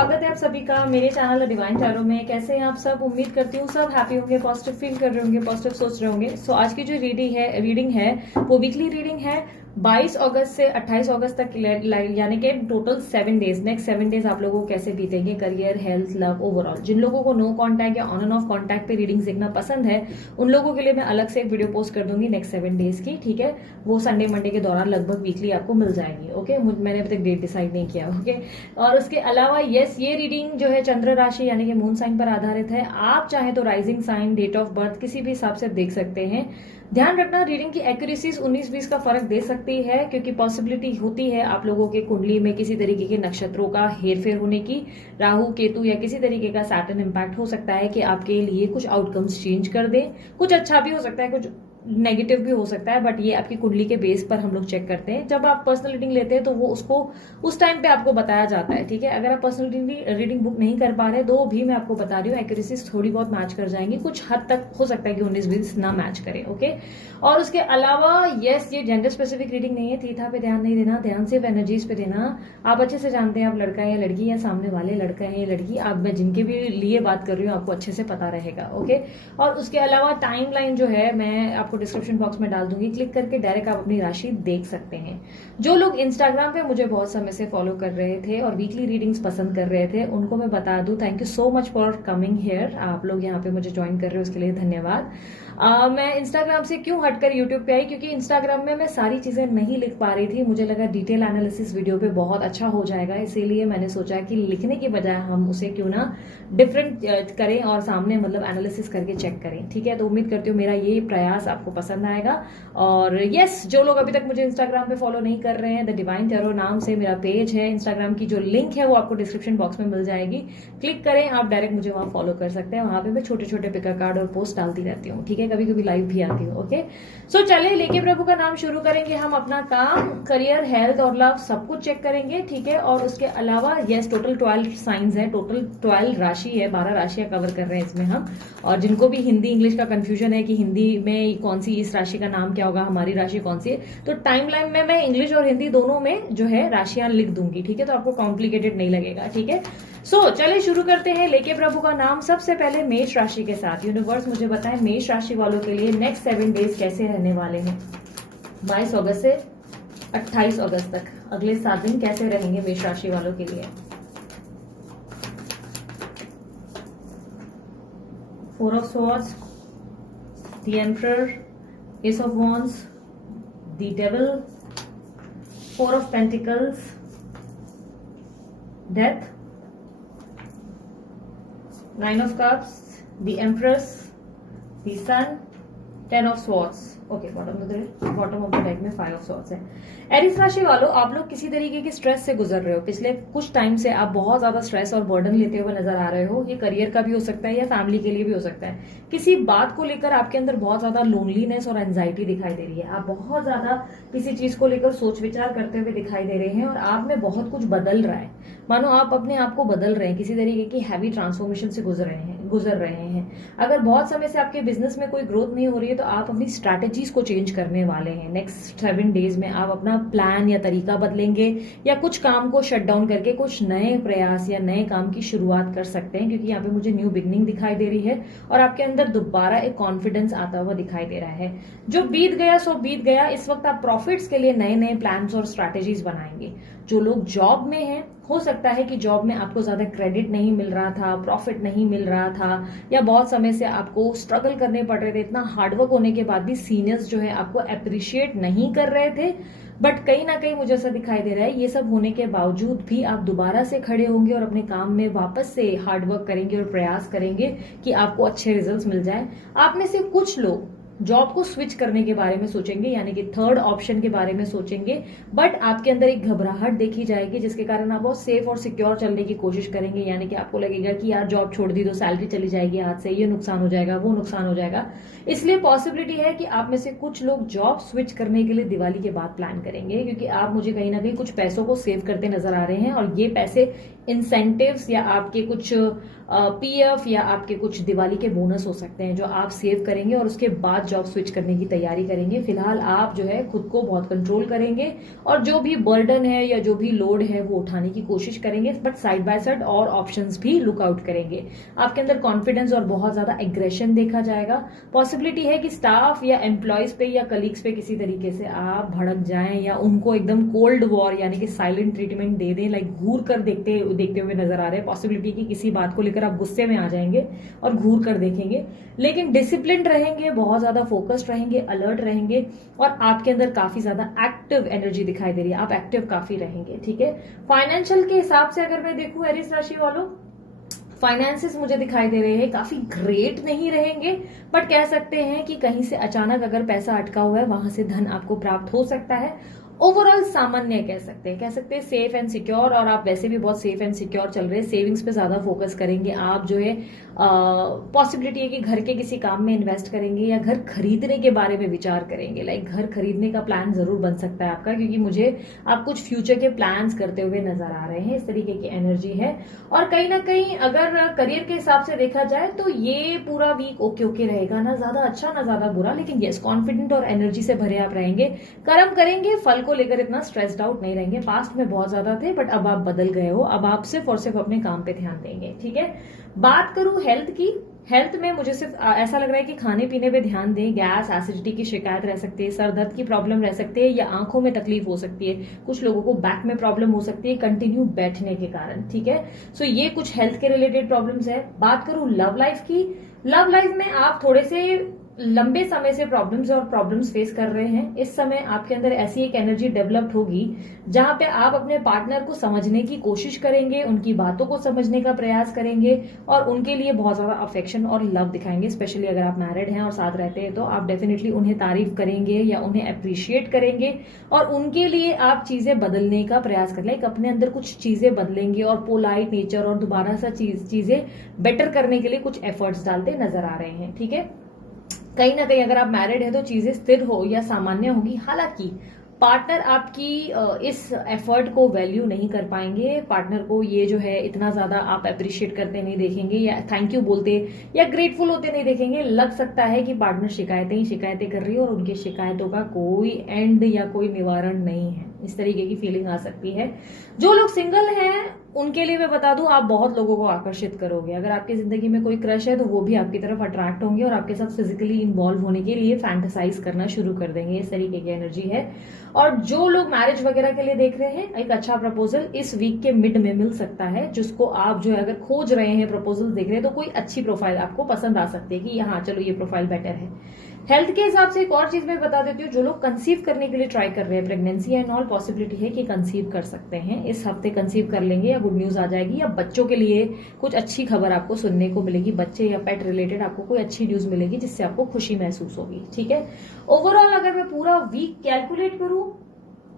स्वागत है आप सभी का मेरे चैनल डिवाइन टैरो में। कैसे हैं आप सब? उम्मीद करती हूँ सब हैप्पी होंगे, पॉजिटिव फील कर रहे होंगे, पॉजिटिव सोच रहे होंगे। सो आज की जो रीडिंग है वो वीकली रीडिंग है 22 अगस्त से 28 अगस्त तक, यानी कि टोटल 7 डेज। नेक्स्ट 7 डेज आप लोगों को कैसे बीतेंगे, करियर, हेल्थ, लव, ओवरऑल। जिन लोगों को नो कांटेक्ट या ऑन एंड ऑफ कांटेक्ट पे रीडिंग देखना पसंद है उन लोगों के लिए मैं अलग से एक वीडियो पोस्ट कर दूंगी नेक्स्ट 7 डेज की, ठीक है। वो संडे मंडे के दौरान लगभग वीकली आपको मिल जाएगी। ओके, मैंने अभी तक डेट डिसाइड नहीं किया। ओके, और उसके अलावा ये रीडिंग जो है चंद्र राशि यानी कि मून साइन पर आधारित है। आप चाहे तो rising sign, date of birth किसी भी हिसाब से देख सकते हैं। ध्यान रखना, रीडिंग की एक्यूरेसी 19-20 का फर्क दे सकती है, क्योंकि पॉसिबिलिटी होती है आप लोगों के कुंडली में किसी तरीके के नक्षत्रों का हेरफेर होने की। राहु, केतु या किसी तरीके का सैटर्न इंपैक्ट हो सकता है कि आपके लिए कुछ आउटकम्स चेंज कर दे। कुछ अच्छा भी हो सकता है, कुछ नेगेटिव भी हो सकता है, बट ये आपकी कुंडली के बेस पर हम लोग चेक करते हैं। जब आप पर्सनल रीडिंग लेते हैं तो वो उसको उस टाइम पे आपको बताया जाता है, ठीक है। अगर आप पर्सनल रीडिंग बुक नहीं कर पा रहे तो भी मैं आपको बता रही हूँ, एक्यूरेसी थोड़ी बहुत मैच कर जाएंगी। कुछ हद तक हो सकता है कि 19-20 ना मैच करें। ओके, और उसके अलावा ये जेंडर स्पेसिफिक रीडिंग नहीं है। थीथा पे ध्यान नहीं देना, ध्यान सिर्फ एनर्जीज पे देना। आप अच्छे से जानते हैं आप लड़का है या लड़की, या सामने वाले लड़का है या लड़की, आप मैं जिनके भी लिए बात कर रही हूँ आपको अच्छे से पता रहेगा। ओके, और उसके अलावा टाइम लाइन जो है मैं आपको डिस्क्रिप्शन बॉक्स में डाल दूंगी, क्लिक करके डायरेक्ट आप अपनी राशि देख सकते हैं। जो लोग इंस्टाग्राम पे मुझे बहुत समय से फॉलो कर रहे थे और वीकली रीडिंग्स पसंद कर रहे थे उनको मैं बता दूं, thank you so much for coming here. आप लोग यहाँ पे मुझे ज्वाइन कर रहे हो उसके लिए धन्यवाद। मैं इंस्टाग्राम से क्यों हटकर यूट्यूब पे आई, क्योंकि इंस्टाग्राम में मैं सारी चीजें नहीं लिख पा रही थी। मुझे लगा डिटेल एनालिसिस वीडियो पे बहुत अच्छा हो जाएगा, इसीलिए मैंने सोचा कि लिखने की बजाय हम उसे क्यों ना डिफरेंट करें और सामने मतलब एनालिसिस करके चेक करें, ठीक है। तो उम्मीद करती हूँ मेरा ये प्रयास आपको पसंद आएगा। और यस, जो लोग अभी तक मुझे इंस्टाग्राम पे फॉलो नहीं कर रहे हैं, द डिवाइन टैरो नाम से मेरा पेज है इंस्टाग्राम की, जो लिंक है वो आपको डिस्क्रिप्शन बॉक्स में मिल जाएगी। क्लिक करें, आप डायरेक्ट मुझे वहां फॉलो कर सकते हैं। वहां पे मैं छोटे छोटे पिकर कार्ड और पोस्ट डालती रहती हूँ, ठीक है। कभी कभी लाइव भी आती हूँ। ओके, सो चलिए लेके प्रभु का नाम शुरू करेंगे हम अपना काम। करियर, हेल्थ और लव सब कुछ चेक करेंगे, ठीक है। और उसके अलावा यस, टोटल 12 साइंस है, टोटल 12 राशि है, 12 राशियां कवर कर रहे हैं इसमें हम। और जिनको भी हिंदी इंग्लिश का कंफ्यूजन है कि हिंदी में कौन सी इस राशि का नाम क्या होगा, हमारी राशि कौन सी है, तो टाइमलाइन में मैं इंग्लिश और हिंदी दोनों में जो है राशियां लिख दूंगी, ठीक है। तो आपको कॉम्प्लिकेटेड नहीं लगेगा, ठीक है। सो चलिए शुरू करते हैं लेके प्रभु का नाम। सबसे पहले मेष राशि के साथ यूनिवर्स मुझे बताएं मेष राशि वालों के लिए नेक्स्ट 7 डेज कैसे रहने वाले हैं। 22 अगस्त से 28 अगस्त तक अगले 7 दिन कैसे रहेंगे मेष राशि वालों के लिए। 4 of Swords, the Emperor, Ace of Wands, the Devil, 4 of Pentacles, Death, 9 of Cups, the Empress, the Sun, 10 of Swords. Okay, bottom of the deck में 5 ऑफ सॉर्ड्स है। एरिस राशि वालों, आप लोग किसी तरीके के स्ट्रेस से गुजर रहे हो। पिछले कुछ टाइम से आप बहुत ज्यादा स्ट्रेस और बर्डन लेते हुए नजर आ रहे हो। ये करियर का भी हो सकता है या फैमिली के लिए भी हो सकता है। किसी बात को लेकर आपके अंदर बहुत ज्यादा लोनलीनेस और एंजाइटी दिखाई दे रही है। आप बहुत ज्यादा किसी चीज को लेकर सोच विचार करते हुए दिखाई दे रहे हैं और आप में बहुत कुछ बदल रहा है। मानो आप अपने आप को बदल रहे हैं, किसी तरीके की हैवी ट्रांसफॉर्मेशन से गुजर रहे हैं। अगर बहुत समय से आपके बिजनेस में कोई ग्रोथ नहीं हो रही है तो आप अपनी स्ट्रैटेजीज को चेंज करने वाले हैं। नेक्स्ट 7 डेज में आप अपना प्लान या तरीका बदलेंगे या कुछ काम को शट डाउन करके कुछ नए प्रयास या नए काम की शुरुआत कर सकते हैं, क्योंकि यहाँ पे मुझे न्यू बिगनिंग दिखाई दे रही है और आपके अंदर दोबारा एक कॉन्फिडेंस आता हुआ दिखाई दे रहा है। जो बीत गया सो बीत गया। इस वक्त आप प्रॉफिट्स के लिए नए नए प्लान्स और स्ट्रैटेजीज बनाएंगे। जो लोग जॉब में हैं, हो सकता है कि जॉब में आपको ज्यादा क्रेडिट नहीं मिल रहा था, प्रॉफिट नहीं मिल रहा था, या बहुत समय से आपको स्ट्रगल करने पड़ रहे थे। इतना हार्डवर्क होने के बाद भी सीनियर्स जो है आपको अप्रिशिएट नहीं कर रहे थे, बट कहीं ना कहीं मुझे ऐसा दिखाई दे रहा है ये सब होने के बावजूद भी आप दोबारा से खड़े होंगे और अपने काम में वापस से हार्डवर्क करेंगे और प्रयास करेंगे कि आपको अच्छे रिजल्ट्स मिल जाए। आप में से कुछ लोग जॉब को स्विच करने के बारे में सोचेंगे, यानी कि थर्ड ऑप्शन के बारे में सोचेंगे, बट आपके अंदर एक घबराहट देखी जाएगी जिसके कारण आप बहुत सेफ और सिक्योर चलने की कोशिश करेंगे। यानी कि आपको लगेगा कि यार जॉब छोड़ दी तो सैलरी चली जाएगी हाथ से, ये नुकसान हो जाएगा, वो नुकसान हो जाएगा। इसलिए पॉसिबिलिटी है कि आप में से कुछ लोग जॉब स्विच करने के लिए दिवाली के बाद प्लान करेंगे, क्योंकि आप मुझे कहीं ना कहीं कुछ पैसों को सेव करते नजर आ रहे हैं और ये पैसे इंसेंटिव्स या आपके कुछ पीएफ या आपके कुछ दिवाली के बोनस हो सकते हैं जो आप सेव करेंगे और उसके बाद जॉब स्विच करने की तैयारी करेंगे। फिलहाल आप जो है खुद को बहुत कंट्रोल करेंगे और जो भी बर्डन है या जो भी लोड है वो उठाने की कोशिश करेंगे, बट साइड बाय साइड और ऑप्शंस भी लुक आउट करेंगे। आपके अंदर कॉन्फिडेंस और बहुत ज्यादा एग्रेशन देखा जाएगा। पॉसिबिलिटी है कि स्टाफ या एम्प्लॉयज पे या कलीग्स पे किसी तरीके से आप भड़क जाएं या उनको एकदम कोल्ड वॉर यानी कि साइलेंट ट्रीटमेंट दे दें, लाइक घूर कर देखते हुए नजर आ रहे हैं। पॉसिबिलिटी की किसी बात को लेकर आप गुस्से में आ जाएंगे और घूर कर देखेंगे, लेकिन डिसिप्लिन रहेंगे, बहुत ज्यादा फोकस्ड रहेंगे, अलर्ट रहेंगे और आपके अंदर काफी ज्यादा एक्टिव एनर्जी दिखाई दे रही है। आप एक्टिव काफी रहेंगे, ठीक है। फाइनेंशियल के हिसाब से अगर मैं देखूं एरिस राशि वालों, फाइनेंसेस मुझे दिखाई दे रहे हैं काफी ग्रेट नहीं रहेंगे, बट कह सकते हैं कि कहीं से अचानक अगर पैसा अटका हुआ है वहां से धन आपको प्राप्त हो सकता है। ओवरऑल सामान्य कह सकते हैं सेफ एंड सिक्योर, और आप वैसे भी बहुत सेफ एंड सिक्योर चल रहे हैं। सेविंग्स पे ज्यादा फोकस करेंगे आप, जो है पॉसिबिलिटी है कि घर के किसी काम में इन्वेस्ट करेंगे या घर खरीदने के बारे में विचार करेंगे। लाइक घर खरीदने का प्लान जरूर बन सकता है आपका, क्योंकि मुझे आप कुछ फ्यूचर के प्लान्स करते हुए नजर आ रहे हैं। इस तरीके की एनर्जी है। और कहीं ना कहीं अगर करियर के हिसाब से देखा जाए तो ये पूरा वीक ओके ओके रहेगा, ना ज्यादा अच्छा ना ज्यादा बुरा, लेकिन यस कॉन्फिडेंट और एनर्जी से भरे आप रहेंगे। कर्म करेंगे, फल को लेकर इतना स्ट्रेस्ड आउट नहीं रहेंगे। पास्ट में बहुत ज्यादा थे बट अब आप बदल गए हो, अब आप सिर्फ और सिर्फ अपने काम पे ध्यान देंगे, ठीक है। बात करूं हेल्थ की, हेल्थ में मुझे सिर्फ ऐसा लग रहा है कि खाने पीने पे ध्यान दें। गैस एसिडिटी की शिकायत रह सकती है, सर दर्द की प्रॉब्लम रह सकती है या आंखों में तकलीफ हो सकती है। कुछ लोगों को बैक में प्रॉब्लम हो सकती है कंटिन्यू बैठने के कारण, ठीक है। सो ये कुछ हेल्थ के रिलेटेड प्रॉब्लम्स है। बात करूं लव लाइफ की, लव लाइफ में आप थोड़े से लंबे समय से प्रॉब्लम्स फेस कर रहे हैं। इस समय आपके अंदर ऐसी एक एनर्जी डेवलप्ड होगी जहां पे आप अपने पार्टनर को समझने की कोशिश करेंगे, उनकी बातों को समझने का प्रयास करेंगे और उनके लिए बहुत ज्यादा अफेक्शन और लव दिखाएंगे। स्पेशली अगर आप मैरिड हैं और साथ रहते हैं तो आप डेफिनेटली उन्हें तारीफ करेंगे या उन्हें अप्रिशिएट करेंगे और उनके लिए आप चीजें बदलने का प्रयास करें। लाइक अपने अंदर कुछ चीजें बदलेंगे और पोलाइट नेचर और दोबारा सा चीजें बेटर करने के लिए कुछ एफर्ट्स डालते नजर आ रहे हैं, ठीक है। कहीं ना कहीं अगर आप मैरिड है तो चीजें स्थिर हो या सामान्य होगी। हालांकि पार्टनर आपकी इस एफर्ट को वैल्यू नहीं कर पाएंगे। पार्टनर को ये जो है इतना ज्यादा आप अप्रिशिएट करते नहीं देखेंगे या थैंक यू बोलते या ग्रेटफुल होते नहीं देखेंगे। लग सकता है कि पार्टनर शिकायतें ही शिकायतें कर रही है और उनकी शिकायतों का कोई एंड या कोई निवारण नहीं है। इस तरीके की फीलिंग आ सकती है। जो लोग सिंगल हैं उनके लिए मैं बता दूं, आप बहुत लोगों को आकर्षित करोगे। अगर आपकी जिंदगी में कोई क्रश है तो वो भी आपकी तरफ अट्रैक्ट होंगे और आपके साथ फिजिकली इन्वॉल्व होने के लिए फैंटेसाइज करना शुरू कर देंगे। इस तरीके की एनर्जी है। और जो लोग मैरिज वगैरह के लिए देख रहे हैं, एक अच्छा प्रपोजल इस वीक के मिड में मिल सकता है, जिसको आप जो है अगर खोज रहे हैं, प्रपोजल देख रहे हैं, तो कोई अच्छी प्रोफाइल आपको पसंद आ सकती है कि हाँ चलो ये प्रोफाइल बेटर है। हेल्थ के हिसाब से एक और चीज मैं बता देती हूँ, जो लोग कंसीव करने के लिए ट्राई कर रहे हैं, प्रेगनेंसी एंड ऑल, पॉसिबिलिटी है कि कंसीव कर सकते हैं। इस हफ्ते कंसीव कर लेंगे या गुड न्यूज आ जाएगी, या बच्चों के लिए कुछ अच्छी खबर आपको सुनने को मिलेगी। बच्चे या पेट रिलेटेड आपको कोई अच्छी न्यूज मिलेगी जिससे आपको खुशी महसूस होगी, ठीक है। ओवरऑल अगर मैं पूरा वीक कैलकुलेट करूं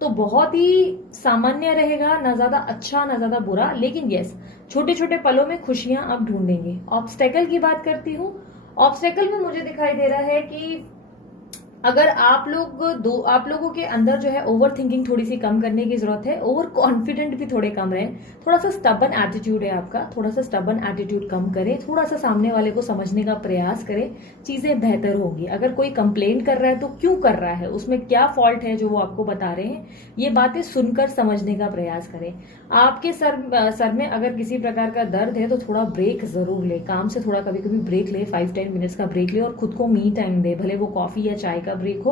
तो बहुत ही सामान्य रहेगा, ना ज्यादा अच्छा ना ज्यादा बुरा, लेकिन यस छोटे छोटे पलों में खुशियां आप ढूंढेंगे। ऑब्स्टेकल की बात करती हूँ, ऑब्स्टेकल में मुझे दिखाई दे रहा है कि अगर आप लोगों के अंदर जो है ओवर थिंकिंग थोड़ी सी कम करने की जरूरत है। ओवर कॉन्फिडेंट भी थोड़े कम रहे, थोड़ा सा स्टबन एटीट्यूड है आपका, थोड़ा सा स्टबन एटीट्यूड कम करें, थोड़ा सा सामने वाले को समझने का प्रयास करें, चीजें बेहतर होगी। अगर कोई कंप्लेन कर रहा है तो क्यों कर रहा है, उसमें क्या फॉल्ट है जो वो आपको बता रहे हैं, ये बातें सुनकर समझने का प्रयास करें। आपके सर में अगर किसी प्रकार का दर्द है तो थोड़ा ब्रेक जरूर ले, काम से थोड़ा कभी कभी ब्रेक ले, 5-10 मिनट्स का ब्रेक ले और खुद को मी टाइम दे, भले वो कॉफी या चाय का ब्रेक हो।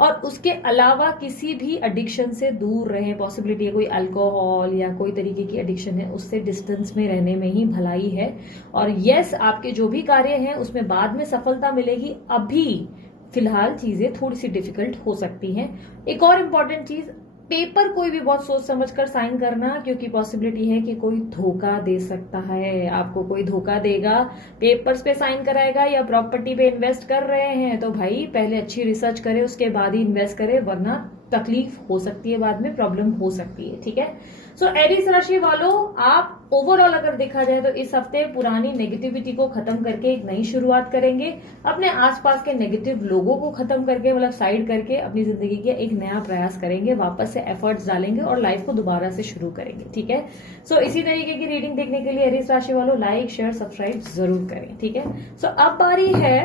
और उसके अलावा किसी भी एडिक्शन से दूर रहें। पॉसिबिलिटी है कोई अल्कोहल या कोई तरीके की एडिक्शन है, उससे डिस्टेंस में रहने में ही भलाई है। और यस आपके जो भी कार्य हैं उसमें बाद में सफलता मिलेगी, अभी फिलहाल चीजें थोड़ी सी डिफिकल्ट हो सकती हैं। एक और इम्पोर्टेंट चीज, पेपर कोई भी बहुत सोच समझकर साइन करना, क्योंकि पॉसिबिलिटी है कि कोई धोखा दे सकता है आपको, कोई धोखा देगा। पेपर्स पे साइन कराएगा या प्रॉपर्टी पे इन्वेस्ट कर रहे हैं तो भाई पहले अच्छी रिसर्च करें उसके बाद ही इन्वेस्ट करें, वरना तकलीफ हो सकती है, बाद में प्रॉब्लम हो सकती है। ठीक है, सो एरीज राशि वालों, आप ओवरऑल अगर देखा जाए तो इस हफ्ते पुरानी नेगेटिविटी को खत्म करके एक नई शुरुआत करेंगे। अपने आसपास के नेगेटिव लोगों को खत्म करके, मतलब साइड करके, अपनी जिंदगी का एक नया प्रयास करेंगे, वापस से एफर्ट्स डालेंगे और लाइफ को दोबारा से शुरू करेंगे। ठीक है, सो इसी तरीके की रीडिंग देखने के लिए एरीज राशि वालों लाइक शेयर सब्सक्राइब जरूर करें। ठीक है, सो अब बारी है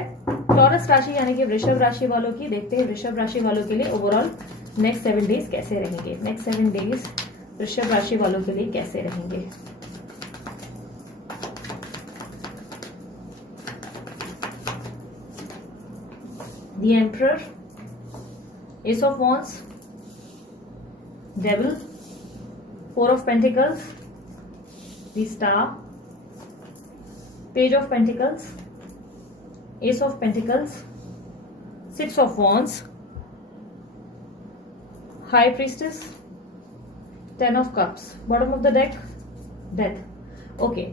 टॉरस राशि यानी कि वृषभ राशि वालों की। देखते हैं वृषभ राशि वालों के लिए ओवरऑल नेक्स्ट 7 डेज कैसे रहेंगे। नेक्स्ट 7 डेज वृषभ राशि वालों के लिए कैसे रहेंगे। The emperor, ace of wands, devil, 4 of pentacles, the star, page of pentacles, ace of pentacles, 6 of wands, high priestess, 10 of cups, bottom of the deck, death. Okay,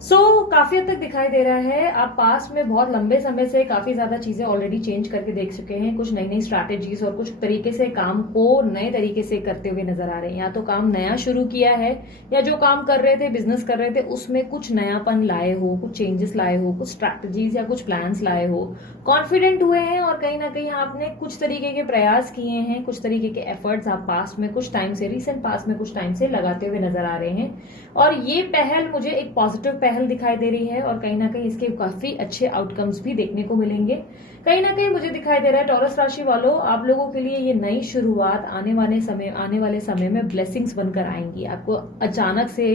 so काफी हद तक दिखाई दे रहा है आप पास में बहुत लंबे समय से काफी ज्यादा चीजें ऑलरेडी चेंज करके देख चुके हैं। कुछ नई नई स्ट्रैटेजीज और कुछ तरीके से काम को नए तरीके से करते हुए नजर आ रहे हैं। या तो काम नया शुरू किया है, या जो काम कर रहे थे, बिजनेस कर रहे थे, उसमें कुछ नयापन लाए हो, कुछ चेंजेस लाए हो, कुछ स्ट्रैटेजीज या कुछ प्लान्स लाए हो, कॉन्फिडेंट हुए हैं और कहीं ना कहीं आपने कुछ तरीके के प्रयास किए हैं, कुछ तरीके के एफर्ट्स आप पास में कुछ टाइम से, रिसेंट पास में कुछ टाइम से लगाते हुए नजर आ रहे हैं। और ये पहल मुझे एक पॉजिटिव पहल दिखाई दे रही है और कहीं ना कहीं इसके काफी अच्छे आउटकम्स भी देखने को मिलेंगे। कहीं ना कहीं मुझे दिखाई दे रहा है टॉरस राशि वालों, आप लोगों के लिए ये नई शुरुआत आने वाले समय में ब्लेसिंग्स बनकर आएंगी। आपको अचानक से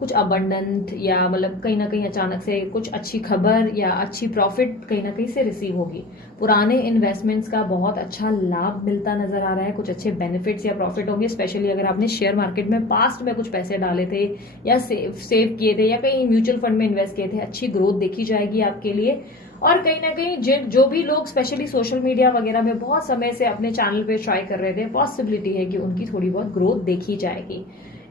कुछ अबंडेंट या मतलब कहीं ना कहीं अचानक से कुछ अच्छी खबर या अच्छी प्रॉफिट कहीं ना कहीं से रिसीव होगी। पुराने इन्वेस्टमेंट्स का बहुत अच्छा लाभ मिलता नजर आ रहा है, कुछ अच्छे बेनिफिट्स या प्रॉफिट होंगे। स्पेशली अगर आपने शेयर मार्केट में पास्ट में कुछ पैसे डाले थे या सेव किए थे या कहीं म्यूचुअल फंड में इन्वेस्ट किए थे, अच्छी ग्रोथ देखी जाएगी आपके लिए। और कहीं ना कहीं जो भी लोग स्पेशली सोशल मीडिया वगैरह में बहुत समय से अपने चैनल पे ट्राई कर रहे थे, पॉसिबिलिटी है कि उनकी थोड़ी बहुत ग्रोथ देखी जाएगी।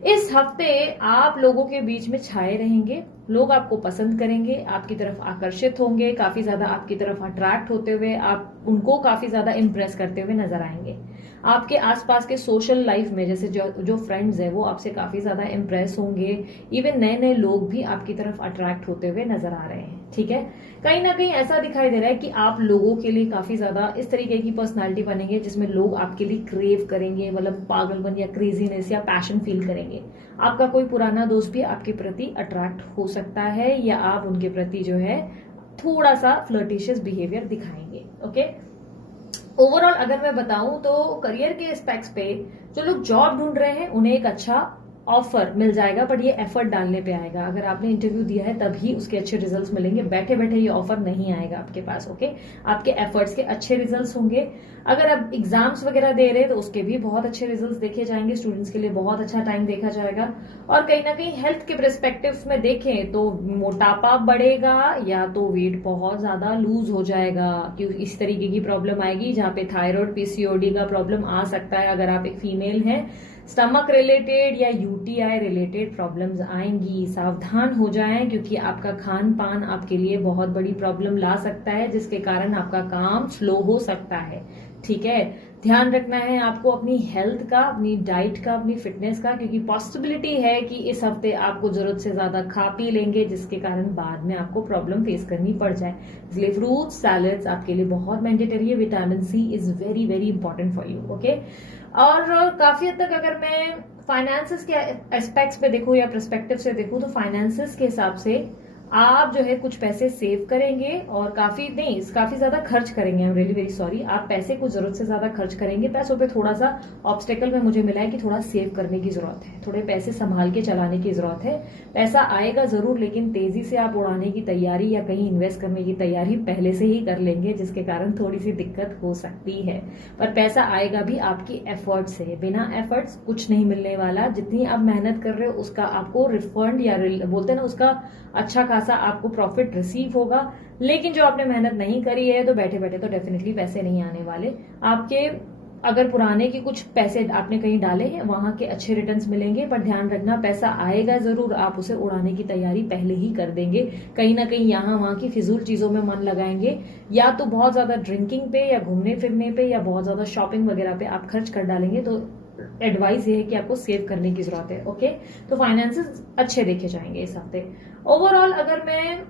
इस हफ्ते आप लोगों के बीच में छाए रहेंगे, लोग आपको पसंद करेंगे, आपकी तरफ आकर्षित होंगे, काफी ज्यादा आपकी तरफ अट्रैक्ट होते हुए, आप उनको काफी ज्यादा इंप्रेस करते हुए नजर आएंगे। आपके आसपास के सोशल लाइफ में जैसे जो फ्रेंड्स है वो आपसे काफी ज्यादा इंप्रेस होंगे। इवन नए नए लोग भी आपकी तरफ अट्रैक्ट होते हुए नजर आ रहे हैं। ठीक है, कहीं ना कहीं ऐसा दिखाई दे रहा है कि आप लोगों के लिए काफी ज्यादा इस तरीके की पर्सनालिटी बनेंगे जिसमें लोग आपके लिए क्रेव करेंगे, मतलब पागलपन या क्रेजीनेस या पैशन फील करेंगे। आपका कोई पुराना दोस्त भी आपके प्रति अट्रैक्ट हो सकता है या आप उनके प्रति जो है थोड़ा सा फ्लर्टिशियस बिहेवियर दिखाएंगे। ओके, ओवरऑल अगर मैं बताऊं तो करियर के एस्पेक्ट्स पे जो लोग जॉब ढूंढ रहे हैं उन्हें एक अच्छा ऑफर मिल जाएगा, बट ये एफर्ट डालने पे आएगा। अगर आपने इंटरव्यू दिया है तभी उसके अच्छे रिजल्ट्स मिलेंगे, बैठे बैठे ये ऑफर नहीं आएगा आपके पास। ओके, आपके एफर्ट्स के अच्छे रिजल्ट्स होंगे। अगर आप एग्जाम्स वगैरह दे रहे हैं तो उसके भी बहुत अच्छे रिजल्ट्स देखे जाएंगे, स्टूडेंट्स के लिए बहुत अच्छा टाइम देखा जाएगा। और कहीं ना कहीं हेल्थ के परस्पेक्टिव में देखें तो मोटापा बढ़ेगा या तो वेट बहुत ज्यादा लूज हो जाएगा, क्योंकि इस तरीके की प्रॉब्लम आएगी जहां पे थायराइड पीसीओडी का प्रॉब्लम आ सकता है। अगर आप एक फीमेल हैं, स्टमक रिलेटेड या यूटीआई रिलेटेड प्रॉब्लम्स आएंगी, सावधान हो जाएं क्योंकि आपका खान पान आपके लिए बहुत बड़ी प्रॉब्लम ला सकता है जिसके कारण आपका काम स्लो हो सकता है। ठीक है, ध्यान रखना है आपको अपनी हेल्थ का, अपनी डाइट का, अपनी फिटनेस का, क्योंकि पॉसिबिलिटी है कि इस हफ्ते आपको जरूरत से ज्यादा खा पी लेंगे जिसके कारण बाद में आपको प्रॉब्लम फेस करनी पड़ जाए। इसलिए फ्रूट्स सैलड्स आपके लिए बहुत मैंडेटरी है। Vitamin C is very very important for you. Okay, और काफी हद तक अगर मैं फाइनेंसेस के एस्पेक्ट्स पे देखूं या पर्सपेक्टिव से देखूं तो फाइनेंसेस के हिसाब से आप जो है कुछ पैसे सेव करेंगे और काफी ज्यादा खर्च करेंगे। I am really very sorry, आप पैसे को जरूरत से ज्यादा खर्च करेंगे। पैसों पे थोड़ा सा ऑब्स्टेकल में मुझे मिला है कि थोड़ा सेव करने की जरूरत है, थोड़े पैसे संभाल के चलाने की जरूरत है। पैसा आएगा जरूर, लेकिन तेजी से आप उड़ाने की तैयारी या कहीं इन्वेस्ट करने की तैयारी पहले से ही कर लेंगे, जिसके कारण थोड़ी सी दिक्कत हो सकती है। पर पैसा आएगा भी आपकी एफर्ट से, बिना एफर्ट्स कुछ नहीं मिलने वाला। जितनी आप मेहनत कर रहे हो उसका आपको रिफंड या बोलते हैं ना, उसका अच्छा खासा आपको प्रॉफिट रिसीव होगा। लेकिन जो आपने मेहनत नहीं करी है तो बैठे बैठे तो डेफिनेटली पैसे नहीं आने वाले। आपके अगर पुराने के कुछ पैसे आपने कहीं डाले हैं वहां के अच्छे रिटर्न्स मिलेंगे, पर ध्यान रखना पैसा आएगा जरूर, आप उसे उड़ाने की तैयारी पहले ही कर देंगे। कहीं ना कहीं यहाँ वहां की फिजूल चीजों में मन लगाएंगे, या तो बहुत ज्यादा ड्रिंकिंग पे या घूमने फिरने पे या बहुत ज्यादा शॉपिंग वगैरह पे आप खर्च कर डालेंगे। तो एडवाइस ये है कि आपको सेव करने की जरूरत है। ओके, तो फाइनेंसेस अच्छे देखे जाएंगे इस हफ्ते। ओवरऑल अगर मैं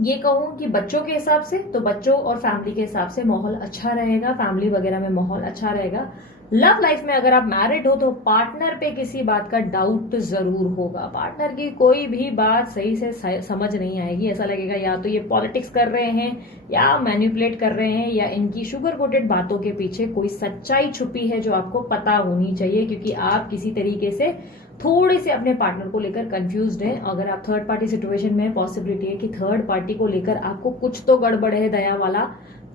ये कहूं कि बच्चों के हिसाब से, तो बच्चों और फैमिली के हिसाब से माहौल अच्छा रहेगा, फैमिली वगैरह में माहौल अच्छा रहेगा। लव लाइफ में अगर आप मैरिड हो तो पार्टनर पे किसी बात का डाउट जरूर होगा, पार्टनर की कोई भी बात सही से समझ नहीं आएगी, ऐसा लगेगा या तो ये पॉलिटिक्स कर रहे हैं या मैनिपुलेट कर रहे हैं, या इनकी शुगर कोटेड बातों के पीछे कोई सच्चाई छुपी है जो आपको पता होनी चाहिए, क्योंकि आप किसी तरीके से थोड़े से अपने पार्टनर को लेकर कंफ्यूज्ड हैं। अगर आप थर्ड पार्टी सिचुएशन में, पॉसिबिलिटी है कि थर्ड पार्टी को लेकर आपको कुछ तो गड़बड़ है, दया वाला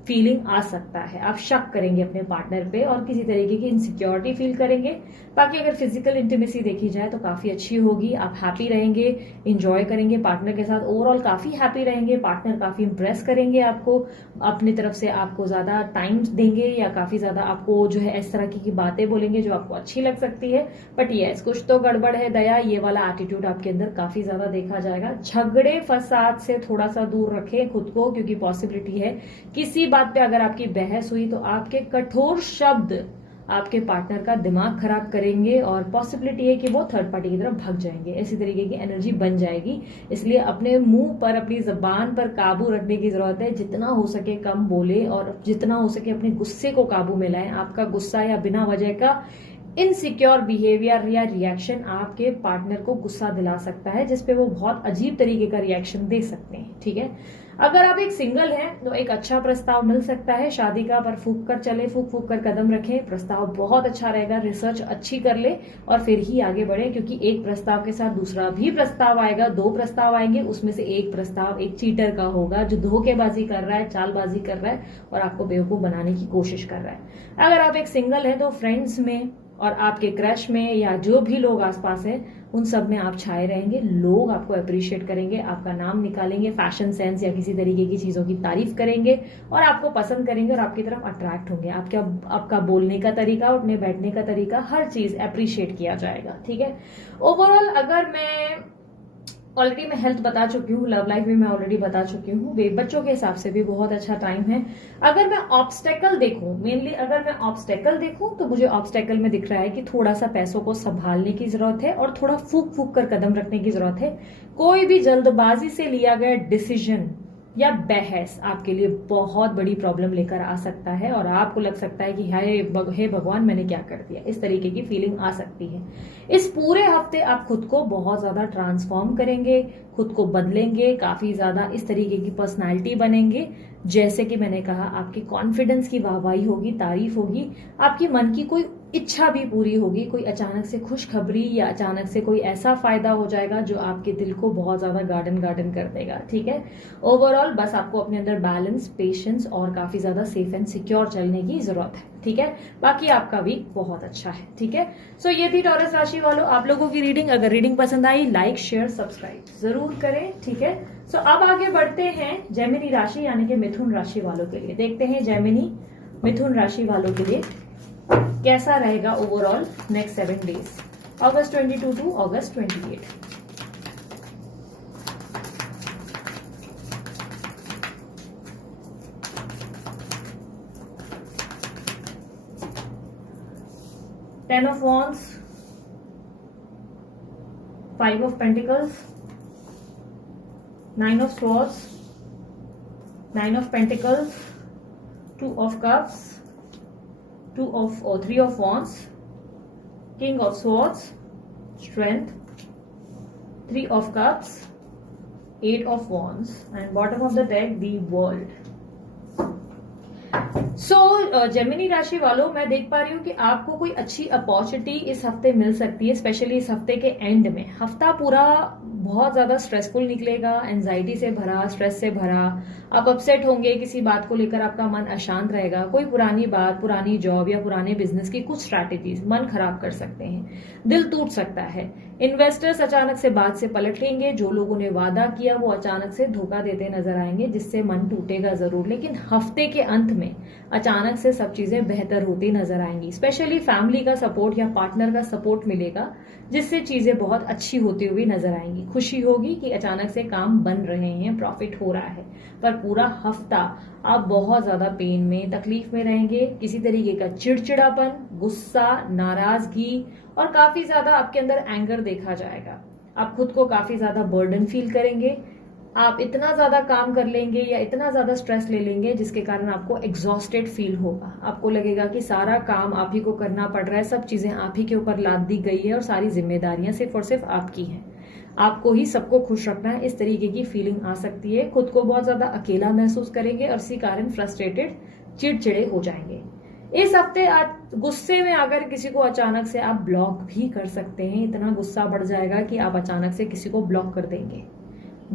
फीलिंग आ सकता है, आप शक करेंगे अपने पार्टनर पे और किसी तरीके की इनसिक्योरिटी फील करेंगे। बाकी अगर फिजिकल इंटीमेसी देखी जाए तो काफी अच्छी होगी, आप हैप्पी रहेंगे, इंजॉय करेंगे पार्टनर के साथ, ओवरऑल काफी हैप्पी रहेंगे, पार्टनर काफी इंप्रेस करेंगे आपको, अपनी तरफ से आपको ज्यादा टाइम देंगे या काफी ज्यादा आपको जो है इस तरह की बातें बोलेंगे जो आपको अच्छी लग सकती है। बट यस, कुछ तो गड़बड़ है दया, ये वाला एटीट्यूड आपके अंदर काफी ज्यादा देखा जाएगा। झगड़े फसाद से थोड़ा सा दूर रखें खुद को, क्योंकि पॉसिबिलिटी है किसी बात पे अगर आपकी बहस हुई तो आपके कठोर शब्द आपके पार्टनर का दिमाग खराब करेंगे और पॉसिबिलिटी है कि वो थर्ड पार्टी की तरफ भाग जाएंगे, ऐसी तरीके की एनर्जी बन जाएगी। इसलिए अपने मुंह पर, अपनी जबान पर काबू रखने की जरूरत है, जितना हो सके कम बोले और जितना हो सके अपने गुस्से को काबू में लाएं। आपका गुस्सा या बिना वजह का इनसिक्योर बिहेवियर या रिएक्शन आपके पार्टनर को गुस्सा दिला सकता है, जिसपे वो बहुत अजीब तरीके का रिएक्शन दे सकते हैं। ठीक है, अगर आप एक सिंगल हैं तो एक अच्छा प्रस्ताव मिल सकता है शादी का, पर फूक कर चले, फूक फूक कर कदम रखें, प्रस्ताव बहुत अच्छा रहेगा, रिसर्च अच्छी कर ले और फिर ही आगे बढ़े, क्योंकि एक प्रस्ताव के साथ दूसरा भी प्रस्ताव आएगा, 2 प्रस्ताव आएंगे, उसमें से एक प्रस्ताव एक चीटर का होगा जो धोखेबाजी कर रहा है, चालबाजी कर रहा है और आपको बेवकूफ बनाने की कोशिश कर रहा है। अगर आप एक सिंगल हैं तो फ्रेंड्स में और आपके क्रश में या जो भी लोग आसपास हैं उन सब में आप छाए रहेंगे, लोग आपको अप्रिशिएट करेंगे, आपका नाम निकालेंगे, फैशन सेंस या किसी तरीके की चीजों की तारीफ करेंगे और आपको पसंद करेंगे और आपकी तरफ अट्रैक्ट होंगे। आपका बोलने का तरीका, उठने बैठने का तरीका, हर चीज अप्रिशिएट किया जाएगा। ठीक है, ओवरऑल अगर मैं ऑलरेडी मैं हेल्थ बता चुकी हूँ, लव लाइफ भी मैं ऑलरेडी बता चुकी हूँ, बच्चों के हिसाब से भी बहुत अच्छा टाइम है। अगर मैं ऑब्स्टेकल देखूं, मेनली अगर मैं ऑब्स्टेकल देखूं तो मुझे ऑब्स्टेकल में दिख रहा है कि थोड़ा सा पैसों को संभालने की जरूरत है और थोड़ा फूक फूक कर कदम रखने की जरूरत है। कोई भी जल्दबाजी से लिया गया डिसीजन या बहस आपके लिए बहुत बड़ी प्रॉब्लम लेकर आ सकता है और आपको लग सकता है कि हे भगवान मैंने क्या कर दिया, इस तरीके की फीलिंग आ सकती है। इस पूरे हफ्ते आप खुद को बहुत ज्यादा ट्रांसफॉर्म करेंगे, खुद को बदलेंगे, काफी ज्यादा इस तरीके की पर्सनालिटी बनेंगे। जैसे कि मैंने कहा, आपकी कॉन्फिडेंस की वाहवाही होगी, तारीफ होगी, आपकी मन की कोई इच्छा भी पूरी होगी, कोई अचानक से खुशखबरी या अचानक से कोई ऐसा फायदा हो जाएगा जो आपके दिल को बहुत ज्यादा गार्डन गार्डन कर देगा। ठीक है, ओवरऑल बस आपको अपने अंदर बैलेंस, पेशेंस और काफी ज्यादा सेफ एंड सिक्योर चलने की जरूरत है। ठीक है, बाकी आपका वीक बहुत अच्छा है। ठीक है, सो ये थी टॉरस राशि वालों आप लोगों की रीडिंग। अगर रीडिंग पसंद आई, लाइक शेयर सब्सक्राइब जरूर करें। ठीक है, सो अब आगे बढ़ते हैं जेमिनी राशि यानी कि मिथुन राशि वालों के लिए। देखते हैं जेमिनी मिथुन राशि वालों के लिए कैसा रहेगा ओवरऑल नेक्स्ट 7 डेज, अगस्त 22 टू अगस्त 28। Ten of Wands, 5 of Pentacles, 9 of Swords, 9 of Pentacles, 2 of Cups, 3 of Wands, King of Swords, Strength, 3 of Cups, 8 of Wands, and bottom of the deck the World. So Gemini राशि वालों, मैं देख पा रही हूँ कि आपको कोई अच्छी अपॉर्चुनिटी इस हफ्ते मिल सकती है, स्पेशली इस हफ्ते के एंड में। हफ्ता पूरा बहुत ज्यादा स्ट्रेसफुल निकलेगा, एंजाइटी से भरा, स्ट्रेस से भरा। आप अपसेट होंगे, किसी बात को लेकर आपका मन अशांत रहेगा। कोई पुरानी बात, पुरानी जॉब या पुराने बिजनेस की कुछ स्ट्रैटेजीज मन खराब कर सकते हैं। दिल टूट सकता है। इन्वेस्टर्स अचानक से बात से पलट लेंगे। जो लोगों ने वादा किया वो अचानक से धोखा देते नजर आएंगे, जिससे मन टूटेगा जरूर, लेकिन हफ्ते के अंत में अचानक से सब चीजें बेहतर होती नजर आएंगी। स्पेशली फैमिली का सपोर्ट या पार्टनर का सपोर्ट मिलेगा, जिससे चीजें बहुत अच्छी होती हुई नजर आएंगी। खुशी होगी कि अचानक से काम बन रहे हैं, प्रॉफिट हो रहा है। पर पूरा हफ्ता आप बहुत ज्यादा पेन में, तकलीफ में रहेंगे। किसी तरीके का चिड़चिड़ापन, गुस्सा, नाराजगी और काफी ज्यादा आपके अंदर एंगर देखा जाएगा। आप खुद को काफी ज्यादा बर्डन फील करेंगे। आप इतना ज्यादा काम कर लेंगे या इतना ज्यादा स्ट्रेस ले लेंगे जिसके कारण आपको एग्जॉस्टेड फील होगा। आपको लगेगा कि सारा काम आप ही को करना पड़ रहा है, सब चीजें आप ही के ऊपर लाद दी गई है और सारी जिम्मेदारियां सिर्फ और सिर्फ आपकी हैं। आपको ही सबको खुश रखना है, इस तरीके की फीलिंग आ सकती है। खुद को बहुत ज्यादा अकेला महसूस करेंगे और इसी कारण फ्रस्ट्रेटेड, चिड़चिड़े हो जाएंगे। इस हफ्ते आज गुस्से में अगर किसी को अचानक से आप ब्लॉक भी कर सकते हैं। इतना गुस्सा बढ़ जाएगा कि आप अचानक से किसी को ब्लॉक कर देंगे।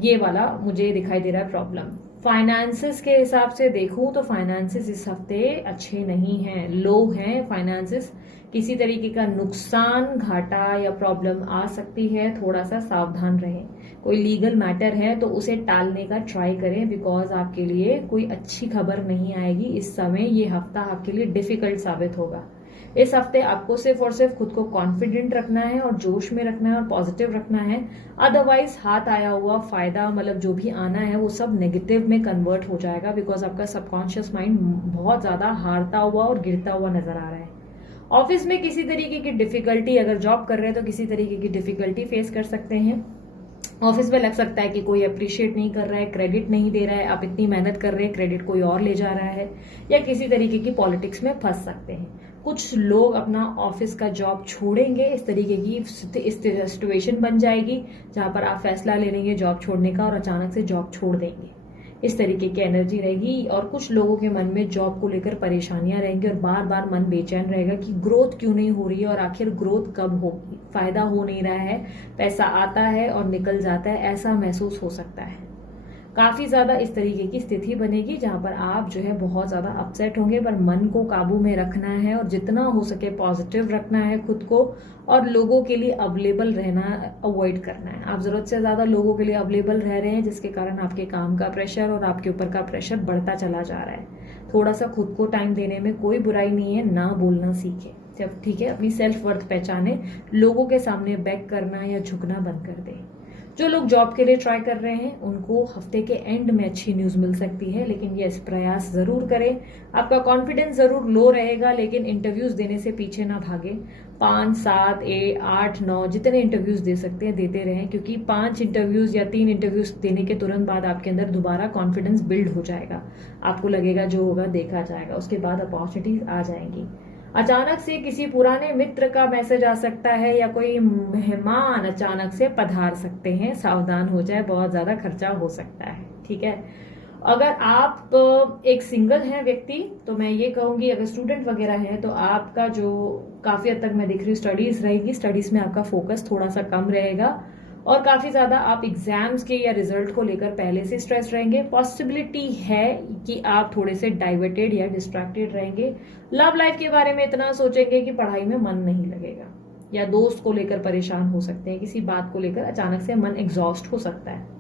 ये वाला मुझे दिखाई दे रहा है प्रॉब्लम। फाइनेंसेस के हिसाब से देखूं तो फाइनेंसेस इस हफ्ते अच्छे नहीं हैं, लो हैं फाइनेंसेस। किसी तरीके का नुकसान, घाटा या प्रॉब्लम आ सकती है, थोड़ा सा सावधान रहें। कोई लीगल मैटर है तो उसे टालने का ट्राई करें, बिकॉज आपके लिए कोई अच्छी खबर नहीं आएगी इस समय। ये हफ्ता आपके लिए डिफिकल्ट साबित होगा। इस हफ्ते आपको सिर्फ और सिर्फ खुद को कॉन्फिडेंट रखना है और जोश में रखना है और पॉजिटिव रखना है। अदरवाइज हाथ आया हुआ फायदा, मतलब जो भी आना है वो सब नेगेटिव में कन्वर्ट हो जाएगा, बिकॉज आपका सबकॉन्शियस माइंड बहुत ज्यादा हारता हुआ और गिरता हुआ नजर आ रहा है। ऑफिस में किसी तरीके की डिफिकल्टी, अगर जॉब कर रहे हैं तो किसी तरीके की डिफिकल्टी फेस कर सकते हैं। ऑफिस में लग सकता है कि कोई अप्रिशिएट नहीं कर रहा है, क्रेडिट नहीं दे रहा है। आप इतनी मेहनत कर रहे हैं, क्रेडिट कोई और ले जा रहा है, या किसी तरीके की पॉलिटिक्स में फंस सकते हैं। कुछ लोग अपना ऑफिस का जॉब छोड़ेंगे, इस तरीके की सिचुएशन बन जाएगी जहां पर आप फैसला ले लेंगे जॉब छोड़ने का और अचानक से जॉब छोड़ देंगे। इस तरीके की एनर्जी रहेगी। और कुछ लोगों के मन में जॉब को लेकर परेशानियां रहेंगी और बार बार मन बेचैन रहेगा कि ग्रोथ क्यों नहीं हो रही है और आखिर ग्रोथ कब होगी। फायदा हो नहीं रहा है, पैसा आता है और निकल जाता है, ऐसा महसूस हो सकता है। काफी ज्यादा इस तरीके की स्थिति बनेगी जहां पर आप जो है बहुत ज्यादा अपसेट होंगे, पर मन को काबू में रखना है और जितना हो सके पॉजिटिव रखना है खुद को, और लोगों के लिए अवेलेबल रहना अवॉइड करना है। आप जरूरत से ज्यादा लोगों के लिए अवेलेबल रह रहे हैं, जिसके कारण आपके काम का प्रेशर और आपके ऊपर का प्रेशर बढ़ता चला जा रहा है। थोड़ा सा खुद को टाइम देने में कोई बुराई नहीं है, ना बोलना सीखे जब, ठीक है। अपनी सेल्फ वर्थ पहचाने, लोगों के सामने बैक करना या झुकना बंद कर दे। जो लोग जॉब के लिए ट्राई कर रहे हैं उनको हफ्ते के एंड में अच्छी न्यूज मिल सकती है, लेकिन ये प्रयास जरूर करें। आपका कॉन्फिडेंस जरूर लो रहेगा, लेकिन इंटरव्यूज देने से पीछे ना भागे। 5, 7, 8, 9 जितने इंटरव्यूज दे सकते हैं देते रहें, क्योंकि 5 इंटरव्यूज या 3 इंटरव्यूज देने के तुरंत बाद आपके अंदर दोबारा कॉन्फिडेंस बिल्ड हो जाएगा। आपको लगेगा जो होगा देखा जाएगा, उसके बाद अपॉर्चुनिटीज आ जाएंगी। अचानक से किसी पुराने मित्र का मैसेज आ सकता है या कोई मेहमान अचानक से पधार सकते हैं, सावधान हो जाए, बहुत ज्यादा खर्चा हो सकता है, ठीक है। अगर आप एक सिंगल हैं व्यक्ति तो मैं ये कहूंगी, अगर स्टूडेंट वगैरह है तो आपका जो काफी हद तक मैं देख रही हूँ स्टडीज रहेगी, स्टडीज में आपका फोकस थोड़ा सा कम रहेगा और काफी ज्यादा आप एग्जाम्स के या रिजल्ट को लेकर पहले से स्ट्रेस रहेंगे। पॉसिबिलिटी है कि आप थोड़े से डाइवर्टेड या डिस्ट्रैक्टेड रहेंगे। लव लाइफ के बारे में इतना सोचेंगे कि पढ़ाई में मन नहीं लगेगा, या दोस्त को लेकर परेशान हो सकते हैं, किसी बात को लेकर अचानक से मन एग्जॉस्ट हो सकता है।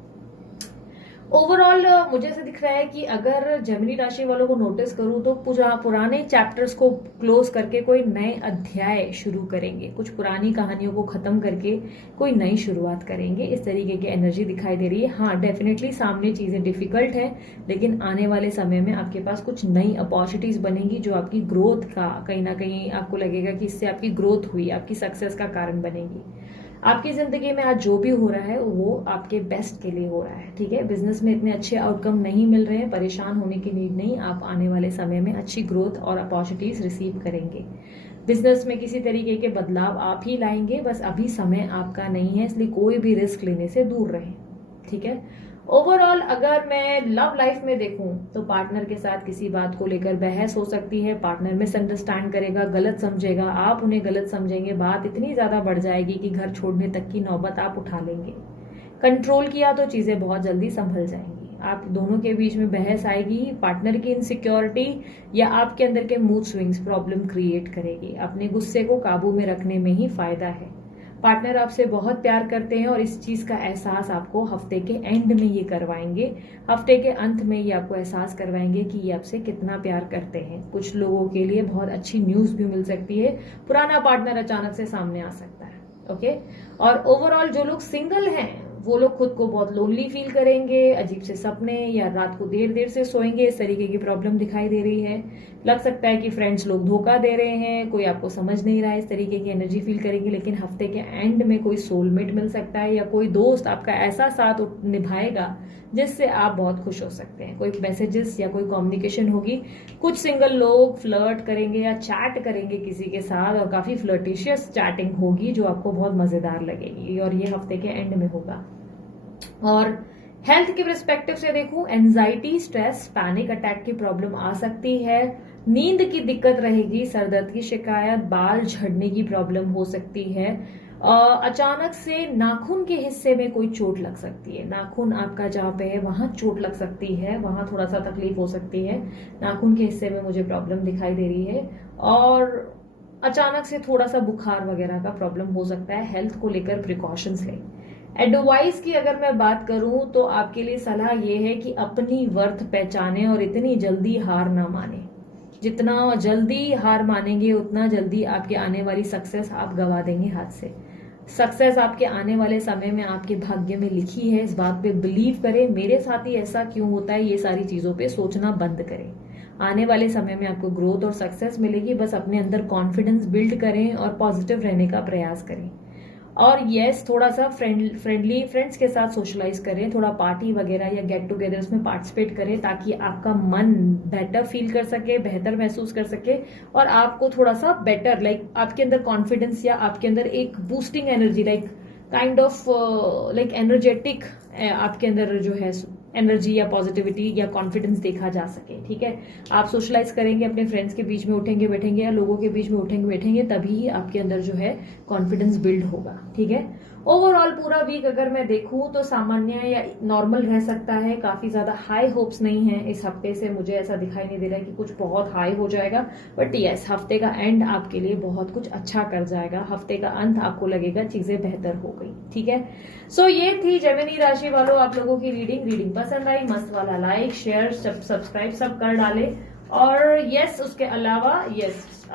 ओवरऑल मुझे ऐसा दिख रहा है कि अगर जेमिनी राशि वालों को नोटिस करूं तो पुराने चैप्टर्स को क्लोज करके कोई नए अध्याय शुरू करेंगे, कुछ पुरानी कहानियों को खत्म करके कोई नई शुरुआत करेंगे, इस तरीके की एनर्जी दिखाई दे रही है। हाँ, डेफिनेटली सामने चीजें डिफिकल्ट है, लेकिन आने वाले समय में आपके पास कुछ नई अपॉर्चुनिटीज बनेंगी जो आपकी ग्रोथ का कहीं ना कहीं आपको लगेगा कि इससे आपकी ग्रोथ हुई, आपकी सक्सेस का कारण बनेगी। आपकी जिंदगी में आज जो भी हो रहा है वो आपके बेस्ट के लिए हो रहा है, ठीक है। बिजनेस में इतने अच्छे आउटकम नहीं मिल रहे हैं, परेशान होने की नीड नहीं। आप आने वाले समय में अच्छी ग्रोथ और अपॉर्चुनिटीज रिसीव करेंगे। बिजनेस में किसी तरीके के बदलाव आप ही लाएंगे, बस अभी समय आपका नहीं है, इसलिए कोई भी रिस्क लेने से दूर रहें, ठीक है। ओवरऑल अगर मैं लव लाइफ में देखूं तो पार्टनर के साथ किसी बात को लेकर बहस हो सकती है, पार्टनर मिसअंडरस्टैंड करेगा, गलत समझेगा, आप उन्हें गलत समझेंगे, बात इतनी ज्यादा बढ़ जाएगी कि घर छोड़ने तक की नौबत आप उठा लेंगे। कंट्रोल किया तो चीजें बहुत जल्दी संभल जाएंगी। आप दोनों के बीच में बहस आएगी, पार्टनर की इनसिक्योरिटी या आपके अंदर के मूड स्विंग्स प्रॉब्लम क्रिएट करेगी। अपने गुस्से को काबू में रखने में ही फायदा है। पार्टनर आपसे बहुत प्यार करते हैं और इस चीज का एहसास आपको हफ्ते के एंड में ये करवाएंगे, हफ्ते के अंत में ये आपको एहसास करवाएंगे कि ये आपसे कितना प्यार करते हैं। कुछ लोगों के लिए बहुत अच्छी न्यूज भी मिल सकती है, पुराना पार्टनर अचानक से सामने आ सकता है। ओके, और ओवरऑल जो लोग सिंगल हैं वो लोग खुद को बहुत लोनली फील करेंगे, अजीब से सपने या रात को देर देर से सोएंगे, इस तरीके की प्रॉब्लम दिखाई दे रही है। लग सकता है कि फ्रेंड्स लोग धोखा दे रहे हैं, कोई आपको समझ नहीं रहा है, इस तरीके की एनर्जी फील करेंगे। लेकिन हफ्ते के एंड में कोई सोलमेट मिल सकता है या कोई दोस्त आपका ऐसा साथ निभाएगा जिससे आप बहुत खुश हो सकते हैं। कोई मैसेजेस या कोई कम्युनिकेशन होगी। कुछ सिंगल लोग फ्लर्ट करेंगे या चैट करेंगे किसी के साथ और काफी फ्लर्टिशियस चैटिंग होगी जो आपको बहुत मजेदार लगेगी और ये हफ्ते के एंड में होगा। और हेल्थ के पर्सपेक्टिव से देखूं, एंजाइटी, स्ट्रेस, पैनिक अटैक की प्रॉब्लम आ सकती है, नींद की दिक्कत रहेगी, सरदर्द की शिकायत, बाल झड़ने की प्रॉब्लम हो सकती है, अचानक से नाखून के हिस्से में कोई चोट लग सकती है। नाखून आपका जहां पे है वहां चोट लग सकती है, वहां थोड़ा सा तकलीफ हो सकती है। नाखून के हिस्से में मुझे प्रॉब्लम दिखाई दे रही है और अचानक से थोड़ा सा बुखार वगैरह का प्रॉब्लम हो सकता है। हेल्थ को लेकर प्रिकॉशंस लें। एडवाइस की अगर मैं बात करूं तो आपके लिए सलाह यह है कि अपनी वर्थ पहचाने और इतनी जल्दी हार ना माने। जितना जल्दी हार मानेंगे उतना जल्दी आपके आने वाली सक्सेस आप गवा देंगे हाथ से। सक्सेस आपके आने वाले समय में आपके भाग्य में लिखी है, इस बात पे बिलीव करें। मेरे साथ ही ऐसा क्यों होता है, ये सारी चीजों पे सोचना बंद करें। आने वाले समय में आपको ग्रोथ और सक्सेस मिलेगी। बस अपने अंदर कॉन्फिडेंस बिल्ड करें और पॉजिटिव रहने का प्रयास करें। और यस, थोड़ा सा फ्रेंडली फ्रेंड्स के साथ सोशलाइज करें, थोड़ा पार्टी वगैरह या गेट टुगेदर्स में पार्टिसिपेट करें ताकि आपका मन बेटर फील कर सके, बेहतर महसूस कर सके और आपको थोड़ा सा बेटर आपके अंदर कॉन्फिडेंस या आपके अंदर एक boosting energy kind of energetic आपके अंदर जो है एनर्जी या पॉजिटिविटी या कॉन्फिडेंस देखा जा सके। ठीक है, आप सोशलाइज करेंगे, अपने फ्रेंड्स के बीच में उठेंगे बैठेंगे या लोगों के बीच में उठेंगे बैठेंगे, तभी आपके अंदर जो है कॉन्फिडेंस बिल्ड होगा। ठीक है, ओवरऑल पूरा वीक अगर मैं देखूं तो सामान्य या नॉर्मल रह सकता है। काफी ज्यादा हाई होप्स नहीं है इस हफ्ते से, मुझे ऐसा दिखाई नहीं दे रहा है कि कुछ बहुत हाई हो जाएगा। बट यस, हफ्ते का एंड आपके लिए बहुत कुछ अच्छा कर जाएगा। हफ्ते का अंत आपको लगेगा चीजें बेहतर हो गई। ठीक है, सो ये थी जेमिनी राशि वालों आप लोगों की रीडिंग पसंद आई, मस्त वाला लाइक शेयर सब्सक्राइब सब कर डाले। और यस, उसके अलावा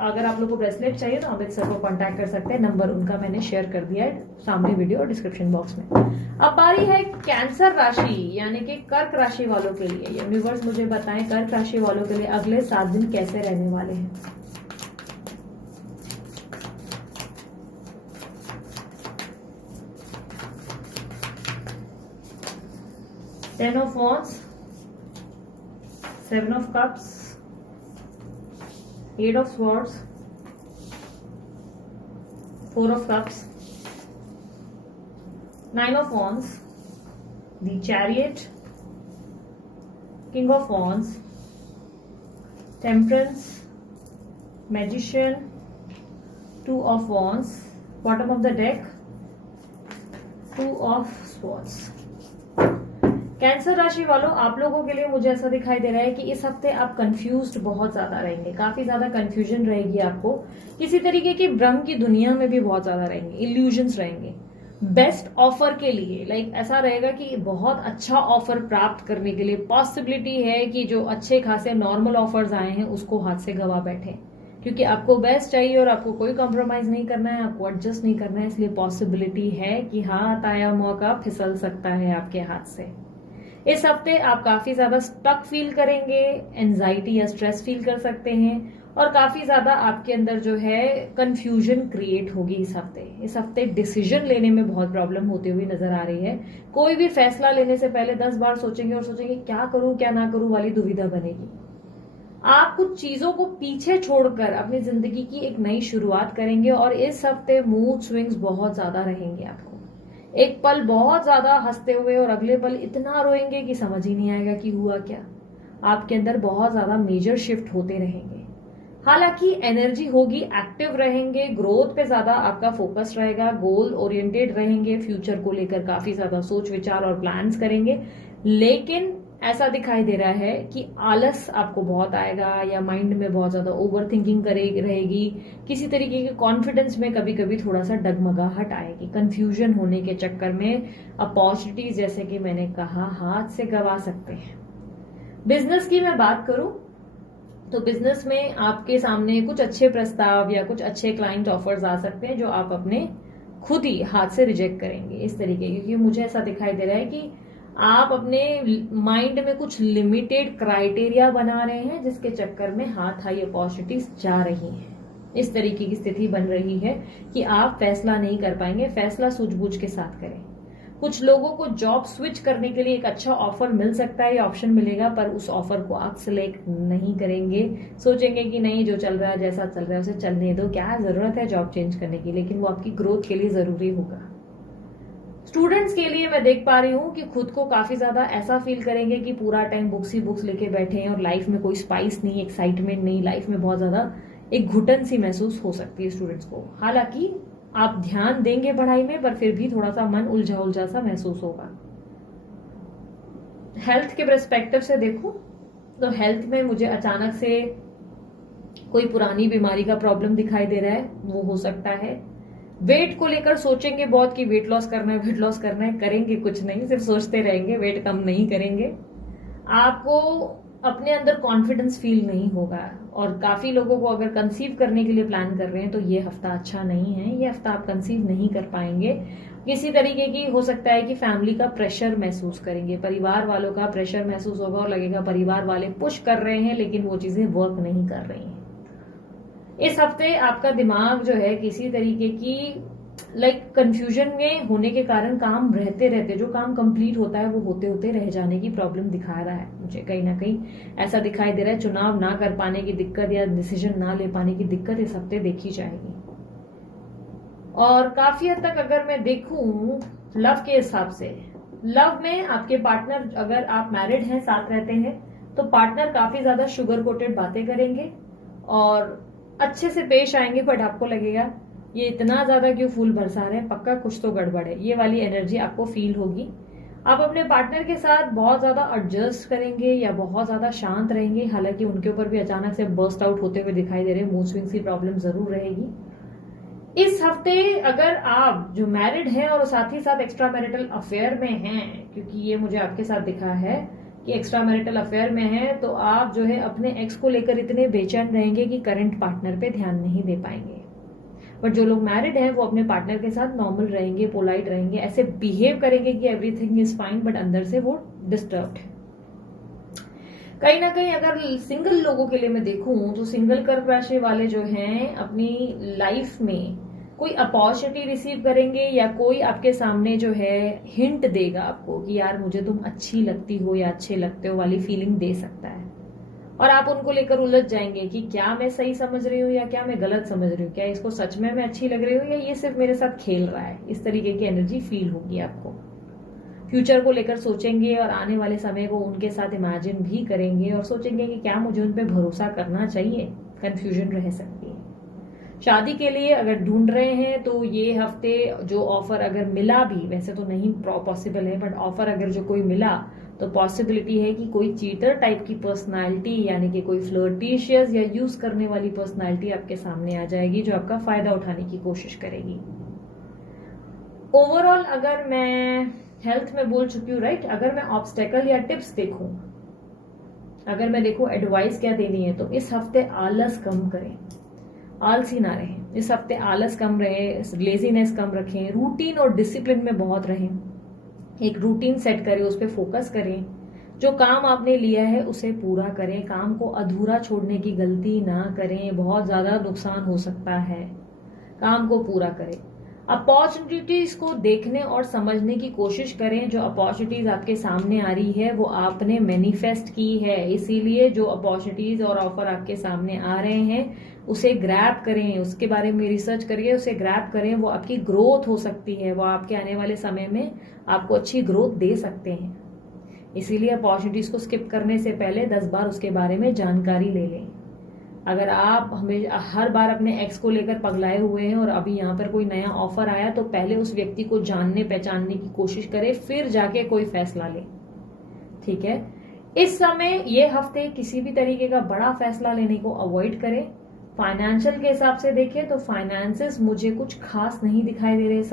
अगर आप लोग को ब्रेसलेट चाहिए तो अमित सर को कांटेक्ट कर सकते हैं, नंबर उनका मैंने शेयर कर दिया है सामने वीडियो और डिस्क्रिप्शन बॉक्स में। अब बारी है कैंसर राशि यानी कि कर्क राशि वालों के लिए। यूनिवर्स मुझे बताएं कर्क राशि वालों के लिए अगले 7 दिन कैसे रहने वाले हैं। Ten of Wands, 7 of Cups, 8 of Swords, 4 of Cups, 9 of Wands, the Chariot, King of Wands, Temperance, Magician, 2 of Wands, bottom of the deck, 2 of Swords। Cancer राशि वालों आप लोगों के लिए मुझे ऐसा दिखाई दे रहा है कि इस हफ्ते आप कंफ्यूज्ड बहुत ज्यादा रहेंगे, काफी ज्यादा कंफ्यूजन रहेगी आपको, किसी तरीके की भ्रम की दुनिया में भी बहुत ज्यादा रहेंगे, इल्यूजन्स रहेंगे। बेस्ट ऑफर के लिए ऐसा रहेगा कि बहुत अच्छा ऑफर प्राप्त करने के लिए पॉसिबिलिटी है कि जो अच्छे खासे नॉर्मल ऑफर्स आए हैं उसको हाथ से गवा बैठे, क्योंकि आपको बेस्ट चाहिए और आपको कोई कॉम्प्रोमाइज नहीं करना है, आपको एडजस्ट नहीं करना है। इसलिए पॉसिबिलिटी है कि हाथ आया मौका फिसल सकता है आपके हाथ से। इस हफ्ते आप काफी ज्यादा स्टक फील करेंगे, एंजाइटी या स्ट्रेस फील कर सकते हैं और काफी ज्यादा आपके अंदर जो है कंफ्यूजन क्रिएट होगी इस हफ्ते। इस हफ्ते डिसीजन लेने में बहुत प्रॉब्लम होती हुई नजर आ रही है। कोई भी फैसला लेने से पहले 10 बार सोचेंगे और सोचेंगे क्या करूं क्या ना करूं वाली दुविधा बनेगी। आप कुछ चीजों को पीछे छोड़कर अपनी जिंदगी की एक नई शुरुआत करेंगे और इस हफ्ते मूड स्विंग्स बहुत ज्यादा रहेंगे। आपको एक पल बहुत ज्यादा हंसते हुए और अगले पल इतना रोएंगे कि समझ ही नहीं आएगा कि हुआ क्या। आपके अंदर बहुत ज्यादा मेजर शिफ्ट होते रहेंगे। हालांकि एनर्जी होगी, एक्टिव रहेंगे, ग्रोथ पे ज्यादा आपका फोकस रहेगा, गोल ओरिएंटेड रहेंगे, फ्यूचर को लेकर काफी ज्यादा सोच विचार और प्लान्स करेंगे। लेकिन ऐसा दिखाई दे रहा है कि आलस आपको बहुत आएगा या माइंड में बहुत ज्यादा ओवर थिंकिंग रहेगी, किसी तरीके के कॉन्फिडेंस में कभी कभी थोड़ा सा डगमगाहट आएगी, कंफ्यूजन होने के चक्कर में अपॉर्चुनिटीज जैसे कि मैंने कहा हाथ से गवा सकते हैं। बिजनेस की मैं बात करूं तो बिजनेस में आपके सामने कुछ अच्छे प्रस्ताव या कुछ अच्छे क्लाइंट ऑफर्स आ सकते हैं जो आप अपने खुद ही हाथ से रिजेक्ट करेंगे इस तरीके, क्योंकि मुझे ऐसा दिखाई दे रहा है कि आप अपने माइंड में कुछ लिमिटेड क्राइटेरिया बना रहे हैं जिसके चक्कर में हाथ हाई अपॉर्चुनिटीज जा रही हैं। इस तरीके की स्थिति बन रही है कि आप फैसला नहीं कर पाएंगे, फैसला सूझबूझ के साथ करें। कुछ लोगों को जॉब स्विच करने के लिए एक अच्छा ऑफर मिल सकता है या ऑप्शन मिलेगा, पर उस ऑफर को आप सिलेक्ट नहीं करेंगे, सोचेंगे कि नहीं जो चल रहा है जैसा चल रहा है उसे चलने दो, क्या जरूरत है जॉब चेंज करने की, लेकिन वो आपकी ग्रोथ के लिए जरूरी होगा। स्टूडेंट्स के लिए मैं देख पा रही हूं कि खुद को काफी ज्यादा ऐसा फील करेंगे कि पूरा टाइम बुक्स ही बुक्स लेके बैठे हैं और लाइफ में कोई स्पाइस नहीं, एक्साइटमेंट नहीं, लाइफ में बहुत ज्यादा एक घुटन सी महसूस हो सकती है स्टूडेंट्स को। हालांकि आप ध्यान देंगे पढ़ाई में, पर फिर भी थोड़ा सा मन उलझा उलझा सा महसूस होगा। हेल्थ के पर्सपेक्टिव से देखूं तो हेल्थ में मुझे अचानक से कोई पुरानी बीमारी का प्रॉब्लम दिखाई दे रहा है, वो हो सकता है। वेट को लेकर सोचेंगे बहुत कि वेट लॉस करना है, वेट लॉस करना है, करेंगे कुछ नहीं, सिर्फ सोचते रहेंगे, वेट कम नहीं करेंगे। आपको अपने अंदर कॉन्फिडेंस फील नहीं होगा। और काफी लोगों को अगर कंसीव करने के लिए प्लान कर रहे हैं तो ये हफ्ता अच्छा नहीं है, ये हफ्ता आप कंसीव नहीं कर पाएंगे। किसी तरीके की हो सकता है कि फैमिली का प्रेशर महसूस करेंगे, परिवार वालों का प्रेशर महसूस होगा और लगेगा परिवार वाले पुश कर रहे हैं लेकिन वो चीजें वर्क नहीं कर रही हैं। इस हफ्ते आपका दिमाग जो है किसी तरीके की कंफ्यूजन में होने के कारण काम रहते रहते जो काम कंप्लीट होता है वो होते होते रह जाने की प्रॉब्लम दिखा रहा है मुझे। कहीं ना कहीं ऐसा दिखाई दे रहा है चुनाव ना कर पाने की दिक्कत या डिसीजन ना ले पाने की दिक्कत इस हफ्ते देखी जाएगी। और काफी हद तक अगर मैं देखूं लव के हिसाब से, लव में आपके पार्टनर, अगर आप मैरिड हैं, साथ रहते हैं, तो पार्टनर काफी ज्यादा शुगर कोटेड बातें करेंगे और अच्छे से पेश आएंगे, बट आपको लगेगा ये इतना ज्यादा क्यों फूल बरसा रहे हैं, पक्का कुछ तो गड़बड़ है। ये वाली एनर्जी आपको फील होगी। आप अपने पार्टनर के साथ बहुत ज्यादा एडजस्ट करेंगे या बहुत ज्यादा शांत रहेंगे, हालांकि उनके ऊपर भी अचानक से बर्स्ट आउट होते हुए दिखाई दे रहे हैं, मूड स्विंग्स की प्रॉब्लम जरूर रहेगी। इस हफ्ते अगर आप जो मैरिड हैं और साथ ही साथ एक्स्ट्रा मैरिटल अफेयर में हैं, क्योंकि ये मुझे आपके साथ दिखा है कि एक्स्ट्रा मैरिटल अफेयर में है, तो आप जो है अपने एक्स को लेकर इतने बेचैन रहेंगे कि करंट पार्टनर पे ध्यान नहीं दे पाएंगे। बट जो लोग मैरिड हैं वो अपने पार्टनर के साथ नॉर्मल रहेंगे, पोलाइट रहेंगे, ऐसे बिहेव करेंगे कि एवरीथिंग इज फाइन, बट अंदर से वो डिस्टर्ब्ड है। कहीं ना कहीं अगर सिंगल लोगों के लिए मैं देखूं तो सिंगल कर्क राशि वाले जो हैं अपनी लाइफ में कोई अपॉर्चुनिटी रिसीव करेंगे या कोई आपके सामने जो है हिंट देगा आपको कि यार मुझे तुम अच्छी लगती हो या अच्छे लगते हो वाली फीलिंग दे सकता है, और आप उनको लेकर उलझ जाएंगे कि क्या मैं सही समझ रही हूँ या क्या मैं गलत समझ रही हूँ, क्या इसको सच में मैं अच्छी लग रही हूँ या ये सिर्फ मेरे साथ खेल रहा है। इस तरीके की एनर्जी फील होगी आपको। फ्यूचर को लेकर सोचेंगे और आने वाले समय को उनके साथ इमेजिन भी करेंगे और सोचेंगे कि क्या मुझे उन पर भरोसा करना चाहिए। कंफ्यूजन रह सकती है। शादी के लिए अगर ढूंढ रहे हैं तो ये हफ्ते जो ऑफर अगर मिला भी, वैसे तो नहीं पॉसिबल है, बट ऑफर अगर जो कोई मिला तो पॉसिबिलिटी है कि कोई चीटर टाइप की पर्सनालिटी यानी कि कोई फ्लर्टिशियस या यूज करने वाली पर्सनालिटी आपके सामने आ जाएगी जो आपका फायदा उठाने की कोशिश करेगी। ओवरऑल अगर मैं हेल्थ में बोल चुकी हूँ, राइट, अगर मैं ऑब्स्टेकल या टिप्स देखूं, अगर मैं देखूं एडवाइस क्या देनी है, तो इस हफ्ते आलस कम करें, आलसी ना रहें। इस हफ्ते आलस कम रहे, लेजीनेस कम रखें, रूटीन और डिसिप्लिन में बहुत रहें। एक रूटीन सेट करें, उस पर फोकस करें, जो काम आपने लिया है उसे पूरा करें, काम को अधूरा छोड़ने की गलती ना करें, बहुत ज्यादा नुकसान हो सकता है। काम को पूरा करें। अपॉर्चुनिटीज को देखने और समझने की कोशिश करें। जो अपॉर्चुनिटीज आपके सामने आ रही है वो आपने मैनिफेस्ट की है, इसीलिए जो अपॉर्चुनिटीज और ऑफर आपके सामने आ रहे हैं उसे ग्रैब करें, उसके बारे में रिसर्च करिए, उसे ग्रैब करें। वो आपकी ग्रोथ हो सकती है, वो आपके आने वाले समय में आपको अच्छी ग्रोथ दे सकते हैं। इसीलिए अपॉर्चुनिटीज को स्किप करने से पहले 10 बार उसके बारे में जानकारी ले लें। अगर आप हमें हर बार अपने एक्स को लेकर पगलाए हुए हैं और अभी यहाँ पर कोई नया ऑफर आया तो पहले उस व्यक्ति को जानने पहचानने की कोशिश करें, फिर जाके कोई फैसला ले। ठीक है, इस समय ये हफ्ते किसी भी तरीके का बड़ा फैसला लेने को अवॉइड करें। फाइनेंशियल के हिसाब से देखें तो फाइनेंसेस मुझे कुछ खास नहीं दिखाई दे रहे इस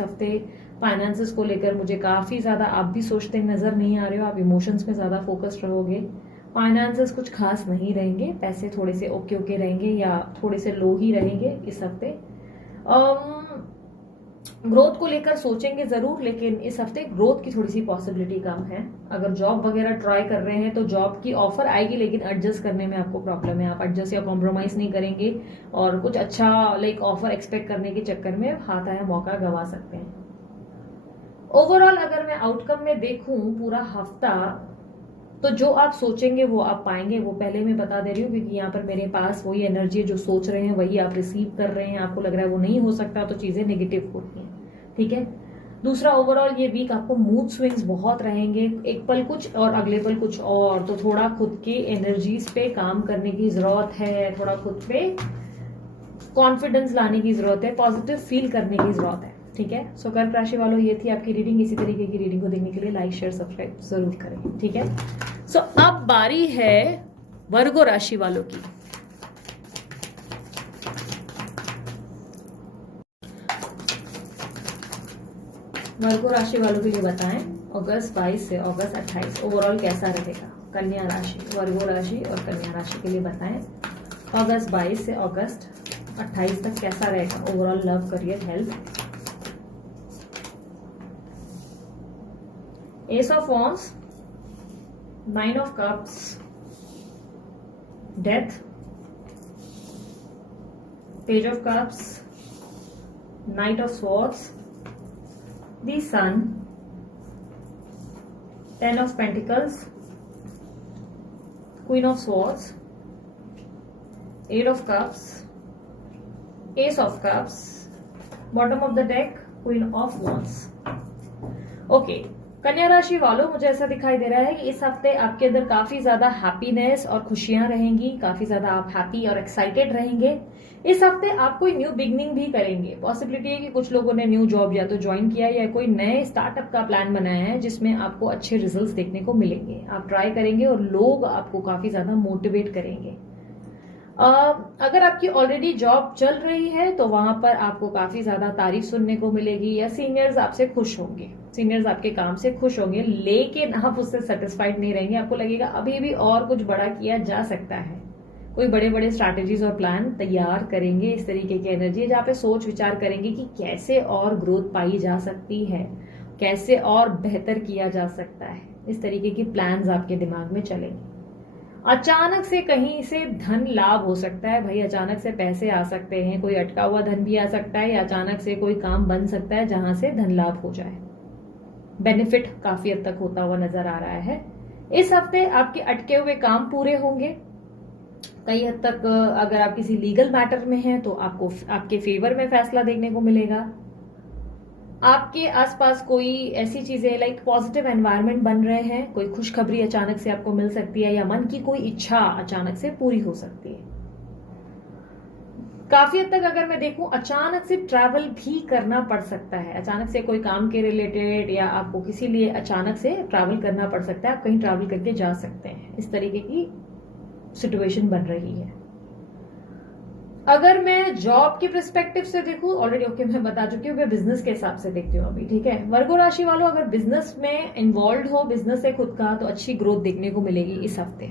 हफ्ते फाइनेंसेस को लेकर मुझे काफी ज्यादा आप भी सोचते नजर नहीं आ रहे हो, आप इमोशंस में ज्यादा फोकस्ड रहोगे। फाइनेंसेस कुछ खास नहीं रहेंगे, पैसे थोड़े से ओके ओके रहेंगे या थोड़े से लो ही रहेंगे इस हफ्ते। ग्रोथ को लेकर सोचेंगे जरूर, लेकिन इस हफ्ते ग्रोथ की थोड़ी सी पॉसिबिलिटी कम है। अगर जॉब वगैरह ट्राई कर रहे हैं तो जॉब की ऑफर आएगी, लेकिन एडजस्ट करने में आपको प्रॉब्लम है, आप एडजस्ट या कॉम्प्रोमाइज नहीं करेंगे और कुछ अच्छा लाइक ऑफर एक्सपेक्ट करने के चक्कर में हाथ आया मौका गंवा सकते हैं। ओवरऑल अगर मैं आउटकम में देखूं पूरा हफ्ता, तो जो आप सोचेंगे वो आप पाएंगे, वो पहले मैं बता दे रही हूँ, क्योंकि यहाँ पर मेरे पास वही एनर्जी है, जो सोच रहे हैं वही आप रिसीव कर रहे हैं। आपको लग रहा है वो नहीं हो सकता तो चीजें नेगेटिव होती हैं। ठीक है, दूसरा ओवरऑल ये वीक आपको मूड स्विंग्स बहुत रहेंगे, एक पल कुछ और अगले पल कुछ और, तो थोड़ा खुद की एनर्जीज पे काम करने की जरूरत है, थोड़ा खुद पे कॉन्फिडेंस लाने की जरूरत है, पॉजिटिव फील करने की जरूरत है। ठीक है, सो कर्क राशि वालों ये थी आपकी रीडिंग। इसी तरीके की रीडिंग को देखने के लिए लाइक शेयर सब्सक्राइब जरूर करें। ठीक है, सो अब बारी है वर्गो राशि वालों की। वर्गो राशि वालों के लिए बताएं अगस्त 22 से अगस्त 28 ओवरऑल कैसा रहेगा। कन्या राशि, वर्गो राशि और कन्या राशि के लिए बताएं अगस्त 22 से अगस्त 28 तक कैसा रहेगा overall love, career, health. Ace of wands, 9 of cups, death, page of cups, knight of swords, the sun, 10 of pentacles, queen of swords, 8 of cups, ace of cups, bottom of the deck, queen of wands. Okay, कन्या राशि वालों मुझे ऐसा दिखाई दे रहा है कि इस हफ्ते आपके अंदर काफी ज्यादा हैप्पीनेस और खुशियां रहेंगी, काफी ज्यादा आप हैप्पी और एक्साइटेड रहेंगे। इस हफ्ते आप कोई न्यू बिगनिंग भी करेंगे। पॉसिबिलिटी है कि कुछ लोगों ने न्यू जॉब या तो ज्वाइन किया या कोई नए स्टार्टअप का प्लान बनाया है जिसमें आपको अच्छे रिजल्ट्स देखने को मिलेंगे। आप ट्राई करेंगे और लोग आपको काफी ज्यादा मोटिवेट करेंगे। अगर आपकी ऑलरेडी जॉब चल रही है तो वहां पर आपको काफी ज्यादा तारीफ सुनने को मिलेगी या सीनियर्स आपसे खुश होंगे, सीनियर्स आपके काम से खुश होंगे, लेकिन आप उससे सेटिस्फाइड नहीं रहेंगे। आपको लगेगा अभी भी और कुछ बड़ा किया जा सकता है। कोई बड़े बड़े स्ट्रैटेजीज और प्लान तैयार करेंगे। इस तरीके की एनर्जी जहाँ पे सोच विचार करेंगे कि कैसे और ग्रोथ पाई जा सकती है, कैसे और बेहतर किया जा सकता है। इस तरीके की प्लान्स आपके दिमाग में चलेंगे। अचानक से कहीं से धन लाभ हो सकता है भाई, अचानक से पैसे आ सकते हैं, कोई अटका हुआ धन भी आ सकता है या अचानक से कोई काम बन सकता है जहां से धन लाभ हो जाए। बेनिफिट काफी हद तक होता हुआ नजर आ रहा है। इस हफ्ते आपके अटके हुए काम पूरे होंगे। कई हद तक अगर आप किसी लीगल मैटर में हैं तो आपको आपके फेवर में फैसला देखने को मिलेगा। आपके आसपास कोई ऐसी चीजें लाइक पॉजिटिव एनवायरनमेंट बन रहे हैं, कोई खुशखबरी अचानक से आपको मिल सकती है या मन की कोई इच्छा अचानक से पूरी हो सकती है। काफी हद तक अगर मैं देखूं अचानक से ट्रैवल भी करना पड़ सकता है, अचानक से कोई काम के रिलेटेड या आपको किसी लिए अचानक से ट्रैवल करना पड़ सकता है, आप कहीं ट्रैवल करके जा सकते हैं। इस तरीके की सिचुएशन बन रही है। अगर मैं जॉब के पर्सपेक्टिव से देखूं, ऑलरेडी ओके मैं बता चुकी हूँ, मैं बिजनेस के हिसाब से देखती हूँ अभी। ठीक है, वर्गो राशि वालों अगर बिजनेस में इन्वॉल्व हो, बिजनेस है खुद का, तो अच्छी ग्रोथ देखने को मिलेगी इस हफ्ते।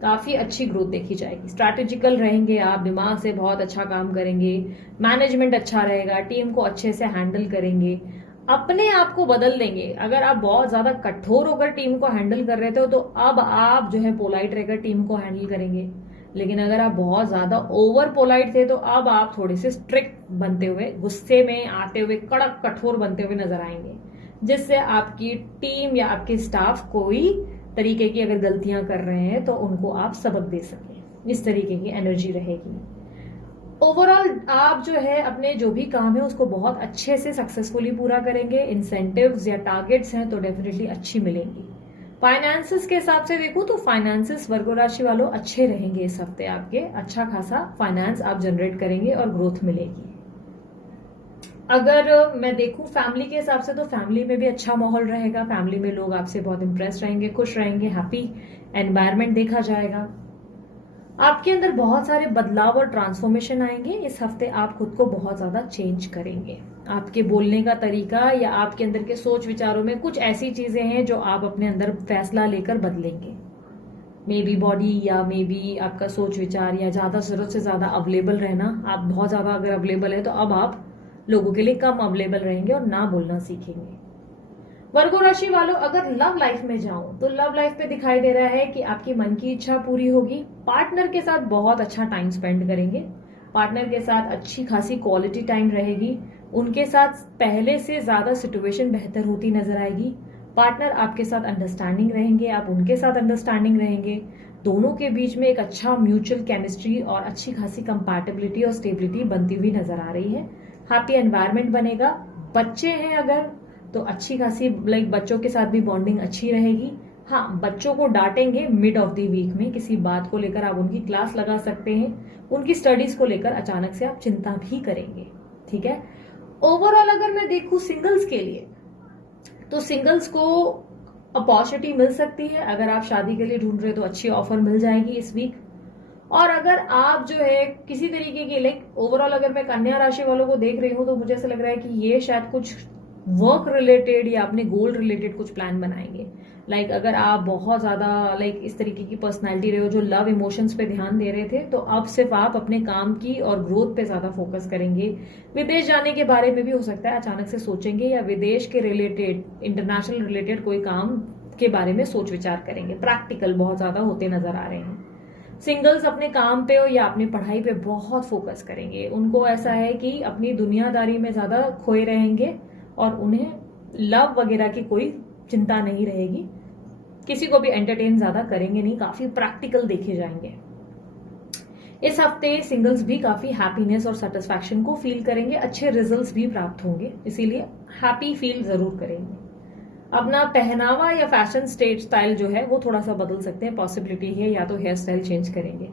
काफी अच्छी ग्रोथ देखी जाएगी। स्ट्रैटेजिकल रहेंगे आप, दिमाग से बहुत अच्छा काम करेंगे, मैनेजमेंट अच्छा रहेगा, टीम को अच्छे से हैंडल करेंगे, अपने आप को बदल देंगे। अगर आप बहुत ज्यादा कठोर होकर टीम को हैंडल कर रहे थे तो अब आप जो है पोलाइट रहकर टीम को हैंडल करेंगे। लेकिन अगर आप बहुत ज्यादा ओवर पोलाइट थे तो अब आप थोड़े से स्ट्रिक्ट बनते हुए, गुस्से में आते हुए, कड़क कठोर बनते हुए नजर आएंगे, जिससे आपकी टीम या आपके स्टाफ कोई तरीके की अगर गलतियां कर रहे हैं तो उनको आप सबक दे सकें। इस तरीके की एनर्जी रहेगी। ओवरऑल आप जो है अपने जो भी काम है उसको बहुत अच्छे से सक्सेसफुली पूरा करेंगे। इंसेंटिव्स या टारगेट्स हैं तो डेफिनेटली अच्छी मिलेंगी। फाइनेंसेस के हिसाब से देखूं तो फाइनेंसेस वर्गो राशि वालों अच्छे रहेंगे इस हफ्ते आपके, अच्छा खासा फाइनेंस आप जनरेट करेंगे और ग्रोथ मिलेगी। अगर मैं देखूं फैमिली के हिसाब से तो फैमिली में भी अच्छा माहौल रहेगा, फैमिली में लोग आपसे बहुत इंप्रेस रहेंगे, खुश रहेंगे, हैप्पी एनवायरनमेंट देखा जाएगा। आपके अंदर बहुत सारे बदलाव और ट्रांसफॉर्मेशन आएंगे इस हफ्ते, आप खुद को बहुत ज्यादा चेंज करेंगे। आपके बोलने का तरीका या आपके अंदर के सोच विचारों में कुछ ऐसी चीजें हैं जो आप अपने अंदर फैसला लेकर बदलेंगे। मे बी बॉडी या मे बी आपका सोच विचार या ज्यादा जरूरत से ज्यादा अवेलेबल रहना, आप बहुत ज्यादा अगर अवेलेबल है तो अब आप लोगों के लिए कम अवेलेबल रहेंगे और ना बोलना सीखेंगे। वर्गो राशि वालों अगर लव लाइफ में जाऊं तो लव लाइफ पे दिखाई दे रहा है कि आपकी मन की इच्छा पूरी होगी, पार्टनर के साथ बहुत अच्छा टाइम स्पेंड करेंगे, पार्टनर के साथ अच्छी खासी क्वालिटी टाइम रहेगी, उनके साथ पहले से ज्यादा सिचुएशन बेहतर होती नजर आएगी, पार्टनर आपके साथ अंडरस्टैंडिंग रहेंगे, आप उनके साथ अंडरस्टैंडिंग रहेंगे, दोनों के बीच में एक अच्छा म्यूचुअल केमिस्ट्री और अच्छी खासी कंपैटिबिलिटी और स्टेबिलिटी बनती हुई नजर आ रही है। हैप्पी एनवायरनमेंट बनेगा। बच्चे हैं अगर तो अच्छी खासी लाइक बच्चों के साथ भी बॉन्डिंग अच्छी रहेगी। हाँ, बच्चों को डांटेंगे मिड ऑफ द वीक में, किसी बात को लेकर आप उनकी क्लास लगा सकते हैं, उनकी स्टडीज को लेकर अचानक से आप चिंता भी करेंगे। ठीक है, ओवरऑल अगर मैं देखूं सिंगल्स के लिए तो सिंगल्स को अपॉर्चुनिटी मिल सकती है। अगर आप शादी के लिए ढूंढ रहे हो तो अच्छी ऑफर मिल जाएगी इस वीक। और अगर आप जो है किसी तरीके की लाइक ओवरऑल अगर मैं कन्या राशि वालों को देख रही हूं तो मुझे ऐसा लग रहा है कि ये शायद कुछ वर्क रिलेटेड या अपने गोल रिलेटेड कुछ प्लान बनाएंगे। लाइक अगर आप बहुत ज्यादा लाइक इस तरीके की पर्सनालिटी रहे हो जो लव इमोशंस पे ध्यान दे रहे थे, तो अब सिर्फ आप अपने काम की और ग्रोथ पे ज्यादा फोकस करेंगे। विदेश जाने के बारे में भी हो सकता है अचानक से सोचेंगे, या विदेश के रिलेटेड इंटरनेशनल रिलेटेड कोई काम के बारे में सोच विचार करेंगे। प्रैक्टिकल बहुत ज्यादा होते नजर आ रहे हैं। सिंगल्स अपने काम पे हो या अपनी पढ़ाई पे बहुत फोकस करेंगे। उनको ऐसा है कि अपनी दुनियादारी में ज्यादा खोए रहेंगे और उन्हें लव वगैरह की कोई चिंता नहीं रहेगी। किसी को भी एंटरटेन ज्यादा करेंगे नहीं, काफी प्रैक्टिकल देखे जाएंगे। इस हफ्ते सिंगल्स भी काफी हैप्पीनेस और सेटिस्फैक्शन को फील करेंगे, अच्छे रिजल्ट्स भी प्राप्त होंगे, इसीलिए हैप्पी फील जरूर करेंगे। अपना पहनावा या फैशन स्टाइल जो है वो थोड़ा सा बदल सकते हैं, पॉसिबिलिटी है, या तो हेयर स्टाइल चेंज करेंगे।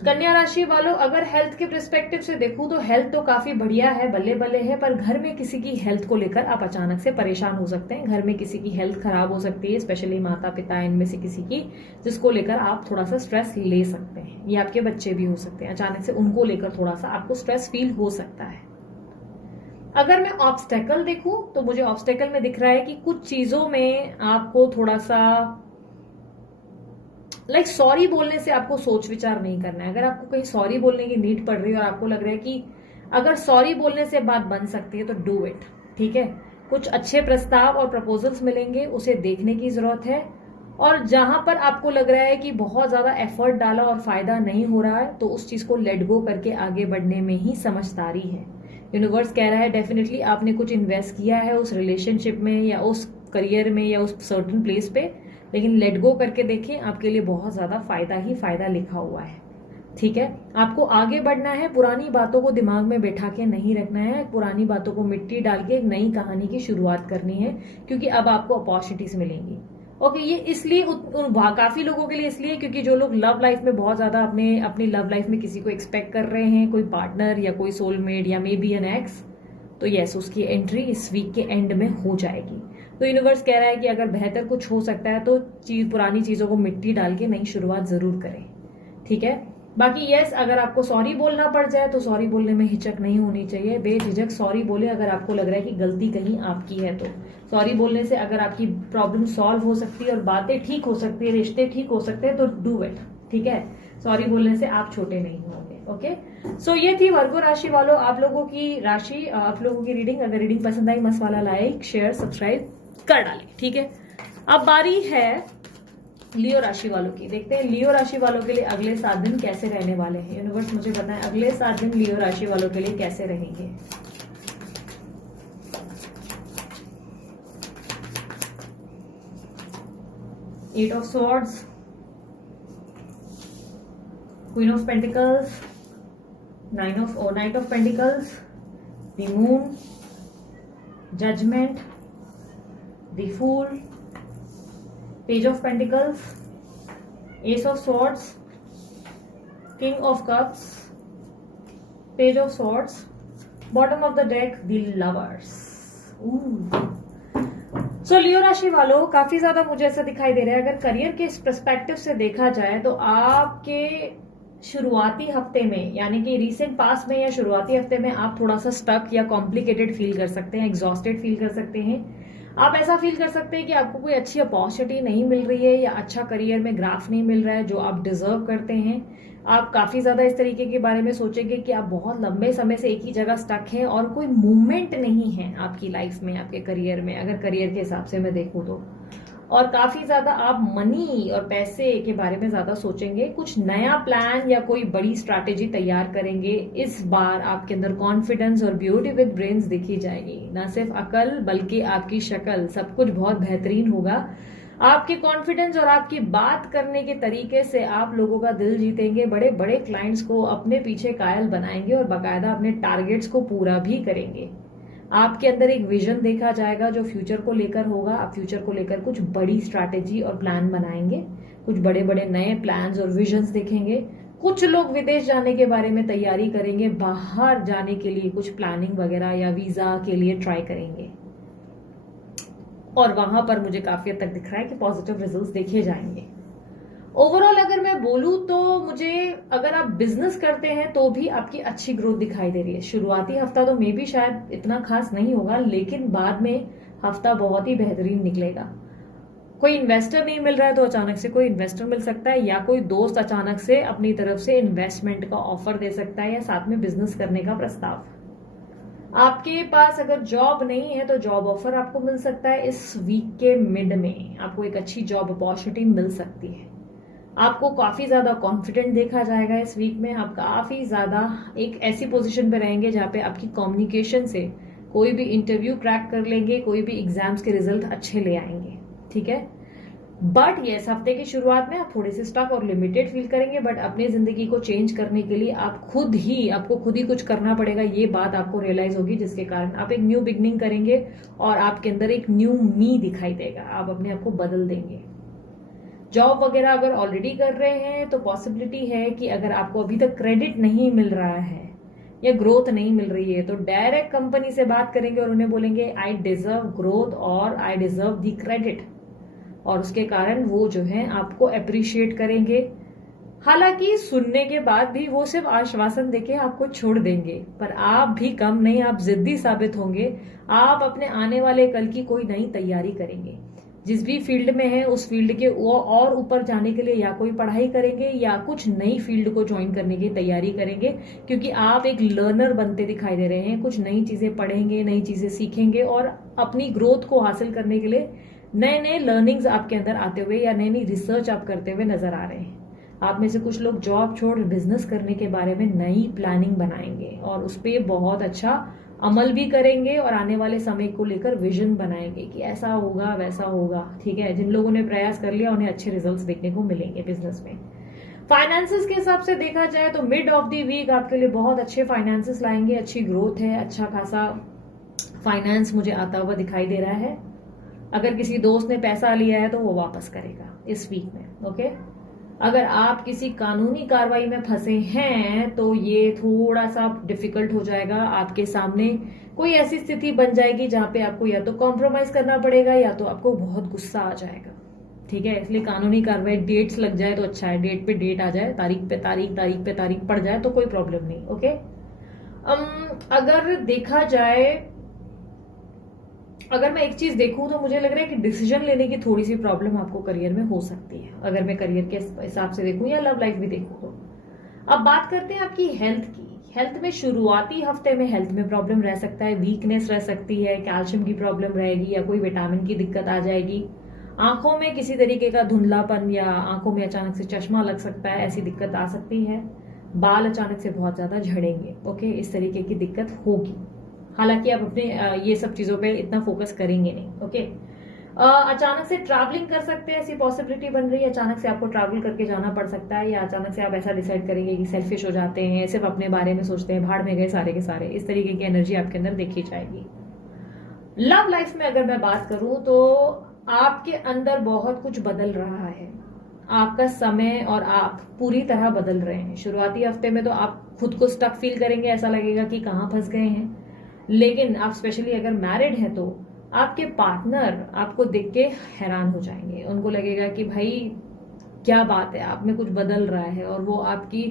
कन्या राशि वालों अगर हेल्थ के पर्सपेक्टिव से देखूं तो हेल्थ तो काफी बढ़िया है, बल्ले बल्ले है, पर घर में किसी की हेल्थ को लेकर आप अचानक से परेशान हो सकते हैं। घर में किसी की हेल्थ खराब हो सकती है, स्पेशली माता पिता इनमें से किसी की, जिसको लेकर आप थोड़ा सा स्ट्रेस ले सकते हैं। ये आपके बच्चे भी हो सकते हैं, अचानक से उनको लेकर थोड़ा सा आपको स्ट्रेस फील हो सकता है। अगर मैं ऑब्स्टेकल देखूं तो मुझे ऑब्स्टेकल में दिख रहा है कि कुछ चीजों में आपको थोड़ा सा लाइक सॉरी बोलने से आपको सोच विचार नहीं करना है। अगर आपको कहीं सॉरी बोलने की नीड पड़ रही है और आपको लग रहा है कि अगर सॉरी बोलने से बात बन सकती है तो डू इट। ठीक है, कुछ अच्छे प्रस्ताव और प्रपोजल्स मिलेंगे, उसे देखने की जरूरत है। और जहां पर आपको लग रहा है कि बहुत ज्यादा एफर्ट डाला और फायदा नहीं हो रहा है तो उस चीज को लेट गो करके आगे बढ़ने में ही समझदारी है। यूनिवर्स कह रहा है डेफिनेटली आपने कुछ इन्वेस्ट किया है उस रिलेशनशिप में या उस करियर में या उस सर्टेन प्लेस पे, लेकिन लेट गो करके देखें, आपके लिए बहुत ज्यादा फायदा ही फायदा लिखा हुआ है। ठीक है, आपको आगे बढ़ना है, पुरानी बातों को दिमाग में बैठा के नहीं रखना है, पुरानी बातों को मिट्टी डाल के एक नई कहानी की शुरुआत करनी है, क्योंकि अब आपको अपॉर्चुनिटीज मिलेंगी। ओके, ये इसलिए काफी लोगों के लिए इसलिए क्योंकि जो लोग लव लाइफ में बहुत ज्यादा अपनी लव लाइफ में किसी को एक्सपेक्ट कर रहे हैं, कोई पार्टनर या कोई सोलमेट या मे बी एन एक्स, तो यस, उसकी एंट्री इस वीक के एंड में हो जाएगी। तो यूनिवर्स कह रहा है कि अगर बेहतर कुछ हो सकता है तो पुरानी चीजों को मिट्टी डाल के नई शुरुआत जरूर करें। ठीक है, बाकी यस, अगर आपको सॉरी बोलना पड़ जाए तो सॉरी बोलने में हिचक नहीं होनी चाहिए, बेझिझक सॉरी बोले। अगर आपको लग रहा है कि गलती कहीं आपकी है तो सॉरी बोलने से अगर आपकी प्रॉब्लम सॉल्व हो सकती है और बातें ठीक हो सकती है, रिश्ते ठीक हो सकते हैं, तो डू इट। ठीक है, सॉरी बोलने से आप छोटे नहीं होंगे। ओके, सो ये थी वर्गो राशि वालों आप लोगों की राशि, आप लोगों की रीडिंग। अगर रीडिंग पसंद आई मस्त वाला लाइक शेयर सब्सक्राइब कर डालें। ठीक है, अब बारी है लियो राशि वालों की। देखते हैं लियो राशि वालों के लिए अगले 7 दिन कैसे रहने वाले हैं। यूनिवर्स मुझे बताएं अगले 7 दिन लियो राशि वालों के लिए कैसे रहेंगे। Eight of swords, queen of pentacles, knight of pentacles, the moon, judgement, the fool, page of pentacles, ace of swords, king of cups, page of swords, bottom of the deck the lovers. So Leo राशि वालों, काफी ज्यादा मुझे ऐसा दिखाई दे रहा है, अगर करियर के इस पर्सपेक्टिव से देखा जाए तो आपके शुरुआती हफ्ते में, यानी कि रिसेंट पास में या शुरुआती हफ्ते में आप थोड़ा सा स्टक या कॉम्प्लिकेटेड फील कर सकते हैं, एग्जॉस्टेड फील कर सकते हैं। आप ऐसा फील कर सकते हैं कि आपको कोई अच्छी अपॉर्चुनिटी नहीं मिल रही है या अच्छा करियर में ग्राफ नहीं मिल रहा है जो आप डिजर्व करते हैं। आप काफी ज्यादा इस तरीके के बारे में सोचेंगे कि आप बहुत लंबे समय से एक ही जगह स्टक हैं और कोई मूवमेंट नहीं है आपकी लाइफ में, आपके करियर में, अगर करियर के हिसाब से मैं देखूं तो। और काफी ज्यादा आप मनी और पैसे के बारे में ज्यादा सोचेंगे, कुछ नया प्लान या कोई बड़ी स्ट्रैटेजी तैयार करेंगे। इस बार आपके अंदर कॉन्फिडेंस और ब्यूटी विद ब्रेन्स दिखी जाएगी, ना सिर्फ अकल बल्कि आपकी शक्ल, सब कुछ बहुत बेहतरीन होगा। आपके कॉन्फिडेंस और आपकी बात करने के तरीके से आप लोगों का दिल जीतेंगे, बड़े बड़े क्लाइंट्स को अपने पीछे कायल बनाएंगे और बाकायदा अपने टारगेट्स को पूरा भी करेंगे। आपके अंदर एक विजन देखा जाएगा जो फ्यूचर को लेकर होगा। आप फ्यूचर को लेकर कुछ बड़ी स्ट्रैटेजी और प्लान बनाएंगे, कुछ बड़े बड़े नए प्लान्स और विजन्स देखेंगे। कुछ लोग विदेश जाने के बारे में तैयारी करेंगे, बाहर जाने के लिए कुछ प्लानिंग वगैरह या वीजा के लिए ट्राई करेंगे और वहां पर मुझे काफी हद तक दिख रहा है कि पॉजिटिव रिजल्ट्स देखे जाएंगे। ओवरऑल अगर मैं बोलूं तो मुझे, अगर आप बिजनेस करते हैं तो भी आपकी अच्छी ग्रोथ दिखाई दे रही है। शुरुआती हफ्ता तो मे भी शायद इतना खास नहीं होगा, लेकिन बाद में हफ्ता बहुत ही बेहतरीन निकलेगा। कोई इन्वेस्टर नहीं मिल रहा है तो अचानक से कोई इन्वेस्टर मिल सकता है, या कोई दोस्त अचानक से अपनी तरफ से इन्वेस्टमेंट का ऑफर दे सकता है या साथ में बिजनेस करने का प्रस्ताव। आपके पास अगर जॉब नहीं है तो जॉब ऑफर आपको मिल सकता है इस वीक के मिड में, आपको एक अच्छी जॉब अपॉर्चुनिटी मिल सकती है। आपको काफी ज्यादा कॉन्फिडेंट देखा जाएगा इस वीक में। आप काफी ज्यादा एक ऐसी पोजीशन पे रहेंगे जहां पे आपकी कम्युनिकेशन से कोई भी इंटरव्यू क्रैक कर लेंगे, कोई भी एग्जाम्स के रिजल्ट अच्छे ले आएंगे, ठीक है। बट इस हफ्ते की शुरुआत में आप थोड़े से स्टक और लिमिटेड फील करेंगे, बट अपनी जिंदगी को चेंज करने के लिए आपको खुद ही कुछ करना पड़ेगा, ये बात आपको रियलाइज होगी, जिसके कारण आप एक न्यू बिगनिंग करेंगे और आपके अंदर एक न्यू मी दिखाई देगा, आप अपने आप को बदल देंगे। जॉब वगैरह अगर ऑलरेडी कर रहे हैं तो पॉसिबिलिटी है कि अगर आपको अभी तक क्रेडिट नहीं मिल रहा है या ग्रोथ नहीं मिल रही है तो डायरेक्ट कंपनी से बात करेंगे और उन्हें बोलेंगे आई डिजर्व ग्रोथ और आई डिजर्व दी क्रेडिट, और उसके कारण वो जो है आपको अप्रिशिएट करेंगे। हालांकि सुनने के बाद भी वो सिर्फ आश्वासन देके आपको छोड़ देंगे, पर आप भी कम नहीं, आप जिद्दी साबित होंगे। आप अपने आने वाले कल की कोई नई तैयारी करेंगे, जिस भी फील्ड में है उस फील्ड के और ऊपर जाने के लिए या कोई पढ़ाई करेंगे या कुछ नई फील्ड को ज्वाइन करने की तैयारी करेंगे, क्योंकि आप एक लर्नर बनते दिखाई दे रहे हैं। कुछ नई चीजें पढ़ेंगे, नई चीजें सीखेंगे और अपनी ग्रोथ को हासिल करने के लिए नए नए लर्निंग्स आपके अंदर आते हुए या नई नई रिसर्च आप करते हुए नजर आ रहे हैं। आप में से कुछ लोग जॉब छोड़ बिजनेस करने के बारे में नई प्लानिंग बनाएंगे और उस पर बहुत अच्छा अमल भी करेंगे और आने वाले समय को लेकर विजन बनाएंगे कि ऐसा होगा वैसा होगा, ठीक है। जिन लोगों ने प्रयास कर लिया उन्हें अच्छे रिजल्ट्स देखने को मिलेंगे बिजनेस में। फाइनेंसेस के हिसाब से देखा जाए तो मिड ऑफ द वीक आपके लिए बहुत अच्छे फाइनेंसेस लाएंगे, अच्छी ग्रोथ है, अच्छा खासा फाइनेंस मुझे आता हुआ दिखाई दे रहा है। अगर किसी दोस्त ने पैसा लिया है तो वो वापस करेगा इस वीक में, ओके। अगर आप किसी कानूनी कार्रवाई में फंसे हैं तो ये थोड़ा सा डिफिकल्ट हो जाएगा। आपके सामने कोई ऐसी स्थिति बन जाएगी जहां पे आपको या तो कॉम्प्रोमाइज करना पड़ेगा या तो आपको बहुत गुस्सा आ जाएगा, ठीक है। इसलिए कानूनी कार्रवाई, डेट्स लग जाए तो अच्छा है, डेट पे डेट आ जाए, तारीख पे तारीख, तारीख पे तारीख पड़ जाए तो कोई प्रॉब्लम नहीं, ओके। अगर देखा जाए, अगर मैं एक चीज देखूं तो मुझे लग रहा है कि डिसीजन लेने की थोड़ी सी प्रॉब्लम आपको करियर में हो सकती है, अगर मैं करियर के हिसाब से देखूं या लव लाइफ भी देखूं तो। अब बात करते हैं आपकी हेल्थ की। हेल्थ में शुरुआती हफ्ते में हेल्थ में प्रॉब्लम रह सकता है, वीकनेस रह सकती है, कैल्शियम की प्रॉब्लम रहेगी या कोई विटामिन की दिक्कत आ जाएगी। आंखों में किसी तरीके का धुंधलापन या आंखों में अचानक से चश्मा लग सकता है, ऐसी दिक्कत आ सकती है। बाल अचानक से बहुत ज्यादा झड़ेंगे, ओके, इस तरीके की दिक्कत होगी। हालांकि आप अपने ये सब चीजों पे इतना फोकस करेंगे नहीं, ओके। अचानक से ट्रैवलिंग कर सकते हैं, ऐसी पॉसिबिलिटी बन रही है। अचानक से आपको ट्रैवल करके जाना पड़ सकता है या अचानक से आप ऐसा डिसाइड करेंगे कि सेल्फिश हो जाते हैं, सिर्फ अपने बारे में सोचते हैं, भाड़ में गए सारे के सारे, इस तरीके की एनर्जी आपके अंदर देखी जाएगी। लव लाइफ में अगर मैं बात करूं तो आपके अंदर बहुत कुछ बदल रहा है। आपका समय और आप पूरी तरह बदल रहे हैं। शुरुआती हफ्ते में तो आप खुद को स्टक फील करेंगे, ऐसा लगेगा कि कहाँ फंस गए हैं। लेकिन आप स्पेशली अगर मैरिड हैं तो आपके पार्टनर आपको देख के हैरान हो जाएंगे। उनको लगेगा कि भाई क्या बात है, आप में कुछ बदल रहा है, और वो आपकी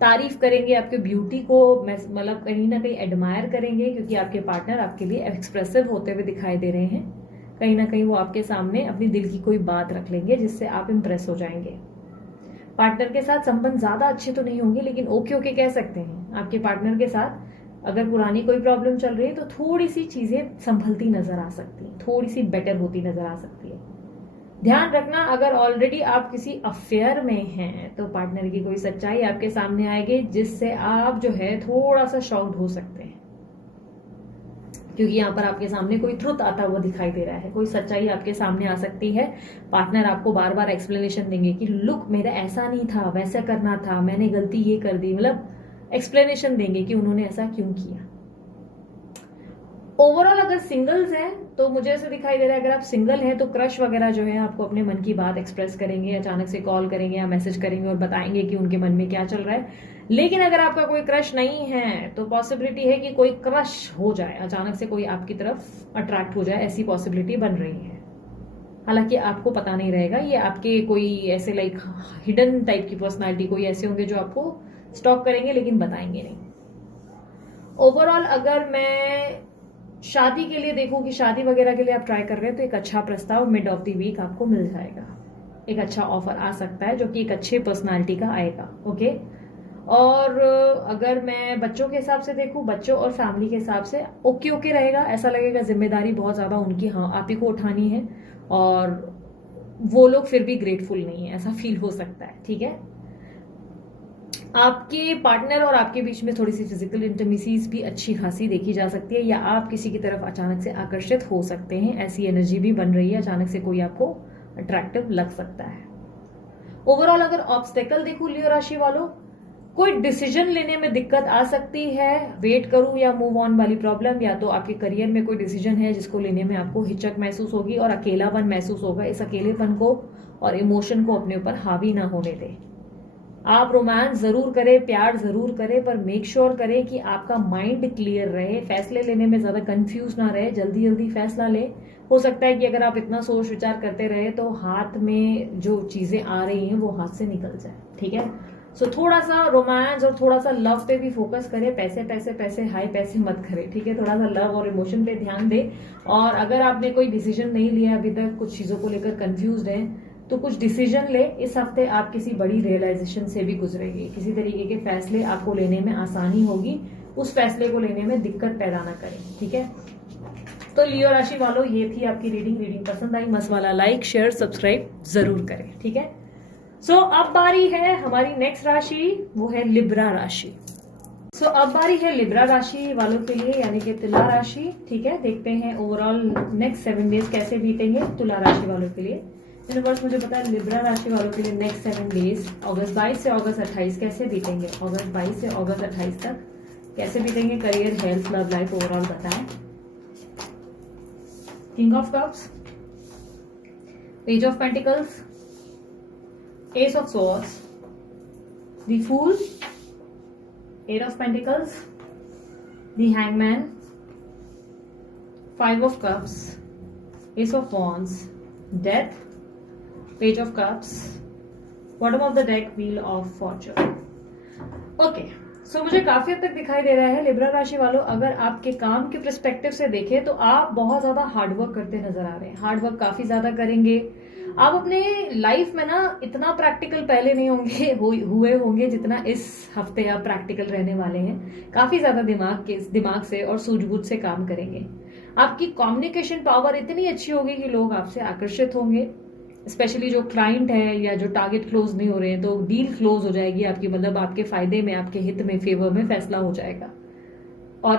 तारीफ करेंगे, आपके ब्यूटी को मतलब कहीं ना कहीं एडमायर करेंगे, क्योंकि आपके पार्टनर आपके लिए एक्सप्रेसिव होते हुए दिखाई दे रहे हैं। कहीं ना कहीं वो आपके सामने अपनी दिल की कोई बात रख लेंगे जिससे आप इम्प्रेस हो जाएंगे। पार्टनर के साथ संबंध ज्यादा अच्छे तो नहीं होंगे, लेकिन ओके ओके कह सकते हैं। आपके पार्टनर के साथ अगर पुरानी कोई प्रॉब्लम चल रही है तो थोड़ी सी चीजें संभलती नजर आ सकती है, थोड़ी सी बेटर होती नजर आ सकती है। ध्यान रखना, अगर ऑलरेडी आप किसी अफेयर में हैं तो पार्टनर की कोई सच्चाई आपके सामने आएगी जिससे आप जो है थोड़ा सा शॉक्ड हो सकते हैं, क्योंकि यहाँ पर आपके सामने कोई ट्रुथ आता हुआ दिखाई दे रहा है, कोई सच्चाई आपके सामने आ सकती है। पार्टनर आपको बार बार एक्सप्लेनेशन देंगे कि लुक मेरा ऐसा नहीं था, वैसा करना था, मैंने गलती ये कर दी, मतलब एक्सप्लेनेशन देंगे कि उन्होंने ऐसा क्यों किया। ओवरऑल अगर सिंगल्स हैं तो मुझे ऐसा दिखाई दे रहा है, अगर आप सिंगल हैं तो क्रश वगैरह जो है आपको अपने मन की बात एक्सप्रेस करेंगे, अचानक से कॉल करेंगे या मैसेज करेंगे और बताएंगे कि उनके मन में क्या चल रहा है। लेकिन अगर आपका कोई क्रश नहीं है तो पॉसिबिलिटी है कि कोई क्रश हो जाए, अचानक से कोई आपकी तरफ अट्रैक्ट हो जाए, ऐसी पॉसिबिलिटी बन रही है। हालांकि आपको पता नहीं रहेगा, ये आपके कोई ऐसे लाइक हिडन टाइप की पर्सनालिटी कोई ऐसे होंगे जो आपको स्टॉक करेंगे लेकिन बताएंगे नहीं। ओवरऑल अगर मैं शादी के लिए देखूं कि शादी वगैरह के लिए आप ट्राई कर रहे हैं तो एक अच्छा प्रस्ताव मिड ऑफ द वीक आपको मिल जाएगा। एक अच्छा ऑफर आ सकता है जो कि एक अच्छे पर्सनालिटी का आएगा। ओके, और अगर मैं बच्चों के हिसाब से देखूं, बच्चों और फैमिली के हिसाब से ओके ओके रहेगा। ऐसा लगेगा जिम्मेदारी बहुत ज्यादा उनकी हाँ आप ही को उठानी है, और वो लोग फिर भी ग्रेटफुल नहीं है, ऐसा फील हो सकता है। ठीक है, आपके पार्टनर और आपके बीच में थोड़ी सी फिजिकल इंटीमेसीज भी अच्छी खासी देखी जा सकती है, या आप किसी की तरफ अचानक से आकर्षित हो सकते हैं, ऐसी एनर्जी भी बन रही है। अचानक से कोई आपको अट्रैक्टिव लग सकता है। ओवरऑल अगर ऑब्स्टेकल देखूं लियो राशि वालों, कोई डिसीजन लेने में दिक्कत आ सकती है, वेट करूं या मूव ऑन वाली प्रॉब्लम, या तो आपके करियर में कोई डिसीजन है जिसको लेने में आपको हिचक महसूस होगी और अकेलापन महसूस होगा। इस अकेलेपन को और इमोशन को अपने ऊपर हावी ना होने दें। आप रोमांस जरूर करें, प्यार जरूर करें, पर मेक श्योर करें कि आपका माइंड क्लियर रहे, फैसले लेने में ज्यादा कंफ्यूज ना रहे, जल्दी जल्दी फैसला ले। हो सकता है कि अगर आप इतना सोच विचार करते रहे तो हाथ में जो चीजें आ रही हैं वो हाथ से निकल जाए। ठीक है, सो थोड़ा सा रोमांस और थोड़ा सा लव पे भी फोकस करें। पैसे पैसे पैसे हाई पैसे मत करें। ठीक है, थोड़ा सा लव और इमोशन पे ध्यान दें। और अगर आपने कोई डिसीजन नहीं लिया अभी तक, कुछ चीजों को लेकर कंफ्यूज है, तो कुछ डिसीजन ले। इस हफ्ते आप किसी बड़ी रियलाइजेशन से भी गुजरेंगे, किसी तरीके के फैसले आपको लेने में आसानी होगी, उस फैसले को लेने में दिक्कत पैदा ना करें। ठीक है, तो लियो राशि वालों ये थी आपकी रीडिंग पसंद आई मस्त वाला लाइक शेयर सब्सक्राइब जरूर करें। ठीक है, सो अब बारी है हमारी नेक्स्ट राशि, वो है लिब्रा राशि। सो अब बारी है लिब्रा राशि वालों के लिए, यानी कि तुला राशि। ठीक है, देखते हैं ओवरऑल नेक्स्ट 7 डेज कैसे बीतेंगे तुला राशि वालों के लिए। यूनिवर्स मुझे पता है लिब्रा राशि वालों के लिए नेक्स्ट 7 डेज अगस्त 22 से अगस्त 28 कैसे बीतेंगे, अगस्त 22 से अगस्त 28 तक कैसे बीतेंगे। Career, health, love life overall बताएं। King of cups, page of pentacles, ace of swords, the fool, eight of pentacles, the hangman, 5 of cups, ace of wands, death, page of cups, bottom of the deck, wheel of fortune. Okay, so मुझे काफी हद तक दिखाई दे रहा है Libra राशि वालों, अगर आपके काम के पर्सपेक्टिव से देखें तो आप बहुत ज्यादा हार्डवर्क करते नजर आ रहे हैं। हार्डवर्क काफी ज्यादा करेंगे आप अपने लाइफ में ना। इतना प्रैक्टिकल पहले नहीं होंगे हुए होंगे जितना इस हफ्ते आप प्रैक्टिकल रहने वाले हैं। काफी ज्यादा दिमाग से और सूझबूझ से काम करेंगे। आपकी कम्युनिकेशन पावर इतनी अच्छी होगी कि लोग आपसे आकर्षित होंगे। स्पेशली जो क्लाइंट है या जो टारगेट क्लोज नहीं हो रहे हैं तो डील क्लोज हो जाएगी आपकी, मतलब आपके फायदे में, आपके हित में, फेवर में फैसला हो जाएगा। और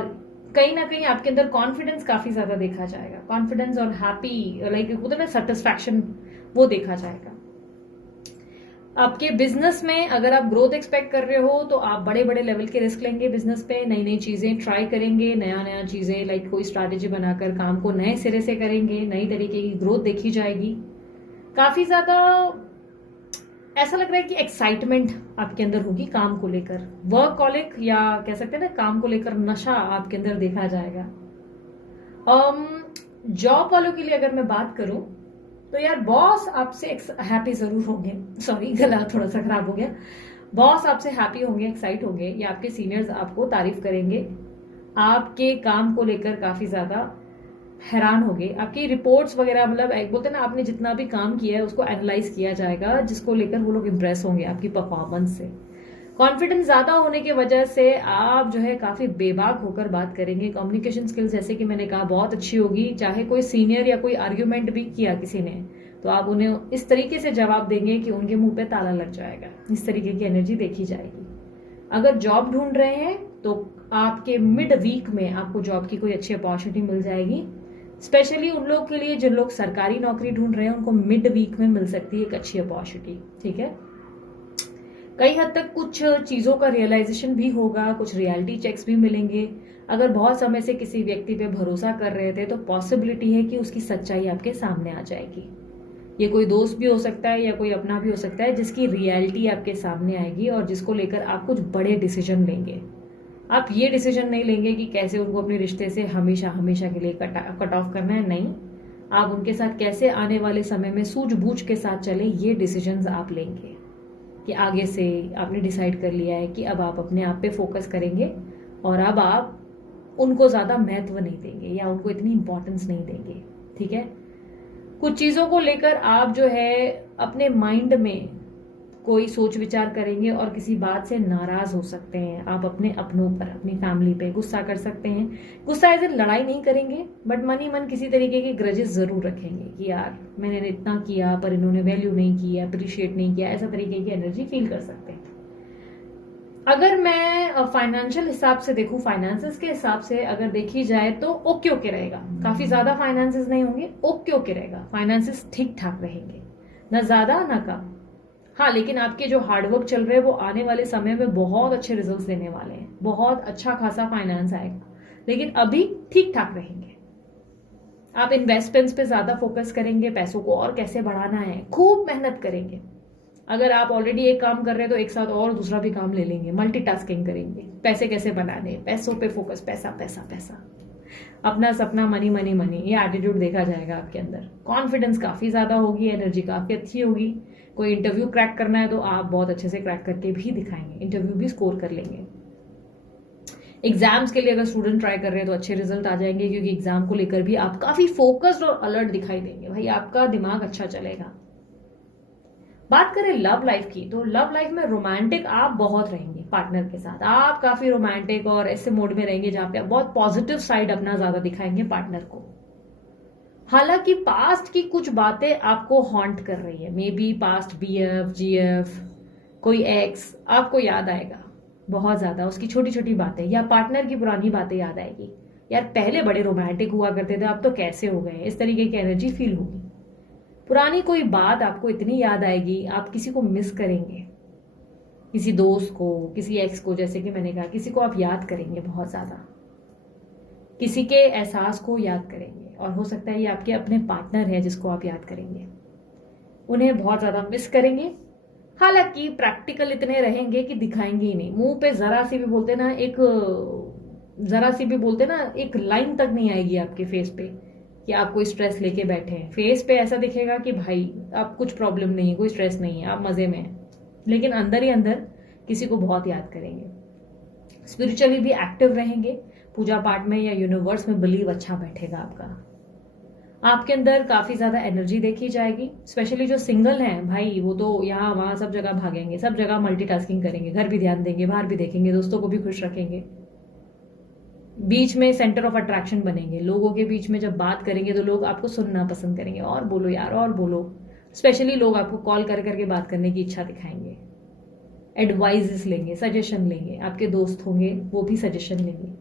कहीं ना कहीं आपके अंदर कॉन्फिडेंस काफी ज्यादा देखा जाएगा। कॉन्फिडेंस और हैप्पी लाइक होता है ना सेटिस्फैक्शन, वो देखा जाएगा। आपके बिजनेस में अगर आप ग्रोथ एक्सपेक्ट कर रहे हो तो आप बड़े बड़े लेवल के रिस्क लेंगे बिजनेस पे, नई नई चीजें ट्राई करेंगे, नया नया चीजें लाइक कोई स्ट्रैटेजी बनाकर काम को नए सिरे से करेंगे, नई तरीके की ग्रोथ देखी जाएगी। काफी ज्यादा ऐसा लग रहा है कि एक्साइटमेंट आपके अंदर होगी काम को लेकर, वर्कहॉलिक या कह सकते हैं ना काम को लेकर नशा आपके अंदर देखा जाएगा। जॉब वालों के लिए अगर मैं बात करूं तो यार बॉस आपसे हैप्पी जरूर होंगे, सॉरी गला थोड़ा सा खराब हो गया, बॉस आपसे हैप्पी होंगे, एक्साइट होंगे, या आपके सीनियर्स आपको तारीफ करेंगे, आपके काम को लेकर काफी ज्यादा हैरान होंगे, आपकी रिपोर्ट्स वगैरह मतलब एक बोलते हैं ना आपने जितना भी काम किया है उसको एनालाइज किया जाएगा, जिसको लेकर वो लोग इंप्रेस होंगे आपकी परफॉर्मेंस से। कॉन्फिडेंस ज्यादा होने की वजह से आप जो है काफी बेबाक होकर बात करेंगे। कम्युनिकेशन स्किल्स जैसे कि मैंने कहा बहुत अच्छी होगी, चाहे कोई सीनियर या कोई आर्ग्यूमेंट भी किया किसी ने तो आप उन्हें इस तरीके से जवाब देंगे कि उनके मुंह पे ताला लग जाएगा। इस तरीके की एनर्जी देखी जाएगी। अगर जॉब ढूंढ रहे हैं तो आपके मिड वीक में आपको जॉब की कोई अच्छी अपॉर्चुनिटी मिल जाएगी। स्पेशली उन लोग के लिए जिन लोग सरकारी नौकरी ढूंढ रहे हैं उनको मिड वीक में मिल सकती है एक अच्छी अपॉर्चुनिटी। ठीक है, कई हद तक कुछ चीजों का रियलाइजेशन भी होगा, कुछ रियलिटी चेक्स भी मिलेंगे। अगर बहुत समय से किसी व्यक्ति पे भरोसा कर रहे थे तो पॉसिबिलिटी है कि उसकी सच्चाई आपके सामने आ जाएगी। ये कोई दोस्त भी हो सकता है या कोई अपना भी हो सकता है जिसकी रियलिटी आपके सामने आएगी और जिसको लेकर आप कुछ बड़े डिसीजन लेंगे। आप ये डिसीजन नहीं लेंगे कि कैसे उनको अपने रिश्ते से हमेशा हमेशा के लिए कट ऑफ करना है, नहीं, आप उनके साथ कैसे आने वाले समय में सूझबूझ के साथ चले, ये डिसीजंस आप लेंगे कि आगे से आपने डिसाइड कर लिया है कि अब आप अपने आप पे फोकस करेंगे और अब आप उनको ज्यादा महत्व नहीं देंगे या उनको इतनी इंपॉर्टेंस नहीं देंगे। ठीक है, कुछ चीजों को लेकर आप जो है अपने माइंड में कोई सोच विचार करेंगे और किसी बात से नाराज हो सकते हैं। आप अपने अपनों पर, अपनी फैमिली पे गुस्सा कर सकते हैं। गुस्सा एज लड़ाई नहीं करेंगे बट मन ही मन किसी तरीके के ग्रजेस जरूर रखेंगे कि यार मैंने इतना किया पर इन्होंने वैल्यू नहीं की, अप्रिशिएट नहीं किया, ऐसा तरीके की एनर्जी फील कर सकते हैं। अगर मैं फाइनेंशियल हिसाब से देखूं, फाइनेंसेस के हिसाब से अगर देखी जाए तो ओके ओके रहेगा। काफी ज्यादा फाइनेंसेस नहीं होंगे, ओके ओके रहेगा, फाइनेंसेस ठीक ठाक रहेंगे, ना ज्यादा ना कम। हाँ, लेकिन आपके जो हार्डवर्क चल रहे हैं वो आने वाले समय में बहुत अच्छे रिजल्ट्स देने वाले हैं, बहुत अच्छा खासा फाइनेंस आएगा, लेकिन अभी ठीक ठाक रहेंगे। आप इन्वेस्टमेंट्स पे ज्यादा फोकस करेंगे, पैसों को और कैसे बढ़ाना है खूब मेहनत करेंगे। अगर आप ऑलरेडी एक काम कर रहे हैं तो एक साथ और दूसरा भी काम ले लेंगे, मल्टीटास्किंग करेंगे, पैसे कैसे बनाने, पैसों पे फोकस, पैसा पैसा पैसा, अपना सपना मनी मनी मनी, ये एटीट्यूड देखा जाएगा आपके अंदर। कॉन्फिडेंस काफी ज्यादा होगी, एनर्जी काफी अच्छी होगी। कोई इंटरव्यू क्रैक करना है तो आप बहुत अच्छे से क्रैक करके भी दिखाएंगे, इंटरव्यू भी स्कोर कर लेंगे। एग्जाम्स के लिए अगर स्टूडेंट ट्राई कर रहे हैं तो अच्छे रिजल्ट आ जाएंगे, क्योंकि एग्जाम को लेकर भी आप काफी फोकस्ड और अलर्ट दिखाई देंगे। भाई आपका दिमाग अच्छा चलेगा। बात करें लव लाइफ की, तो लव लाइफ में रोमांटिक आप बहुत रहेंगे पार्टनर के साथ। आप काफी रोमांटिक और ऐसे मोड में रहेंगे जहां पे आप बहुत पॉजिटिव साइड अपना ज्यादा दिखाएंगे पार्टनर को। हालांकि पास्ट की कुछ बातें आपको हॉन्ट कर रही है, may be past BF GF कोई एक्स आपको याद आएगा बहुत ज्यादा, उसकी छोटी छोटी बातें या पार्टनर की पुरानी बातें याद आएगी। यार पहले बड़े रोमांटिक हुआ करते थे, अब तो कैसे हो गए, इस तरीके की एनर्जी फील होगी। पुरानी कोई बात आपको इतनी याद आएगी, आप किसी को मिस करेंगे, किसी दोस्त को, किसी एक्स को, जैसे कि मैंने कहा किसी को आप याद करेंगे बहुत ज्यादा, किसी के एहसास को याद करेंगे, और हो सकता है ये आपके अपने पार्टनर है जिसको आप याद करेंगे, उन्हें बहुत ज्यादा मिस करेंगे। हालांकि प्रैक्टिकल इतने रहेंगे कि दिखाएंगे ही नहीं, मुंह पे जरा सी भी बोलते ना एक लाइन तक नहीं आएगी आपके फेस पे कि आप कोई स्ट्रेस लेके बैठे हैं। फेस पे ऐसा दिखेगा कि भाई आप कुछ प्रॉब्लम नहीं है, कोई स्ट्रेस नहीं है, आप मजे में हैं, लेकिन अंदर ही अंदर किसी को बहुत याद करेंगे। स्पिरिचुअली भी एक्टिव रहेंगे, पूजा पाठ में या यूनिवर्स में बिलीव अच्छा बैठेगा आपका। आपके अंदर काफी ज्यादा एनर्जी देखी जाएगी। स्पेशली जो सिंगल हैं भाई, वो तो यहाँ वहां सब जगह भागेंगे, सब जगह मल्टीटास्किंग करेंगे, घर भी ध्यान देंगे, बाहर भी देखेंगे, दोस्तों को भी खुश रखेंगे, बीच में सेंटर ऑफ अट्रैक्शन बनेंगे। लोगों के बीच में जब बात करेंगे तो लोग आपको सुनना पसंद करेंगे, और बोलो यार और बोलो। स्पेशली लोग आपको कॉल कर करके बात करने की इच्छा दिखाएंगे, एडवाइजेस लेंगे, सजेशन लेंगे। आपके दोस्त होंगे वो भी सजेशन लेंगे।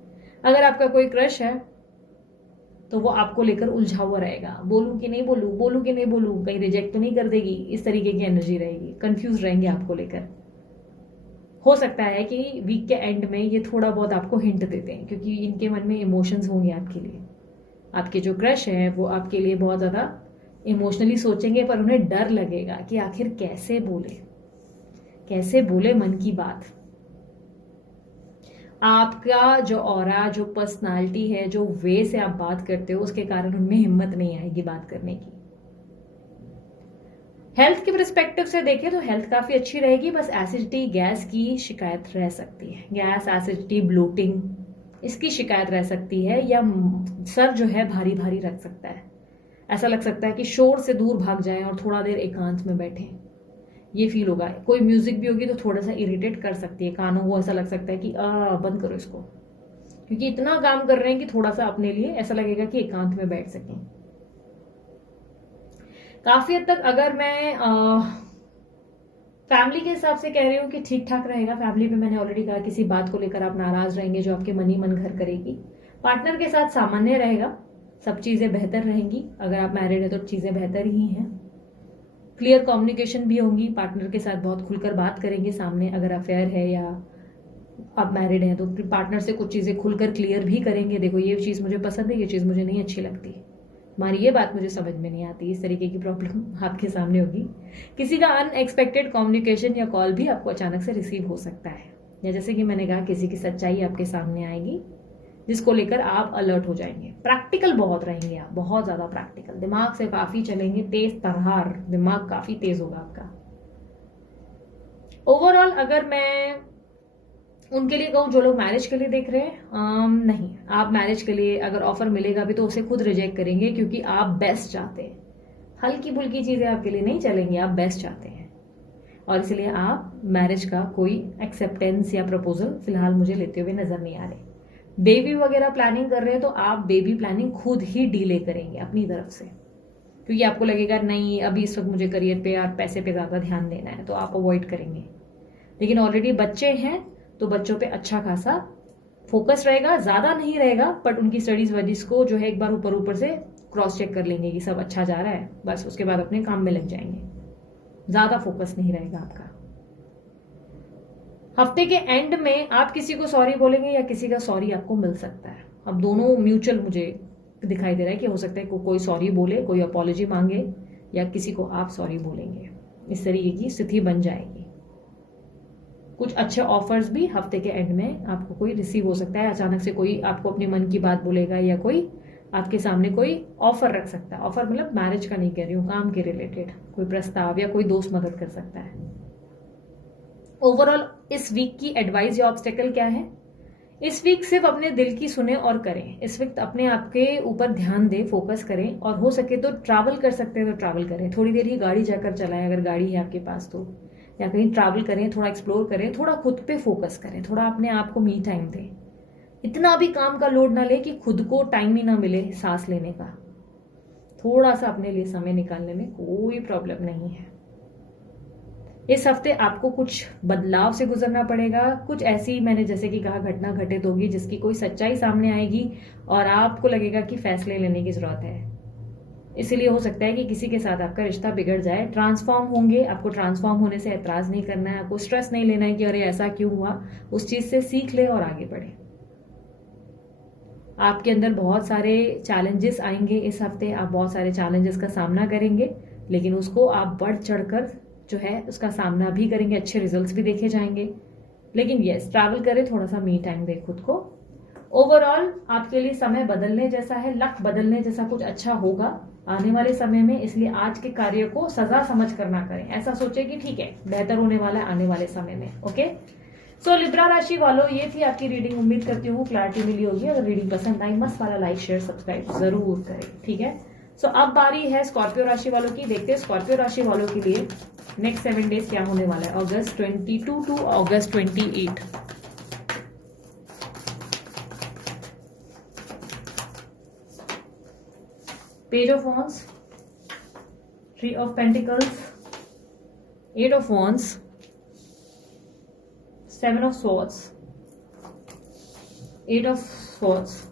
अगर आपका कोई क्रश है तो वो आपको लेकर उलझा हुआ रहेगा, बोलूं कि नहीं बोलूं, बोलूं कि नहीं बोलूं, कहीं रिजेक्ट तो नहीं कर देगी, इस तरीके की एनर्जी रहेगी, कंफ्यूज रहेंगे आपको लेकर। हो सकता है कि वीक के एंड में ये थोड़ा बहुत आपको हिंट देते हैं, क्योंकि इनके मन में इमोशंस होंगे आपके लिए। आपके जो क्रश है वो आपके लिए बहुत ज्यादा इमोशनली सोचेंगे, पर उन्हें डर लगेगा कि आखिर कैसे बोले मन की बात। आपका जो ऑरा, जो पर्सनालिटी है, जो वे से आप बात करते हो, उसके कारण उनमें हिम्मत नहीं आएगी बात करने की। हेल्थ के परस्पेक्टिव से देखें तो हेल्थ काफी अच्छी रहेगी, बस एसिडिटी, गैस की शिकायत रह सकती है। गैस, एसिडिटी, ब्लोटिंग, इसकी शिकायत रह सकती है, या सर जो है भारी भारी रख सकता है। ऐसा लग सकता है कि शोर से दूर भाग जाएं और थोड़ा देर एकांत में बैठें, ये फील होगा। कोई म्यूजिक भी होगी तो थोड़ा सा इरिटेट कर सकती है कानों को, ऐसा लग सकता है कि बंद करो इसको, क्योंकि इतना काम कर रहे हैं कि थोड़ा सा अपने लिए ऐसा लगेगा कि एकांत में बैठ सकें। काफी हद तक अगर मैं फैमिली के हिसाब से कह रही हूँ कि ठीक ठाक रहेगा। फैमिली में मैंने ऑलरेडी कहा, किसी बात को लेकर आप नाराज रहेंगे जो आपके मन ही मन घर करेगी। पार्टनर के साथ सामान्य रहेगा, सब चीजें बेहतर रहेंगी। अगर आप मैरिड है तो चीजें बेहतर ही हैं। क्लियर कम्युनिकेशन भी होंगी, पार्टनर के साथ बहुत खुलकर बात करेंगे सामने। अगर अफेयर है या आप मैरिड हैं तो पार्टनर से कुछ चीजें खुलकर क्लियर भी करेंगे, देखो ये चीज मुझे पसंद है, ये चीज मुझे नहीं अच्छी लगती, हमारी ये बात मुझे समझ में नहीं आती, इस तरीके की प्रॉब्लम आपके सामने होगी। किसी का अनएक्सपेक्टेड कम्युनिकेशन या कॉल भी आपको अचानक से रिसीव हो सकता है, या जैसे कि मैंने कहा किसी की सच्चाई आपके सामने आएगी जिसको लेकर आप अलर्ट हो जाएंगे। प्रैक्टिकल बहुत रहेंगे आप, बहुत ज्यादा प्रैक्टिकल, दिमाग से काफी चलेंगे, तेज तर्रार, दिमाग काफी तेज होगा आपका। ओवरऑल अगर मैं उनके लिए कहूँ जो लोग मैरिज के लिए देख रहे हैं, नहीं, आप मैरिज के लिए अगर ऑफर मिलेगा भी तो उसे खुद रिजेक्ट करेंगे, क्योंकि आप बेस्ट चाहते हैं। हल्की फुल्की चीजें आपके लिए नहीं चलेंगी, आप बेस्ट चाहते हैं, और इसलिए आप मैरिज का कोई एक्सेप्टेंस या प्रपोजल फिलहाल मुझे लेते हुए नजर नहीं आ रहे। बेबी वगैरह प्लानिंग कर रहे हैं तो आप बेबी प्लानिंग खुद ही डिले करेंगे अपनी तरफ से, क्योंकि आपको लगेगा नहीं अभी इस वक्त मुझे करियर पे और पैसे पे ज्यादा ध्यान देना है, तो आप अवॉइड करेंगे। लेकिन ऑलरेडी बच्चे हैं तो बच्चों पे अच्छा खासा फोकस रहेगा, ज्यादा नहीं रहेगा, बट उनकी स्टडीज वडीज को जो है एक बार ऊपर ऊपर से क्रॉस चेक कर लेंगे कि सब अच्छा जा रहा है, बस उसके बाद अपने काम में लग जाएंगे, ज्यादा फोकस नहीं रहेगा आपका। हफ्ते के एंड में आप किसी को सॉरी बोलेंगे या किसी का सॉरी आपको मिल सकता है। अब दोनों म्यूचुअल मुझे दिखाई दे रहा है कि हो सकता है कोई सॉरी बोले, कोई अपॉलॉजी मांगे, या किसी को आप सॉरी बोलेंगे, इस तरीके की स्थिति बन जाएगी। कुछ अच्छे ऑफर्स भी हफ्ते के एंड में आपको कोई रिसीव हो सकता है, अचानक से कोई आपको अपने मन की बात बोलेगा, या कोई आपके सामने कोई ऑफर रख सकता है। ऑफर मतलब मैरिज का नहीं कह रही हूँ, काम के रिलेटेड कोई प्रस्ताव, या कोई दोस्त मदद कर सकता है। ओवरऑल इस वीक की एडवाइस या ऑब्स्टेकल क्या है? इस वीक सिर्फ अपने दिल की सुने और करें। इस वक्त अपने आप के ऊपर ध्यान दें, फोकस करें, और हो सके तो ट्रैवल कर सकते हैं तो ट्रैवल करें, थोड़ी देर ही गाड़ी जाकर चलाएं अगर गाड़ी है आपके पास तो, या कहीं ट्रैवल करें, थोड़ा एक्सप्लोर करें, थोड़ा खुद पे फोकस करें, थोड़ा अपने आप को मी टाइम दें। इतना भी काम का लोड ना ले कि खुद को टाइम ही ना मिले सांस लेने का। थोड़ा सा अपने लिए समय निकालने में कोई प्रॉब्लम नहीं है। इस हफ्ते आपको कुछ बदलाव से गुजरना पड़ेगा, कुछ ऐसी मैंने जैसे कि कहा घटना घटित होगी जिसकी कोई सच्चाई सामने आएगी और आपको लगेगा कि फैसले लेने की जरूरत है। इसीलिए हो सकता है कि किसी के साथ आपका रिश्ता बिगड़ जाए, ट्रांसफॉर्म होंगे। आपको ट्रांसफॉर्म होने से ऐतराज नहीं करना है, आपको स्ट्रेस नहीं लेना है कि अरे ऐसा क्यों हुआ, उस चीज से सीख ले और आगे बढ़े। आपके अंदर बहुत सारे चैलेंजेस आएंगे इस हफ्ते, आप बहुत सारे चैलेंजेस का सामना करेंगे, लेकिन उसको आप बढ़ चढ़कर जो है उसका सामना भी करेंगे, अच्छे रिजल्ट्स भी देखे जाएंगे। लेकिन यस, ट्रैवल करें, थोड़ा सा मी टाइम दे खुद को। ओवरऑल आपके लिए समय बदलने जैसा है, लक बदलने जैसा कुछ अच्छा होगा आने वाले समय में, इसलिए आज के कार्य को सजा समझ कर ना करें। ऐसा सोचे कि ठीक है बेहतर होने वाला है आने वाले समय में। ओके, सो लिब्रा राशि वालों, ये थी आपकी रीडिंग। उम्मीद करती हूँ क्लैरिटी मिली होगी। अगर रीडिंग पसंद आई मस्त वाला लाइक शेयर सब्सक्राइब जरूर करें, ठीक है। सो अब बारी है स्कॉर्पियो राशि वालों की। देखते हैं स्कॉर्पियो राशि वालों के लिए नेक्स्ट 7 डेज क्या होने वाला है, अगस्त 22 टू अगस्त 28। Page of wands, three of pentacles, 8 of wands, 7 of swords, 8 of swords,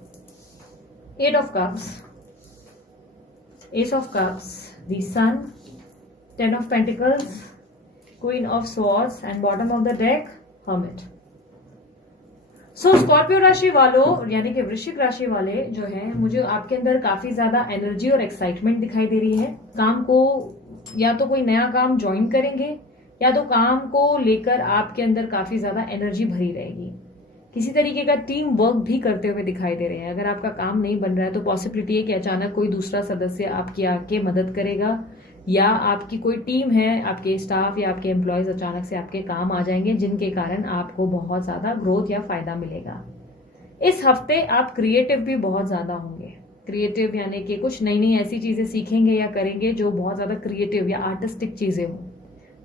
8 of cups, ace of cups, the sun, 10 of pentacles, queen of swords and bottom of the deck, hermit. So Scorpio राशि वालों यानी कि वृश्चिक राशि वाले जो हैं, मुझे आपके अंदर काफी ज्यादा एनर्जी और एक्साइटमेंट दिखाई दे रही है। काम को या तो कोई नया काम ज्वाइन करेंगे या तो काम को लेकर आपके अंदर काफी ज्यादा एनर्जी भरी रहेगी। किसी तरीके का टीम वर्क भी करते हुए दिखाई दे रहे हैं। अगर आपका काम नहीं बन रहा है तो पॉसिबिलिटी है कि अचानक कोई दूसरा सदस्य आपकी आके मदद करेगा या आपकी कोई टीम है, आपके स्टाफ या आपके एम्प्लॉयज अचानक से आपके काम आ जाएंगे, जिनके कारण आपको बहुत ज्यादा ग्रोथ या फायदा मिलेगा। इस हफ्ते आप क्रिएटिव भी बहुत ज्यादा होंगे। क्रिएटिव यानी कि कुछ नई नई ऐसी चीजें सीखेंगे या करेंगे जो बहुत ज्यादा क्रिएटिव या आर्टिस्टिक चीजें हो,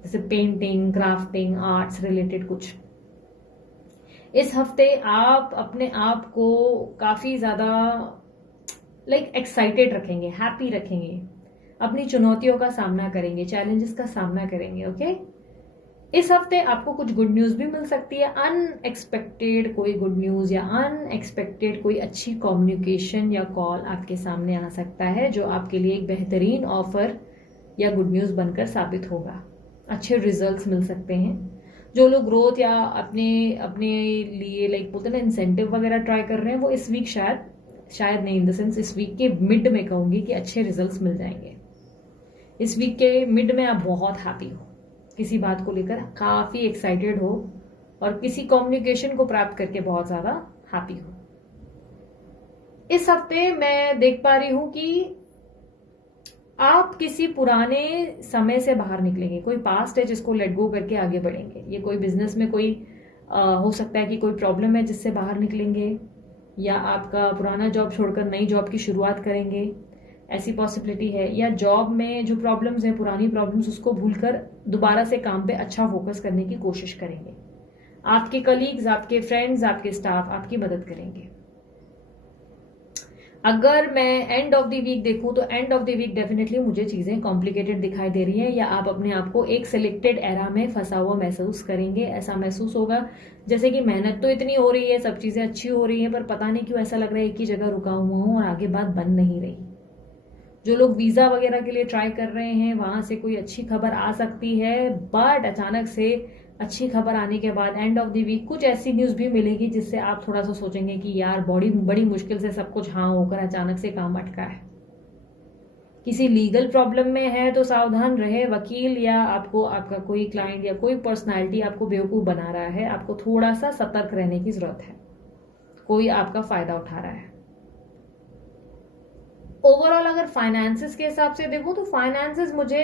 जैसे पेंटिंग, क्राफ्टिंग, आर्ट्स रिलेटेड कुछ। इस हफ्ते आप अपने आप को काफी ज्यादा एक्साइटेड रखेंगे, हैप्पी रखेंगे, अपनी चुनौतियों का सामना करेंगे, चैलेंजेस का सामना करेंगे। ओके, इस हफ्ते आपको कुछ गुड न्यूज भी मिल सकती है। अनएक्सपेक्टेड कोई गुड न्यूज या अनएक्सपेक्टेड कोई अच्छी कम्युनिकेशन या कॉल आपके सामने आ सकता है, जो आपके लिए एक बेहतरीन ऑफर या गुड न्यूज बनकर साबित होगा। अच्छे रिजल्ट्स मिल सकते हैं। जो लोग ग्रोथ या अपने अपने लिए बोलते ना इंसेंटिव वगैरह ट्राई कर रहे हैं, वो इस वीक शायद नहीं, इन द सेंस इस वीक के मिड में कहूंगी कि अच्छे रिजल्ट्स मिल जाएंगे। इस वीक के मिड में आप बहुत हैप्पी हो, किसी बात को लेकर काफी एक्साइटेड हो और किसी कम्युनिकेशन को प्राप्त करके बहुत ज्यादा हैप्पी हो। इस हफ्ते मैं देख पा रही हूं कि आप किसी पुराने समय से बाहर निकलेंगे। कोई पास्ट है जिसको लेट गो करके आगे बढ़ेंगे। ये कोई बिजनेस में कोई हो सकता है कि कोई प्रॉब्लम है जिससे बाहर निकलेंगे, या आपका पुराना जॉब छोड़कर नई जॉब की शुरुआत करेंगे, ऐसी पॉसिबिलिटी है। या जॉब में जो प्रॉब्लम्स हैं, पुरानी प्रॉब्लम्स, उसको भूलकर दोबारा से काम पे अच्छा फोकस करने की कोशिश करेंगे। आपके कलीग्स, आपके फ्रेंड्स, आपके स्टाफ आपकी मदद करेंगे। अगर मैं एंड ऑफ द वीक देखूं तो end of the week definitely मुझे चीजें कॉम्प्लिकेटेड दिखाई दे रही है, या आप अपने आप को एक सिलेक्टेड एरा में फंसा हुआ महसूस करेंगे। ऐसा महसूस होगा जैसे कि मेहनत तो इतनी हो रही है, सब चीजें अच्छी हो रही है, पर पता नहीं क्यों ऐसा लग रहा है एक ही जगह रुका हुआ हूं और आगे बात बन नहीं रही। जो लोग वीजा वगैरह के लिए ट्राई कर रहे हैं, वहां से कोई अच्छी खबर आ सकती है, बट अचानक से अच्छी खबर आने के बाद एंड ऑफ द वीक कुछ ऐसी न्यूज भी मिलेगी जिससे आप थोड़ा सा सोचेंगे कि यार बड़ी मुश्किल से सब कुछ हाँ होकर अचानक से काम अटका है। किसी लीगल प्रॉब्लम में है तो सावधान रहे। वकील या आपको आपका कोई क्लाइंट या कोई पर्सनालिटी आपको बेवकूफ बना रहा है, आपको थोड़ा सा सतर्क रहने की जरूरत है। कोई आपका फायदा उठा रहा है। ओवरऑल अगर फाइनेंसेस के हिसाब से देखो तो फाइनेंसेस मुझे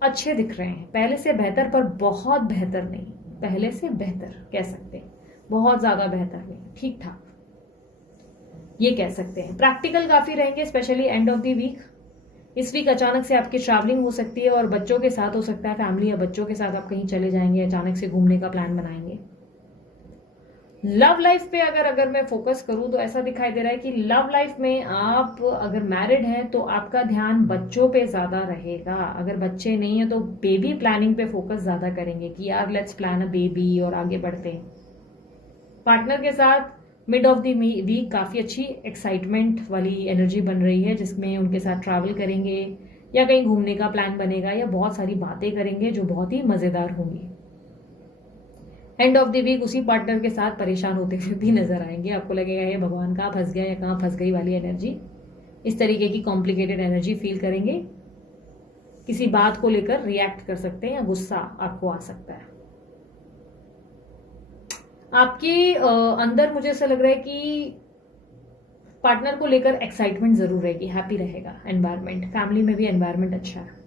अच्छे दिख रहे हैं, पहले से बेहतर, पर बहुत बेहतर नहीं, पहले से बेहतर कह सकते हैं, बहुत ज्यादा बेहतर नहीं, ठीक ठाक ये कह सकते हैं। प्रैक्टिकल काफी रहेंगे, specially end of the week. इस वीक अचानक से आपकी ट्रैवलिंग हो सकती है और बच्चों के साथ हो सकता है, फैमिली या बच्चों के साथ आप कहीं चले जाएंगे, अचानक से घूमने का प्लान बनाएंगे। लव लाइफ पे अगर मैं फोकस करूं तो ऐसा दिखाई दे रहा है कि लव लाइफ में आप अगर मैरिड हैं तो आपका ध्यान बच्चों पे ज्यादा रहेगा। अगर बच्चे नहीं है तो बेबी प्लानिंग पे फोकस ज्यादा करेंगे कि यार लेट्स प्लान अ बेबी और आगे बढ़ते हैं। पार्टनर के साथ मिड ऑफ द वीक काफी अच्छी एक्साइटमेंट वाली एनर्जी बन रही है, जिसमें उनके साथ ट्रैवल करेंगे या कहीं घूमने का प्लान बनेगा या बहुत सारी बातें करेंगे जो बहुत ही मजेदार होंगी। एंड ऑफ द वीक उसी पार्टनर के साथ परेशान होते हुए भी नजर आएंगे। आपको लगेगा ये भगवान कहाँ फंस गया या कहाँ फंस गई वाली एनर्जी, इस तरीके की कॉम्प्लिकेटेड एनर्जी फील करेंगे। किसी बात को लेकर रिएक्ट कर सकते हैं या गुस्सा आपको आ सकता है। आपके अंदर मुझे ऐसा लग रहा है कि पार्टनर को लेकर एक्साइटमेंट जरूर रहेगी, हैप्पी रहेगा एनवायरमेंट, फैमिली में भी एनवायरमेंट अच्छा है।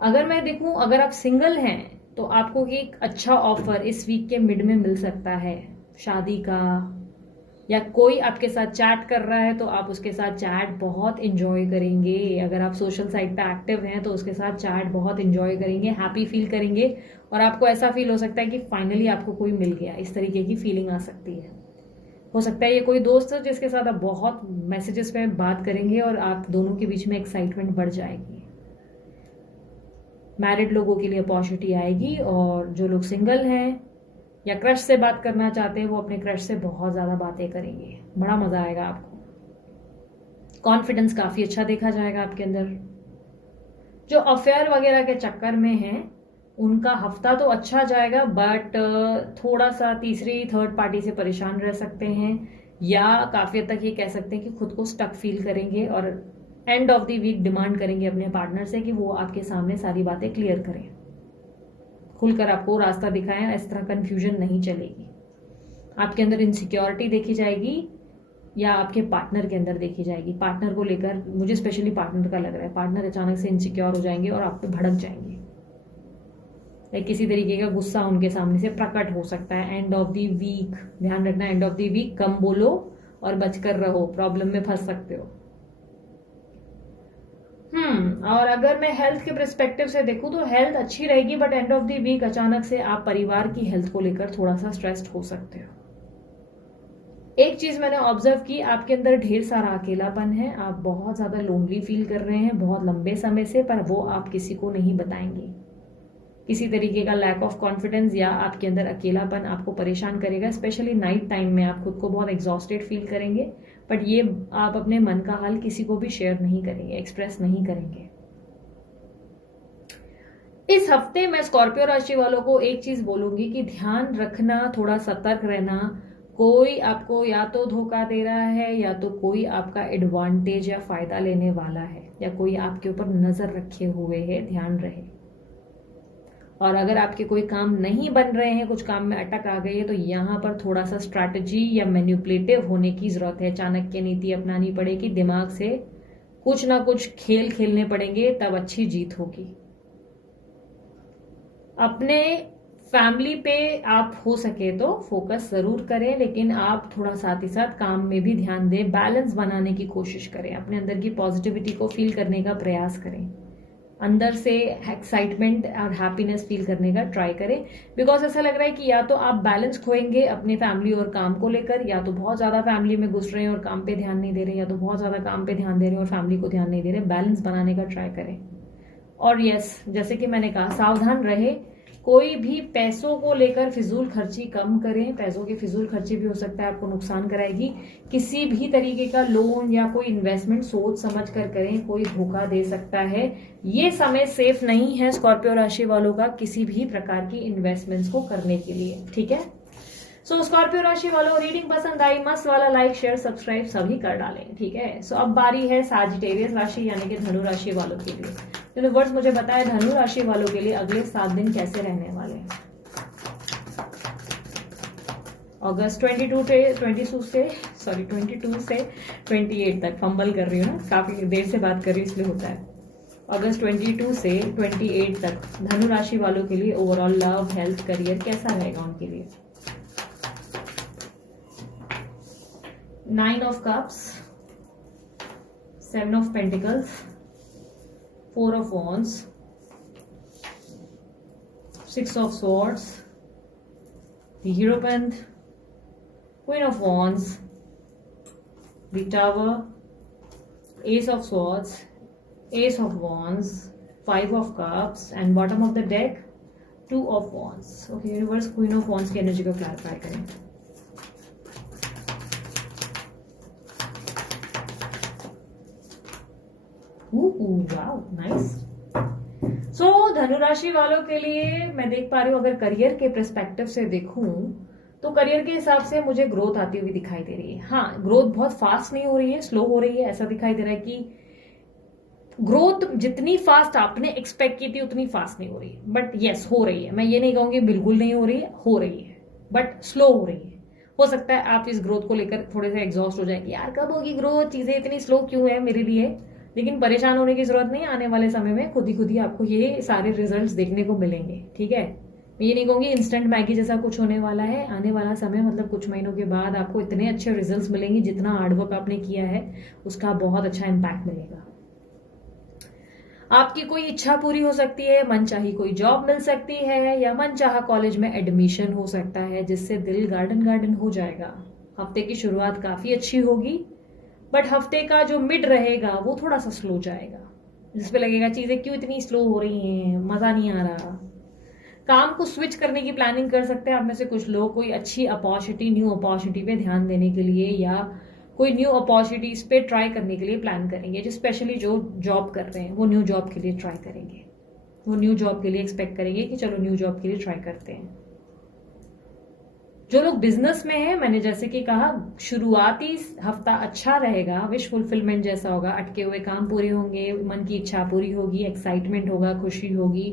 अगर मैं देखूं, अगर आप सिंगल हैं तो आपको एक अच्छा ऑफर इस वीक के मिड में मिल सकता है, शादी का, या कोई आपके साथ चैट कर रहा है तो आप उसके साथ चैट बहुत इंजॉय करेंगे। अगर आप सोशल साइट पे एक्टिव हैं तो उसके साथ चैट बहुत इंजॉय करेंगे, हैप्पी फील करेंगे और आपको ऐसा फील हो सकता है कि फाइनली आपको कोई मिल गया, इस तरीके की फीलिंग आ सकती है। हो सकता है ये कोई दोस्त है जिसके साथ आप बहुत मैसेजेस पे बात करेंगे और आप दोनों के बीच में एक्साइटमेंट बढ़ जाएगी। मैरिड लोगों के लिए अपॉर्चुनिटी आएगी और जो लोग सिंगल हैं या क्रश से बात करना चाहते हैं वो अपने क्रश से बहुत ज्यादा बातें करेंगे, बड़ा मजा आएगा आपको। कॉन्फिडेंस काफी अच्छा देखा जाएगा आपके अंदर। जो अफेयर वगैरह के चक्कर में हैं उनका हफ्ता तो अच्छा जाएगा, बट थोड़ा सा तीसरी थर्ड पार्टी से परेशान रह सकते हैं, या काफी हद तक ये कह सकते हैं कि खुद को स्टक फील करेंगे और and of the weak demand करेंगे अपने पार्टनर से कि वो आपके सामने सारी बातें क्लियर करें, खुलकर आपको रास्ता दिखाएं। इस तरह कंफ्यूजन नहीं चलेगी। आपके अंदर इनसिक्योरिटी देखी जाएगी या आपके पार्टनर के अंदर देखी जाएगी। पार्टनर को लेकर मुझे स्पेशली पार्टनर का लग रहा है, पार्टनर अचानक से इनसिक्योर हो जाएंगे और आप पे भड़क जाएंगे, या किसी तरीके का गुस्सा उनके सामने से प्रकट हो सकता है। एंड ऑफ द वीक ध्यान रखना, एंड ऑफ द वीक कम बोलो और बचकर रहो, प्रॉब्लम में फंस सकते हो। और अगर मैं हेल्थ के पर्सपेक्टिव से देखूं तो हेल्थ अच्छी रहेगी, but end of the week अचानक से आप परिवार की हेल्थ को लेकर थोड़ा सा स्ट्रेस्ड हो सकते हो। एक चीज मैंने ऑब्जर्व की, आपके अंदर ढेर सारा अकेलापन है, आप बहुत ज्यादा लोनली फील कर रहे हैं बहुत लंबे समय से, पर वो आप किसी को नहीं बताएंगे। किसी तरीके का लैक ऑफ कॉन्फिडेंस या आपके अंदर अकेलापन आपको परेशान करेगा। स्पेशली नाइट टाइम में आप खुद को बहुत एग्जॉस्टेड फील करेंगे, बट ये आप अपने मन का हाल किसी को भी शेयर नहीं करेंगे, एक्सप्रेस नहीं करेंगे। इस हफ्ते मैं स्कॉर्पियो राशि वालों को एक चीज बोलूंगी कि ध्यान रखना, थोड़ा सतर्क रहना। कोई आपको या तो धोखा दे रहा है या तो कोई आपका एडवांटेज या फायदा लेने वाला है, या कोई आपके ऊपर नजर रखे हुए है, ध्यान रहे। और अगर आपके कोई काम नहीं बन रहे हैं, कुछ काम में अटक आ गई है, तो यहाँ पर थोड़ा सा स्ट्रैटेजी या मैनिपुलेटिव होने की जरूरत है। चाणक्य नीति अपनानी पड़ेगी, दिमाग से कुछ ना कुछ खेल खेलने पड़ेंगे, तब अच्छी जीत होगी। अपने फैमिली पे आप हो सके तो फोकस जरूर करें, लेकिन आप थोड़ा साथ ही साथ काम में भी ध्यान दें, बैलेंस बनाने की कोशिश करें, अपने अंदर की पॉजिटिविटी को फील करने का प्रयास करें, अंदर से एक्साइटमेंट और हैप्पीनेस फील करने का ट्राई करें। बिकॉज ऐसा लग रहा है कि या तो आप बैलेंस खोएंगे अपने फैमिली और काम को लेकर, या तो बहुत ज्यादा फैमिली में घुस रहे हैं और काम पे ध्यान नहीं दे रहे, या तो बहुत ज्यादा काम पे ध्यान दे रहे हैं और फैमिली को ध्यान नहीं दे रहे। बैलेंस बनाने का ट्राई करें। और यस, जैसे कि मैंने कहा, सावधान रहे, कोई भी पैसों को लेकर फिजूल खर्ची कम करें। पैसों की फिजूल खर्ची भी हो सकता है आपको नुकसान कराएगी। किसी भी तरीके का लोन या कोई इन्वेस्टमेंट सोच समझ कर करें, कोई धोखा दे सकता है। ये समय सेफ नहीं है स्कॉर्पियो राशि वालों का किसी भी प्रकार की इन्वेस्टमेंट्स को करने के लिए, ठीक है। सो स्कॉर्पियो राशि वालों, रीडिंग पसंद आई, मस्त वाला लाइक शेयर सब्सक्राइब सभी कर डालें, ठीक है। सो अब बारी है सैजिटेरियस राशि यानी कि धनु राशि वालों के लिए। यूनिवर्स मुझे बताए धनु राशि वालों के लिए अगले 7 दिन कैसे रहने वाले हैं। अगस्त 22 से 28 तक, फंबल कर रही हूँ ना, काफी देर से बात कर रही हूँ इसलिए होता है। अगस्त 22 से 28 तक धनु राशि वालों के लिए ओवरऑल लव, हेल्थ, करियर कैसा रहेगा उनके लिए। 9 of cups, 7 of pentacles, 4 of wands, 6 of swords, the Hierophant, Queen of wands, the Tower, Ace of swords, Ace of wands, 5 of cups, and bottom of the deck 2 of wands. Okay, universe, Queen of wands की energy को clarify करें। Wow, nice. So धनुराशि वालों के लिए मैं देख पा रही हूँ, अगर करियर के पर्सपेक्टिव से देखूं तो करियर के हिसाब से मुझे ग्रोथ आती हुई दिखाई दे रही है। हाँ, ग्रोथ बहुत फास्ट नहीं हो रही है, स्लो हो रही है। ऐसा दिखाई दे रहा है कि ग्रोथ जितनी फास्ट आपने एक्सपेक्ट की थी उतनी फास्ट नहीं हो रही है, बट यस हो रही है। मैं ये नहीं कहूंगी बिल्कुल नहीं हो रही है, हो रही है, बट स्लो हो रही है। हो सकता है आप इस ग्रोथ को लेकर थोड़े से एग्जॉस्ट हो जाएंगे, यार कब होगी ग्रोथ, चीजें इतनी स्लो क्यों है मेरे लिए। लेकिन परेशान होने की जरूरत नहीं, आने वाले समय में खुद ही आपको ये सारे रिजल्ट्स देखने को मिलेंगे, ठीक है। मैं ये नहीं कहूंगी इंस्टेंट मैगी जैसा कुछ होने वाला है। आने वाला समय मतलब कुछ महीनों के बाद आपको इतने अच्छे रिजल्ट्स मिलेंगे, जितना हार्डवर्क आपने किया है उसका बहुत अच्छा इम्पैक्ट मिलेगा। आपकी कोई इच्छा पूरी हो सकती है, मनचाही कोई जॉब मिल सकती है, या मनचाहा कॉलेज में एडमिशन हो सकता है, जिससे दिल गार्डन गार्डन हो जाएगा। हफ्ते की शुरुआत काफी अच्छी होगी, बट हफ्ते का जो मिड रहेगा वो थोड़ा सा स्लो जाएगा, जिसपे लगेगा चीजें क्यों इतनी स्लो हो रही हैं, मजा नहीं आ रहा। काम को स्विच करने की प्लानिंग कर सकते हैं आप में से कुछ लोग, कोई अच्छी अपॉर्चुनिटी, न्यू अपॉर्चुनिटी पे ध्यान देने के लिए, या कोई न्यू अपॉर्चुनिटीज पे ट्राई करने के लिए प्लान करेंगे, जो स्पेशली जो जॉब कर रहे हैं वो न्यू जॉब के लिए ट्राई करेंगे, वो न्यू जॉब के लिए एक्सपेक्ट करेंगे कि चलो न्यू जॉब के लिए ट्राई करते हैं। जो लोग बिजनेस में हैं, मैंने जैसे कि कहा शुरुआती हफ्ता अच्छा रहेगा, विश फुलफिलमेंट जैसा होगा, अटके हुए काम पूरे होंगे, मन की इच्छा पूरी होगी, एक्साइटमेंट होगा, खुशी होगी,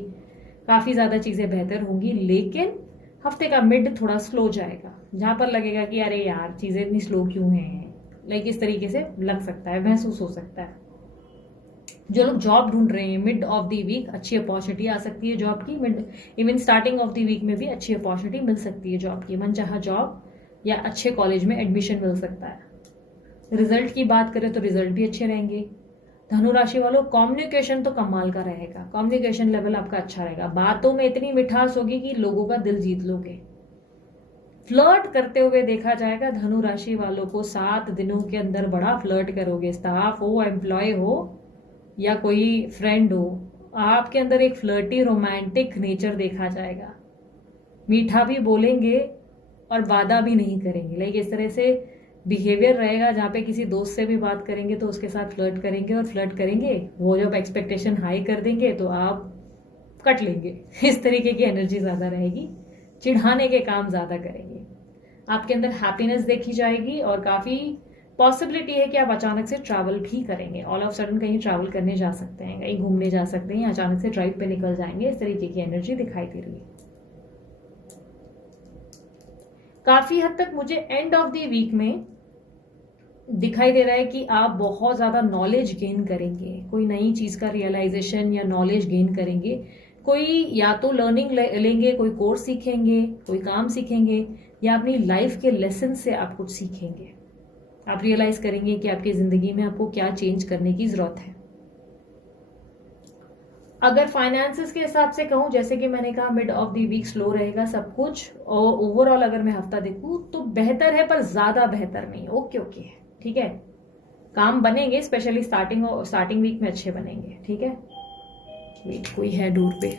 काफी ज्यादा चीजें बेहतर होंगी। लेकिन हफ्ते का मिड थोड़ा स्लो जाएगा, जहां पर लगेगा कि अरे यार चीजें इतनी स्लो क्यों हैं, लाइक इस तरीके से लग सकता है, महसूस हो सकता है। जो लोग जॉब ढूंढ रहे हैं, मिड ऑफ द वीक अच्छी अपॉर्चुनिटी आ सकती है जॉब की, mid even starting of the week में भी अच्छी अपॉर्चुनिटी मिल सकती है जॉब की, मनचाहा जॉब या अच्छे कॉलेज में एडमिशन मिल सकता है। रिजल्ट की बात करें तो रिजल्ट भी अच्छे रहेंगे। धनु राशि वालों, कम्युनिकेशन तो कमाल का रहेगा, कम्युनिकेशन लेवल आपका अच्छा रहेगा, बातों में इतनी मिठास होगी कि लोगों का दिल जीत लोगे। फ्लर्ट करते हुए देखा जाएगा धनु राशि वालों को, 7 दिनों के अंदर बड़ा फ्लर्ट करोगे, स्टाफ हो, एम्प्लॉय हो या कोई फ्रेंड हो, आपके अंदर एक फ्लर्टी रोमांटिक नेचर देखा जाएगा। मीठा भी बोलेंगे और वादा भी नहीं करेंगे, लाइक इस तरह से बिहेवियर रहेगा जहां पे किसी दोस्त से भी बात करेंगे तो उसके साथ फ्लर्ट करेंगे, और फ्लर्ट करेंगे वो जब एक्सपेक्टेशन हाई कर देंगे तो आप कट लेंगे। इस तरीके की एनर्जी ज्यादा रहेगी, चिढ़ाने के काम ज्यादा करेंगे। आपके अंदर हैप्पीनेस देखी जाएगी और काफी पॉसिबिलिटी है कि आप अचानक से ट्रैवल भी करेंगे, ऑल ऑफ सडन कहीं ट्रैवल करने जा सकते हैं, कहीं घूमने जा सकते हैं, अचानक से ड्राइव पे निकल जाएंगे, इस तरीके की एनर्जी दिखाई दे रही है। काफी हद तक मुझे एंड ऑफ द वीक में दिखाई दे रहा है कि आप बहुत ज्यादा नॉलेज गेन करेंगे, कोई नई चीज का रियलाइजेशन या नॉलेज गेन करेंगे, कोई या तो लर्निंग लेंगे, कोई कोर्स सीखेंगे, कोई काम सीखेंगे, या अपनी लाइफ के लेसन से आप कुछ सीखेंगे। आप रियलाइज करेंगे कि आपकी जिंदगी में आपको क्या चेंज करने की जरूरत है। अगर फाइनेंसेस के हिसाब से कहूं, जैसे कि मैंने कहा mid of the week slow रहेगा सब कुछ, और ओवरऑल अगर मैं हफ्ता देखूं तो बेहतर है, पर ज्यादा बेहतर नहीं। ओके ओके, ठीक है, काम बनेंगे, स्पेशली स्टार्टिंग वीक में अच्छे बनेंगे, ठीक है। वेट, कोई है दूर पे।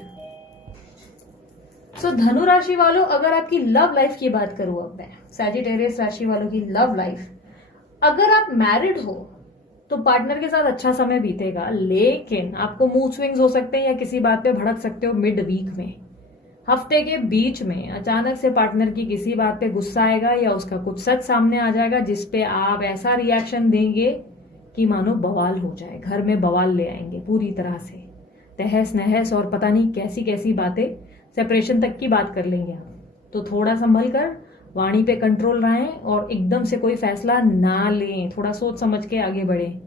सो धनु राशि वालों, अगर आपकी लव लाइफ की बात करूं अब मैं, सैजिटेरियस राशि वालों की लव लाइफ, अगर आप मैरिड हो तो पार्टनर के साथ अच्छा समय बीतेगा, लेकिन आपको मूड स्विंग्स हो सकते हैं या किसी बात पे भड़क सकते हो मिड वीक में। हफ्ते के बीच में अचानक से पार्टनर की किसी बात पे गुस्सा आएगा या उसका कुछ सच सामने आ जाएगा जिसपे आप ऐसा रिएक्शन देंगे कि मानो बवाल हो जाए, घर में बवाल ले आएंगे पूरी तरह से, तहस नहस और पता नहीं कैसी कैसी बातें, सेपरेशन तक की बात कर लेंगे आप। तो थोड़ा संभल कर वाणी पे कंट्रोल रहें और एकदम से कोई फैसला ना लें, थोड़ा सोच समझ के आगे बढ़ें।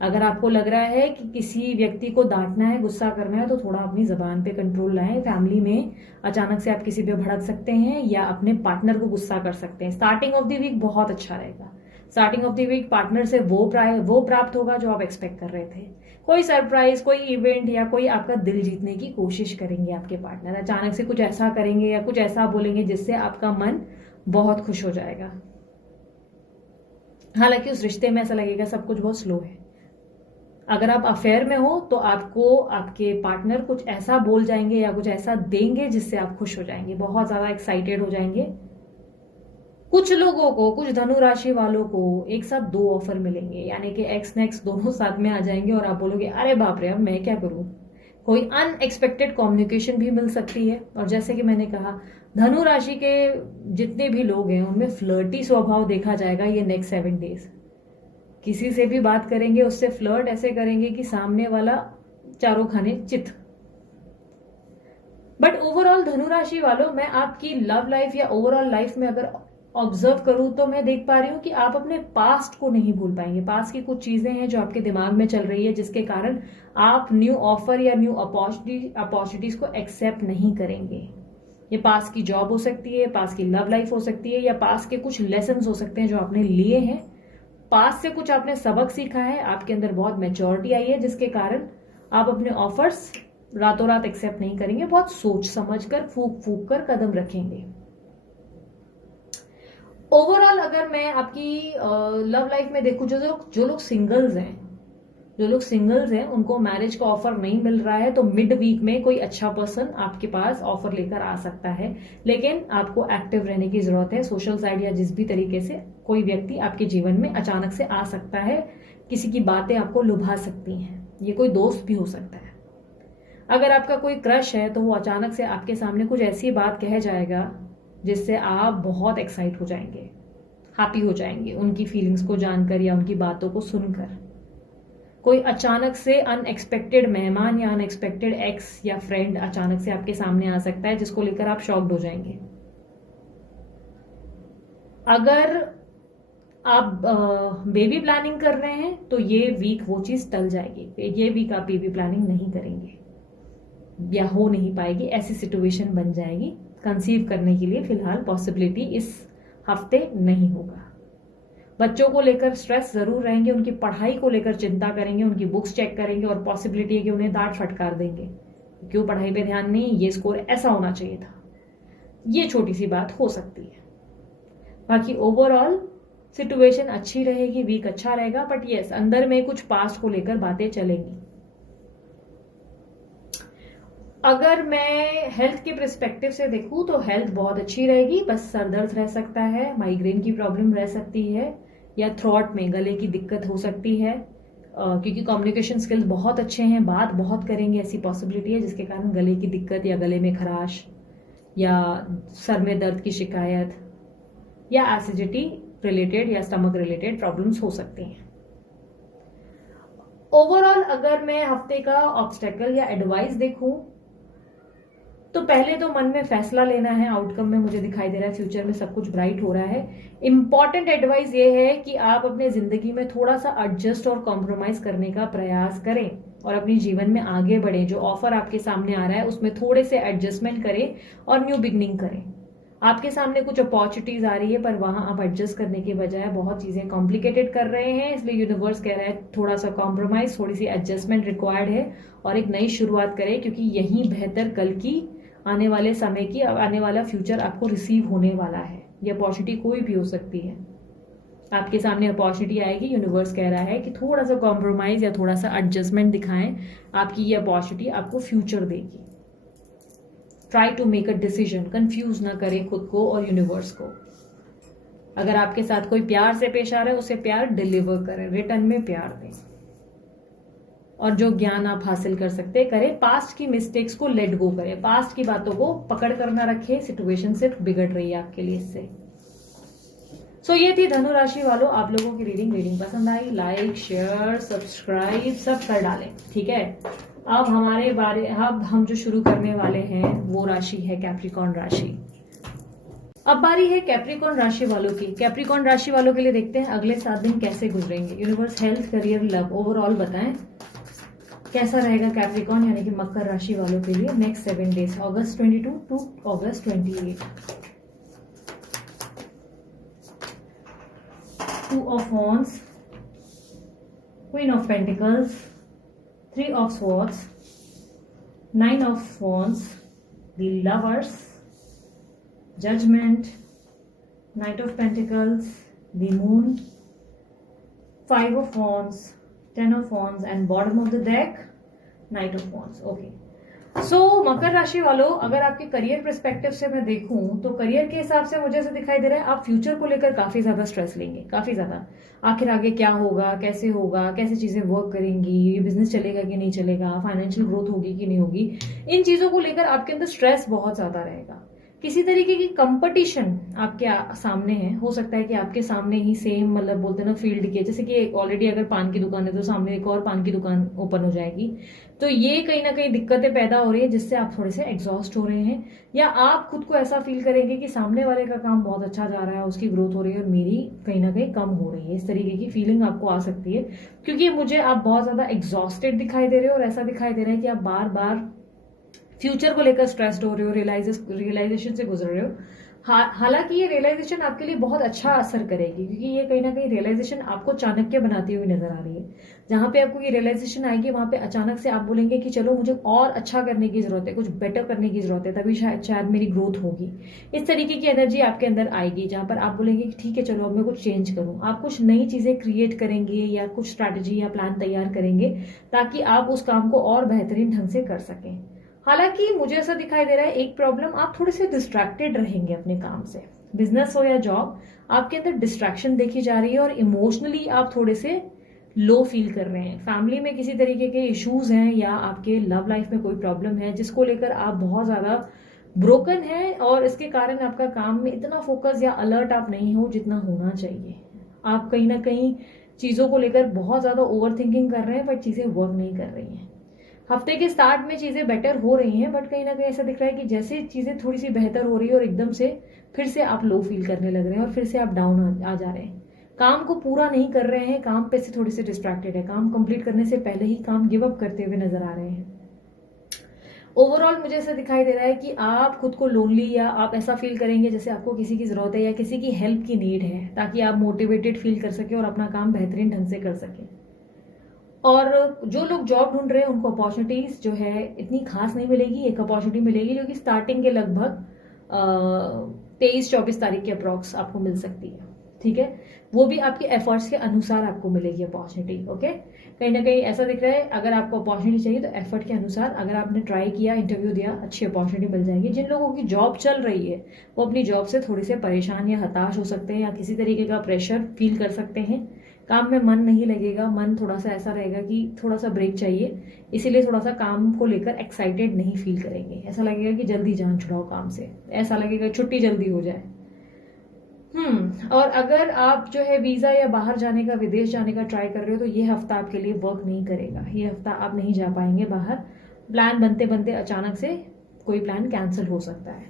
अगर आपको लग रहा है कि किसी व्यक्ति को डांटना है, गुस्सा करना है, तो थोड़ा अपनी जबान पे कंट्रोल लाएं। फैमिली में अचानक से आप किसी पे भड़क सकते हैं या अपने पार्टनर को गुस्सा कर सकते हैं। स्टार्टिंग ऑफ द वीक बहुत अच्छा रहेगा, starting of the week partner से वो प्राप्त होगा जो आप एक्सपेक्ट कर रहे थे, कोई सरप्राइज, कोई इवेंट या कोई आपका दिल जीतने की कोशिश करेंगे आपके पार्टनर, अचानक से कुछ ऐसा करेंगे या कुछ ऐसा बोलेंगे जिससे आपका मन बहुत खुश हो जाएगा। हालांकि उस रिश्ते में ऐसा लगेगा सब कुछ बहुत स्लो है। अगर आप अफेयर में हो तो आपको आपके पार्टनर कुछ ऐसा बोल जाएंगे या कुछ ऐसा देंगे जिससे आप खुश हो जाएंगे, बहुत ज्यादा एक्साइटेड हो जाएंगे। कुछ लोगों को, कुछ धनु राशि वालों को एक साथ 2 ऑफर मिलेंगे, यानी कि एक्स नेक्स्ट दोनों साथ में आ जाएंगे और आप बोलोगे अरे बाप रे अब मैं क्या करूं। कोई अनएक्सपेक्टेड कम्युनिकेशन भी मिल सकती है। और जैसे कि मैंने कहा, धनु राशि के जितने भी लोग हैं उनमें फ्लर्टी स्वभाव देखा जाएगा ये नेक्स्ट 7 डेज। किसी से भी बात करेंगे उससे फ्लर्ट ऐसे करेंगे कि सामने वाला चारों खाने चित। बट ओवरऑल धनु राशि वालों, मैं आपकी लव लाइफ या ओवरऑल लाइफ में अगर ऑब्जर्व करूं तो मैं देख पा रही हूं कि आप अपने पास्ट को नहीं भूल पाएंगे। पास्ट की कुछ चीजें हैं जो आपके दिमाग में चल रही है जिसके कारण आप न्यू ऑफर या न्यू अपॉर्चुनिटीज को एक्सेप्ट नहीं करेंगे। ये पास्ट की जॉब हो सकती है, पास्ट की लव लाइफ हो सकती है, या पास्ट के कुछ लेसन हो सकते हैं जो आपने लिए हैं, पास्ट से कुछ आपने सबक सीखा है, आपके अंदर बहुत मैच्योरिटी आई है जिसके कारण आप अपने ऑफर्स रातों रात एक्सेप्ट नहीं करेंगे, बहुत सोच समझ कर फूक फूक कर कदम रखेंगे। ओवरऑल अगर मैं आपकी लव लाइफ में देखूं, जो लोग सिंगल्स हैं, जो लोग सिंगल्स हैं उनको मैरिज का ऑफर नहीं मिल रहा है तो मिड वीक में कोई अच्छा पर्सन आपके पास ऑफर लेकर आ सकता है, लेकिन आपको एक्टिव रहने की जरूरत है। सोशल साइड या जिस भी तरीके से कोई व्यक्ति आपके जीवन में अचानक से आ सकता है, किसी की बातें आपको लुभा सकती हैं, ये कोई दोस्त भी हो सकता है। अगर आपका कोई क्रश है तो वो अचानक से आपके सामने कुछ ऐसी बात कह जाएगा जिससे आप बहुत एक्साइट हो जाएंगे, हैप्पी हो जाएंगे उनकी फीलिंग्स को जानकर या उनकी बातों को सुनकर। कोई अचानक से अनएक्सपेक्टेड मेहमान या अनएक्सपेक्टेड एक्स या फ्रेंड अचानक से आपके सामने आ सकता है जिसको लेकर आप शॉक्ड हो जाएंगे। अगर आप बेबी प्लानिंग कर रहे हैं तो ये वीक वो चीज टल जाएगी, ये वीक आप बेबी प्लानिंग नहीं करेंगे या हो नहीं पाएगी, ऐसी सिचुएशन बन जाएगी। कंसीव करने के लिए फिलहाल पॉसिबिलिटी इस हफ्ते नहीं होगा। बच्चों को लेकर स्ट्रेस जरूर रहेंगे, उनकी पढ़ाई को लेकर चिंता करेंगे, उनकी बुक्स चेक करेंगे और पॉसिबिलिटी है कि उन्हें डांट फटकार देंगे, क्यों पढ़ाई पे ध्यान नहीं, ये स्कोर ऐसा होना चाहिए था। ये छोटी सी बात हो सकती है। बाकी ओवरऑल सिचुएशन अच्छी रहेगी, वीक अच्छा रहेगा, बट यस अंदर में कुछ पास्ट को लेकर बातें चलेंगी। अगर मैं हेल्थ के पर्सपेक्टिव से देखूं तो हेल्थ बहुत अच्छी रहेगी, बस सर दर्द रह सकता है, माइग्रेन की प्रॉब्लम रह सकती है या थ्रोट में गले की दिक्कत हो सकती है, क्योंकि कम्युनिकेशन स्किल्स बहुत अच्छे हैं, बात बहुत करेंगे, ऐसी पॉसिबिलिटी है जिसके कारण गले की दिक्कत या गले में खराश या सर में दर्द की शिकायत या एसिडिटी रिलेटेड या स्टमक रिलेटेड प्रॉब्लम्स हो सकती हैं। ओवरऑल अगर मैं हफ्ते का ऑब्स्टेकल या एडवाइस देखूं तो पहले तो मन में फैसला लेना है, आउटकम में मुझे दिखाई दे रहा है फ्यूचर में सब कुछ ब्राइट हो रहा है। इंपॉर्टेंट एडवाइस ये है कि आप अपने जिंदगी में थोड़ा सा एडजस्ट और कॉम्प्रोमाइज करने का प्रयास करें और अपने जीवन में आगे बढ़ें। जो ऑफर आपके सामने आ रहा है उसमें थोड़े से एडजस्टमेंट करें और न्यू बिगनिंग करें। आपके सामने कुछ अपॉर्चुनिटीज आ रही है पर वहां आप एडजस्ट करने के बजाय बहुत चीजें कॉम्प्लिकेटेड कर रहे हैं, इसलिए यूनिवर्स कह रहा है थोड़ा सा कॉम्प्रोमाइज, थोड़ी सी एडजस्टमेंट रिक्वायर्ड है और एक नई शुरुआत करें, क्योंकि यही बेहतर कल की आने वाले समय की आने वाला फ्यूचर आपको रिसीव होने वाला है। ये अपॉर्चुनिटी कोई भी हो सकती है, आपके सामने अपॉर्चुनिटी आएगी। यूनिवर्स कह रहा है कि थोड़ा सा कॉम्प्रोमाइज या थोड़ा सा एडजस्टमेंट दिखाएं, आपकी ये अपॉर्चुनिटी आपको फ्यूचर देगी। Try to make a decision, confuse ना करें खुद को और यूनिवर्स को। अगर आपके साथ कोई प्यार से पेश आ रहा है उसे प्यार डिलीवर करें, रिटर्न में प्यार दें और जो ज्ञान आप हासिल कर सकते करें। पास्ट की मिस्टेक्स को लेट गो करें, पास्ट की बातों को पकड़ कर ना रखें, सिचुएशन सिर्फ बिगड़ रही है आपके लिए इससे। सो ये थी धनु राशि वालों आप लोगों की रीडिंग पसंद आई लाइक शेयर सब्सक्राइब सब कर डालें, ठीक है। अब हम जो शुरू करने वाले हैं वो राशि है कैप्रिकॉर्न राशि। अब बारी है कैप्रिकॉर्न राशि वालों की। कैप्रिकॉर्न राशि वालों के लिए देखते हैं अगले 7 दिन कैसे गुजरेंगे। Universe health career love overall बताएं कैसा रहेगा कैप्रिकॉर्न यानी कि मकर राशि वालों के लिए नेक्स्ट 7 डेज, अगस्त 22 टू अगस्त 28। 2 of Wands, Queen of Pentacles, 3 of Swords, 9 of Wands, the Lovers, Judgment, Knight of Pentacles, the Moon, 5 of Wands, 10 of Wands and bottom of the deck, Knight of Wands. Okay. सो मकर राशि वालों अगर आपके career perspective से मैं देखूं तो career के हिसाब से मुझे ऐसा दिखाई दे रहा है आप फ्यूचर को लेकर काफी ज्यादा स्ट्रेस लेंगे, काफी ज्यादा। आखिर आगे क्या होगा, कैसे होगा, कैसे चीजें वर्क करेंगी, ये बिजनेस चलेगा कि नहीं चलेगा, फाइनेंशियल ग्रोथ होगी कि नहीं होगी, इन चीजों को लेकर आपके अंदर स्ट्रेस बहुत ज्यादा रहेगा। किसी तरीके की कंपटीशन आपके सामने है, हो सकता है कि आपके सामने ही सेम मतलब बोलते हैं ना फील्ड के, जैसे कि ऑलरेडी अगर पान की दुकान है तो सामने एक और पान की दुकान ओपन हो जाएगी। तो ये कहीं ना कहीं दिक्कतें पैदा हो रही है जिससे आप थोड़े से एग्जॉस्ट हो रहे हैं, या आप खुद को ऐसा फील करेंगे कि सामने वाले का काम बहुत अच्छा जा रहा है, उसकी ग्रोथ हो रही है और मेरी कहीं ना कहीं कम हो रही है। इस तरीके की फीलिंग आपको आ सकती है क्योंकि मुझे आप बहुत ज्यादा एग्जॉस्टेड दिखाई दे रहे हो और ऐसा दिखाई दे रहा है कि आप बार बार फ्यूचर को लेकर स्ट्रेस्ड हो रहे हो, रियलाइजेशन से गुजर रहे हो। हालांकि ये रियलाइजेशन आपके लिए बहुत अच्छा असर करेगी, क्योंकि ये कहीं ना कहीं रियलाइजेशन आपको चाणक्य बनाती हुई नजर आ रही है। जहां पे आपको ये रियलाइजेशन आएगी वहां पे अचानक से आप बोलेंगे कि चलो मुझे और अच्छा करने की जरूरत है, कुछ बेटर करने की जरूरत है, तभी शायद शायद मेरी ग्रोथ होगी। इस तरीके की एनर्जी आपके अंदर आएगी जहां पर आप बोलेंगे कि ठीक है चलो अब मैं कुछ चेंज करूं। आप कुछ नई चीजें क्रिएट करेंगे या कुछ स्ट्रैटेजी या प्लान तैयार करेंगे ताकि आप उस काम को और बेहतरीन ढंग से कर सकें। हालांकि मुझे ऐसा दिखाई दे रहा है एक प्रॉब्लम, आप थोड़े से डिस्ट्रैक्टेड रहेंगे अपने काम से। बिजनेस हो या जॉब, आपके अंदर डिस्ट्रैक्शन देखी जा रही है और इमोशनली आप थोड़े से लो फील कर रहे हैं। फैमिली में किसी तरीके के इश्यूज हैं या आपके लव लाइफ में कोई प्रॉब्लम है जिसको लेकर आप बहुत ज्यादा ब्रोकन है, और इसके कारण आपका काम में इतना फोकस या अलर्ट आप नहीं हो जितना होना चाहिए। आप कहीं ना कहीं चीजों को लेकर बहुत ज्यादा ओवर थिंकिंग कर रहे हैं, बट चीजें वर्क नहीं कर रही हैं। हफ्ते के स्टार्ट में चीजें बेटर हो रही हैं, बट कहीं ना कहीं ऐसा दिख रहा है कि जैसे चीजें थोड़ी सी बेहतर हो रही है और एकदम से फिर से आप लो फील करने लग रहे हैं और फिर से आप डाउन आ जा रहे हैं। काम को पूरा नहीं कर रहे हैं, काम पे से थोड़ी सी डिस्ट्रैक्टेड है, काम कंप्लीट करने से पहले ही काम गिव अप करते हुए नजर आ रहे हैं। ओवरऑल मुझे ऐसा दिखाई दे रहा है कि आप खुद को लोनली, या आप ऐसा फील करेंगे जैसे आपको किसी की जरूरत है या किसी की हेल्प की नीड है, ताकि आप मोटिवेटेड फील कर सके और अपना काम बेहतरीन ढंग से कर सके। और जो लोग जॉब ढूंढ रहे हैं उनको अपॉर्चुनिटीज जो है इतनी खास नहीं मिलेगी। एक अपॉर्चुनिटी मिलेगी जो कि स्टार्टिंग के लगभग 23-24 तारीख के अप्रॉक्स आपको मिल सकती है। ठीक है, वो भी आपके एफर्ट्स के अनुसार आपको मिलेगी अपॉर्चुनिटी। ओके, कहीं ना कहीं ऐसा दिख रहा है अगर आपको अपॉर्चुनिटी चाहिए तो एफर्ट के अनुसार, अगर आपने ट्राई किया, इंटरव्यू दिया, अच्छी अपॉर्चुनिटी मिल जाएगी। जिन लोगों की जॉब चल रही है वो अपनी जॉब से थोड़े से परेशान या हताश हो सकते हैं या किसी तरीके का प्रेशर फील कर सकते हैं। काम में मन नहीं लगेगा, मन थोड़ा सा ऐसा रहेगा कि थोड़ा सा ब्रेक चाहिए, इसीलिए थोड़ा सा काम को लेकर एक्साइटेड नहीं फील करेंगे। ऐसा लगेगा कि जल्दी जान छुड़ाओ काम से, ऐसा लगेगा छुट्टी जल्दी हो जाए। और अगर आप जो है वीजा या बाहर जाने का, विदेश जाने का ट्राई कर रहे हो तो ये हफ्ता आपके लिए वर्क नहीं करेगा। ये हफ्ता आप नहीं जा पाएंगे बाहर। प्लान बनते बनते अचानक से कोई प्लान कैंसिल हो सकता है।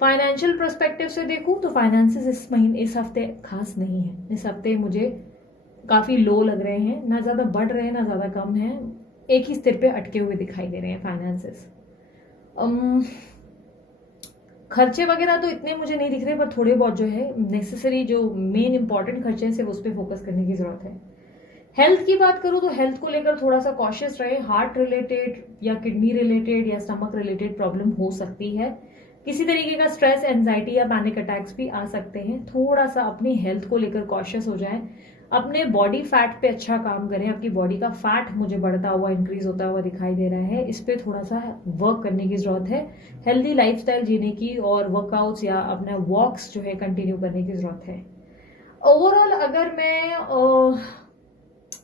फाइनेंशियल पर्सपेक्टिव से देखूं तो फाइनेंसेस इस हफ्ते खास नहीं है। इस हफ्ते मुझे काफी लो लग रहे हैं, ना ज्यादा बढ़ रहे हैं ना ज्यादा कम है, एक ही स्थिर पे अटके हुए दिखाई दे रहे हैं फाइनेंसेस। खर्चे वगैरह तो इतने मुझे नहीं दिख रहे, पर थोड़े बहुत जो है नेसेसरी, जो मेन इंपॉर्टेंट खर्चे हैं सिर्फ उस पर फोकस करने की जरूरत है। हेल्थ की बात करूं तो हेल्थ को लेकर थोड़ा सा कॉशियस रहे। हार्ट रिलेटेड या किडनी रिलेटेड या स्टमक रिलेटेड प्रॉब्लम हो सकती है। किसी तरीके का स्ट्रेस, एंजाइटी या पैनिक अटैक्स भी आ सकते हैं। थोड़ा सा अपनी हेल्थ को लेकर कॉशियस हो जाए। अपने बॉडी फैट पे अच्छा काम करें। आपकी बॉडी का फैट मुझे बढ़ता हुआ, इंक्रीज होता हुआ दिखाई दे रहा है, इस पे थोड़ा सा वर्क करने की जरूरत है। हेल्दी लाइफस्टाइल जीने की और वर्कआउट्स या अपना वॉक्स जो है कंटिन्यू करने की जरूरत है। ओवरऑल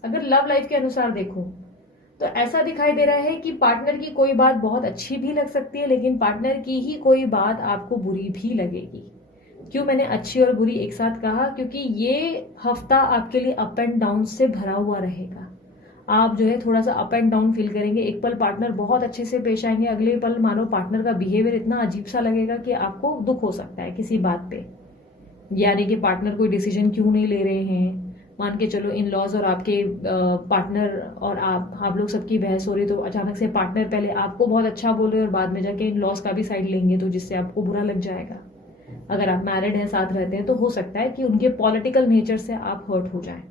अगर लव लाइफ के अनुसार देखूं तो ऐसा दिखाई दे रहा है कि पार्टनर की कोई बात बहुत अच्छी भी लग सकती है, लेकिन पार्टनर की ही कोई बात आपको बुरी भी लगेगी। क्यों मैंने अच्छी और बुरी एक साथ कहा? क्योंकि ये हफ्ता आपके लिए अप एंड डाउन से भरा हुआ रहेगा। आप जो है थोड़ा सा अप एंड डाउन फील करेंगे। एक पल पार्टनर बहुत अच्छे से पेश आएंगे, अगले पल मानो पार्टनर का बिहेवियर इतना अजीब सा लगेगा कि आपको दुख हो सकता है किसी बात पे। यानी कि पार्टनर कोई डिसीजन क्यों नहीं ले रहे हैं। मान के चलो इन लॉज और आपके पार्टनर और आप लोग सबकी बहस हो रही, तो अचानक से पार्टनर पहले आपको बहुत अच्छा बोल रहे हैं और बाद में जाके इन लॉज का भी साइड लेंगे, तो जिससे आपको बुरा लग जाएगा। अगर आप मैरिड हैं, साथ रहते हैं, तो हो सकता है कि उनके पॉलिटिकल नेचर से आप हर्ट हो जाएं।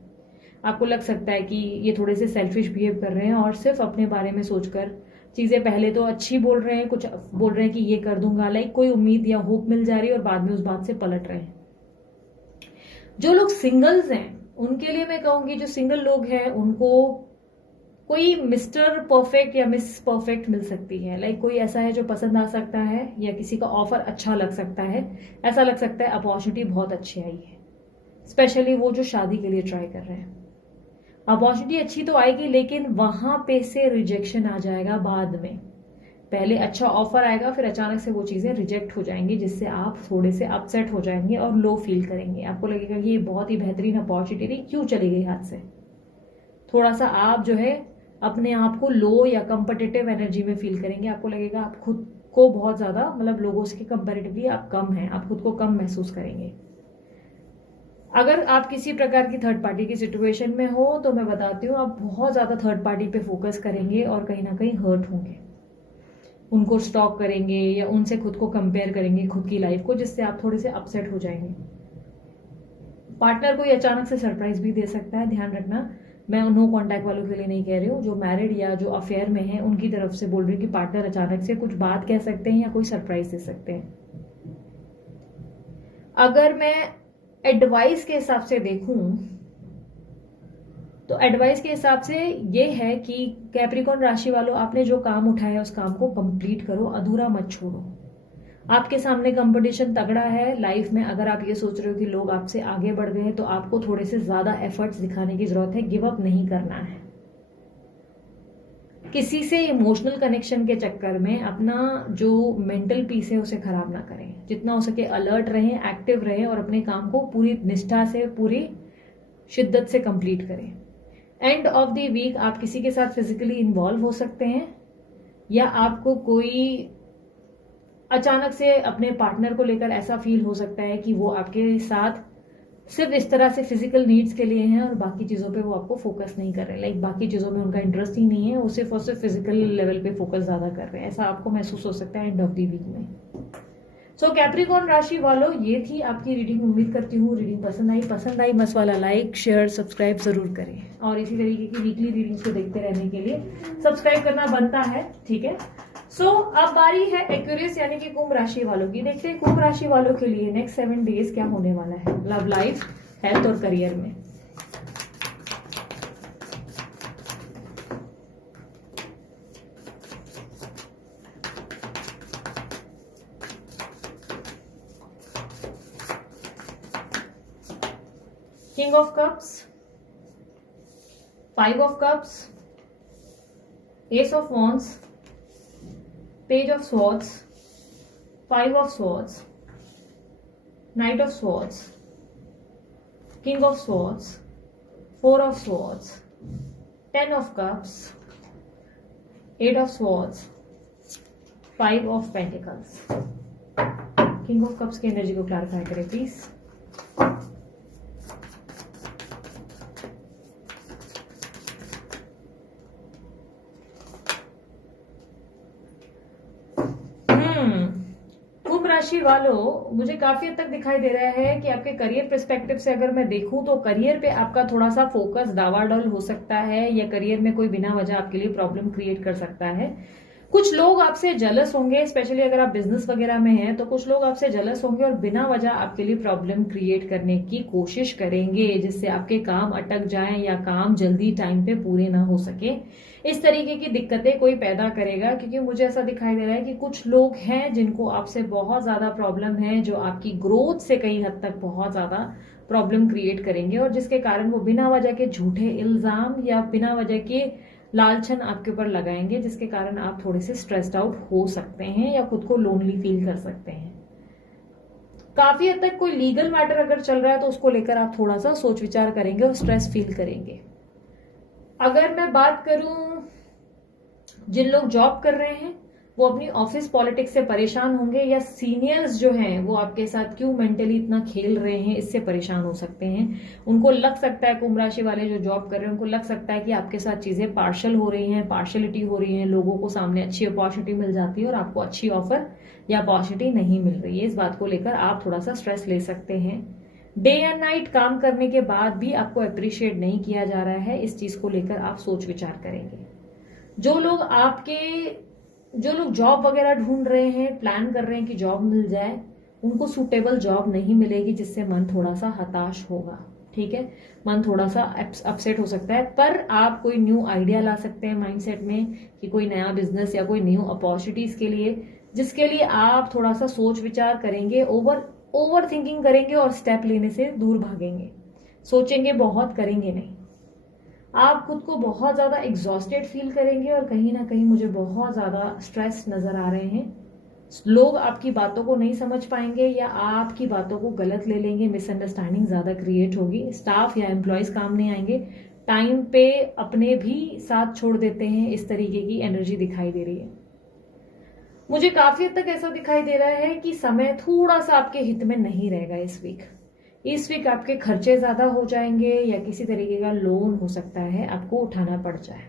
आपको लग सकता है कि ये थोड़े से सेल्फिश बिहेव कर रहे हैं और सिर्फ अपने बारे में सोचकर चीजें, पहले तो अच्छी बोल रहे हैं, कुछ बोल रहे हैं कि ये कर दूंगा, लाइक कोई उम्मीद या होप मिल जा रही है और बाद में उस बात से पलट रहे हैं। जो लोग सिंगल्स हैं उनके लिए मैं कहूंगी, जो सिंगल लोग हैं उनको कोई मिस्टर परफेक्ट या मिस परफेक्ट मिल सकती है। लाइक कोई ऐसा है जो पसंद आ सकता है या किसी का ऑफर अच्छा लग सकता है। ऐसा लग सकता है अपॉर्चुनिटी बहुत अच्छी आई है, स्पेशली वो जो शादी के लिए ट्राई कर रहे हैं। अपॉर्चुनिटी अच्छी तो आएगी, लेकिन वहां पे से रिजेक्शन आ जाएगा बाद में। पहले अच्छा ऑफर आएगा, फिर अचानक से वो चीजें रिजेक्ट हो जाएंगी, जिससे आप थोड़े से अपसेट हो जाएंगे और लो फील करेंगे। आपको लगेगा कि ये बहुत ही बेहतरीन अपॉर्चुनिटी थी, क्यों चली गई हाथ से। थोड़ा सा आप जो है अपने आप को लो या कंपटिटिव एनर्जी में फील करेंगे। आपको लगेगा आप खुद को बहुत ज्यादा, मतलब लोगों से कंपैरेटिवली आप कम हैं, आप खुद को कम महसूस करेंगे। अगर आप किसी प्रकार की थर्ड पार्टी की सिचुएशन में हो तो मैं बताती हूँ, आप बहुत ज्यादा थर्ड पार्टी पे फोकस करेंगे और कहीं ना कहीं हर्ट होंगे। उनको स्टॉक करेंगे या उनसे खुद को कंपेयर करेंगे, खुद की लाइफ को, जिससे आप थोड़े से अपसेट हो जाएंगे। पार्टनर कोई अचानक से सरप्राइज भी दे सकता है, ध्यान रखना। मैं नो कांटेक्ट वालों के लिए नहीं कह रही हूँ, जो मैरिड या जो अफेयर में है उनकी तरफ से बोल रही हूँ कि पार्टनर अचानक से कुछ बात कह सकते हैं या कोई सरप्राइज दे सकते हैं। अगर मैं एडवाइस के हिसाब से देखूं तो एडवाइस के हिसाब से ये है कि कैप्रिकॉर्न राशि वालों, आपने जो काम उठाया है उस काम को कंप्लीट करो, अधूरा मत छोड़ो। आपके सामने कंपटीशन तगड़ा है लाइफ में। अगर आप ये सोच रहे हो कि लोग आपसे आगे बढ़ गए हैं तो आपको थोड़े से ज्यादा एफर्ट्स दिखाने की जरूरत है, गिव अप नहीं करना है। किसी से इमोशनल कनेक्शन के चक्कर में अपना जो मेंटल पीस है उसे खराब ना करें। जितना हो सके अलर्ट रहें, एक्टिव रहें और अपने काम को पूरी निष्ठा से, पूरी शिद्दत से कंप्लीट करें। एंड ऑफ द वीक आप किसी के साथ फिजिकली इन्वॉल्व हो सकते हैं या आपको कोई अचानक से अपने पार्टनर को लेकर ऐसा फील हो सकता है कि वो आपके साथ सिर्फ इस तरह से फिजिकल नीड्स के लिए हैं और बाकी चीजों पे वो आपको फोकस नहीं कर रहे, लाइक बाकी चीजों में उनका इंटरेस्ट ही नहीं है, वो सिर्फ और सिर्फ फिजिकल लेवल पे फोकस ज्यादा कर रहे हैं। ऐसा आपको महसूस हो सकता है एंड ऑफ द वीक में। सो कैप्रिकॉर्न राशि वालों, ये थी आपकी रीडिंग। उम्मीद करती हूँ रीडिंग पसंद आई मस्त वाला लाइक शेयर सब्सक्राइब जरूर करें और इसी तरीके की वीकली रीडिंग्स को देखते रहने के लिए सब्सक्राइब करना बनता है, ठीक है। सो अब बारी है एक्वेरियस यानी कि कुंभ राशि वालों की। देखते हैं कुंभ राशि वालों के लिए नेक्स्ट 7 डेज क्या होने वाला है लव लाइफ, हेल्थ और करियर में। King of Cups, 5 of Cups, Ace of Wands, Page of Swords, 5 of Swords, Knight of Swords, King of Swords, 4 of Swords, 10 of Cups, 8 of Swords, 5 of Pentacles। King of Cups की energy को clarify करें please. राशि वालों, मुझे काफी हद तक दिखाई दे रहा है कि आपके करियर पर्सपेक्टिव से अगर मैं देखूं तो करियर पे आपका थोड़ा सा फोकस डावाडोल हो सकता है या करियर में कोई बिना वजह आपके लिए प्रॉब्लम क्रिएट कर सकता है। कुछ लोग आपसे जलस होंगे, स्पेशली अगर आप बिजनेस वगैरह में हैं तो कुछ लोग आपसे जलस होंगे और बिना वजह आपके लिए प्रॉब्लम क्रिएट करने की कोशिश करेंगे, जिससे आपके काम अटक जाएं या काम जल्दी टाइम पे पूरे ना हो सके। इस तरीके की दिक्कतें कोई पैदा करेगा, क्योंकि मुझे ऐसा दिखाई दे रहा है कि कुछ लोग हैं जिनको आपसे बहुत ज्यादा प्रॉब्लम है, जो आपकी ग्रोथ से कई हद तक बहुत ज्यादा प्रॉब्लम क्रिएट करेंगे और जिसके कारण वो बिना वजह के झूठे इल्जाम या बिना वजह के लालचन आपके ऊपर लगाएंगे, जिसके कारण आप थोड़े से स्ट्रेस्ड आउट हो सकते हैं या खुद को लोनली फील कर सकते हैं। काफी हद तक कोई लीगल मैटर अगर चल रहा है तो उसको लेकर आप थोड़ा सा सोच विचार करेंगे और स्ट्रेस फील करेंगे। अगर मैं बात करूं जिन लोग जॉब कर रहे हैं वो अपनी ऑफिस पॉलिटिक्स से परेशान होंगे या सीनियर्स जो हैं वो आपके साथ क्यों मेंटली इतना खेल रहे हैं इससे परेशान हो सकते हैं। उनको लग सकता है, कुंभ राशि वाले जो जॉब कर रहे हैं उनको लग सकता है कि आपके साथ चीजें पार्शल हो रही हैं, पार्शलिटी हो रही है, लोगों को सामने अच्छी अपॉर्चुनिटी मिल जाती है और आपको अच्छी ऑफर या अपॉर्चुनिटी नहीं मिल रही है। इस बात को लेकर आप थोड़ा सा स्ट्रेस ले सकते हैं। डे एंड नाइट काम करने के बाद भी आपको अप्रिशिएट नहीं किया जा रहा है, इस चीज को लेकर आप सोच विचार करेंगे। जो लोग जॉब वगैरह ढूंढ रहे हैं, प्लान कर रहे हैं कि जॉब मिल जाए, उनको सूटेबल जॉब नहीं मिलेगी, जिससे मन थोड़ा सा हताश होगा, ठीक है। मन थोड़ा सा अपसेट हो सकता है, पर आप कोई न्यू आइडिया ला सकते हैं माइंडसेट में कि कोई नया बिजनेस या कोई न्यू अपॉर्चुनिटीज के लिए, जिसके लिए आप थोड़ा सा सोच विचार करेंगे, ओवर थिंकिंग करेंगे और स्टेप लेने से दूर भागेंगे। सोचेंगे बहुत, करेंगे नहीं। आप खुद को बहुत ज्यादा एग्जॉस्टेड फील करेंगे और कहीं ना कहीं मुझे बहुत ज्यादा स्ट्रेस नजर आ रहे हैं। लोग आपकी बातों को नहीं समझ पाएंगे या आपकी बातों को गलत ले लेंगे, मिसअंडरस्टैंडिंग ज्यादा क्रिएट होगी, स्टाफ या एम्प्लॉयज काम नहीं आएंगे, टाइम पे अपने भी साथ छोड़ देते हैं, इस तरीके की एनर्जी दिखाई दे रही है। मुझे काफी हद तक ऐसा दिखाई दे रहा है कि समय थोड़ा सा आपके हित में नहीं रहेगा इस वीक आपके खर्चे ज्यादा हो जाएंगे या किसी तरीके का लोन हो सकता है आपको उठाना पड़ जाए।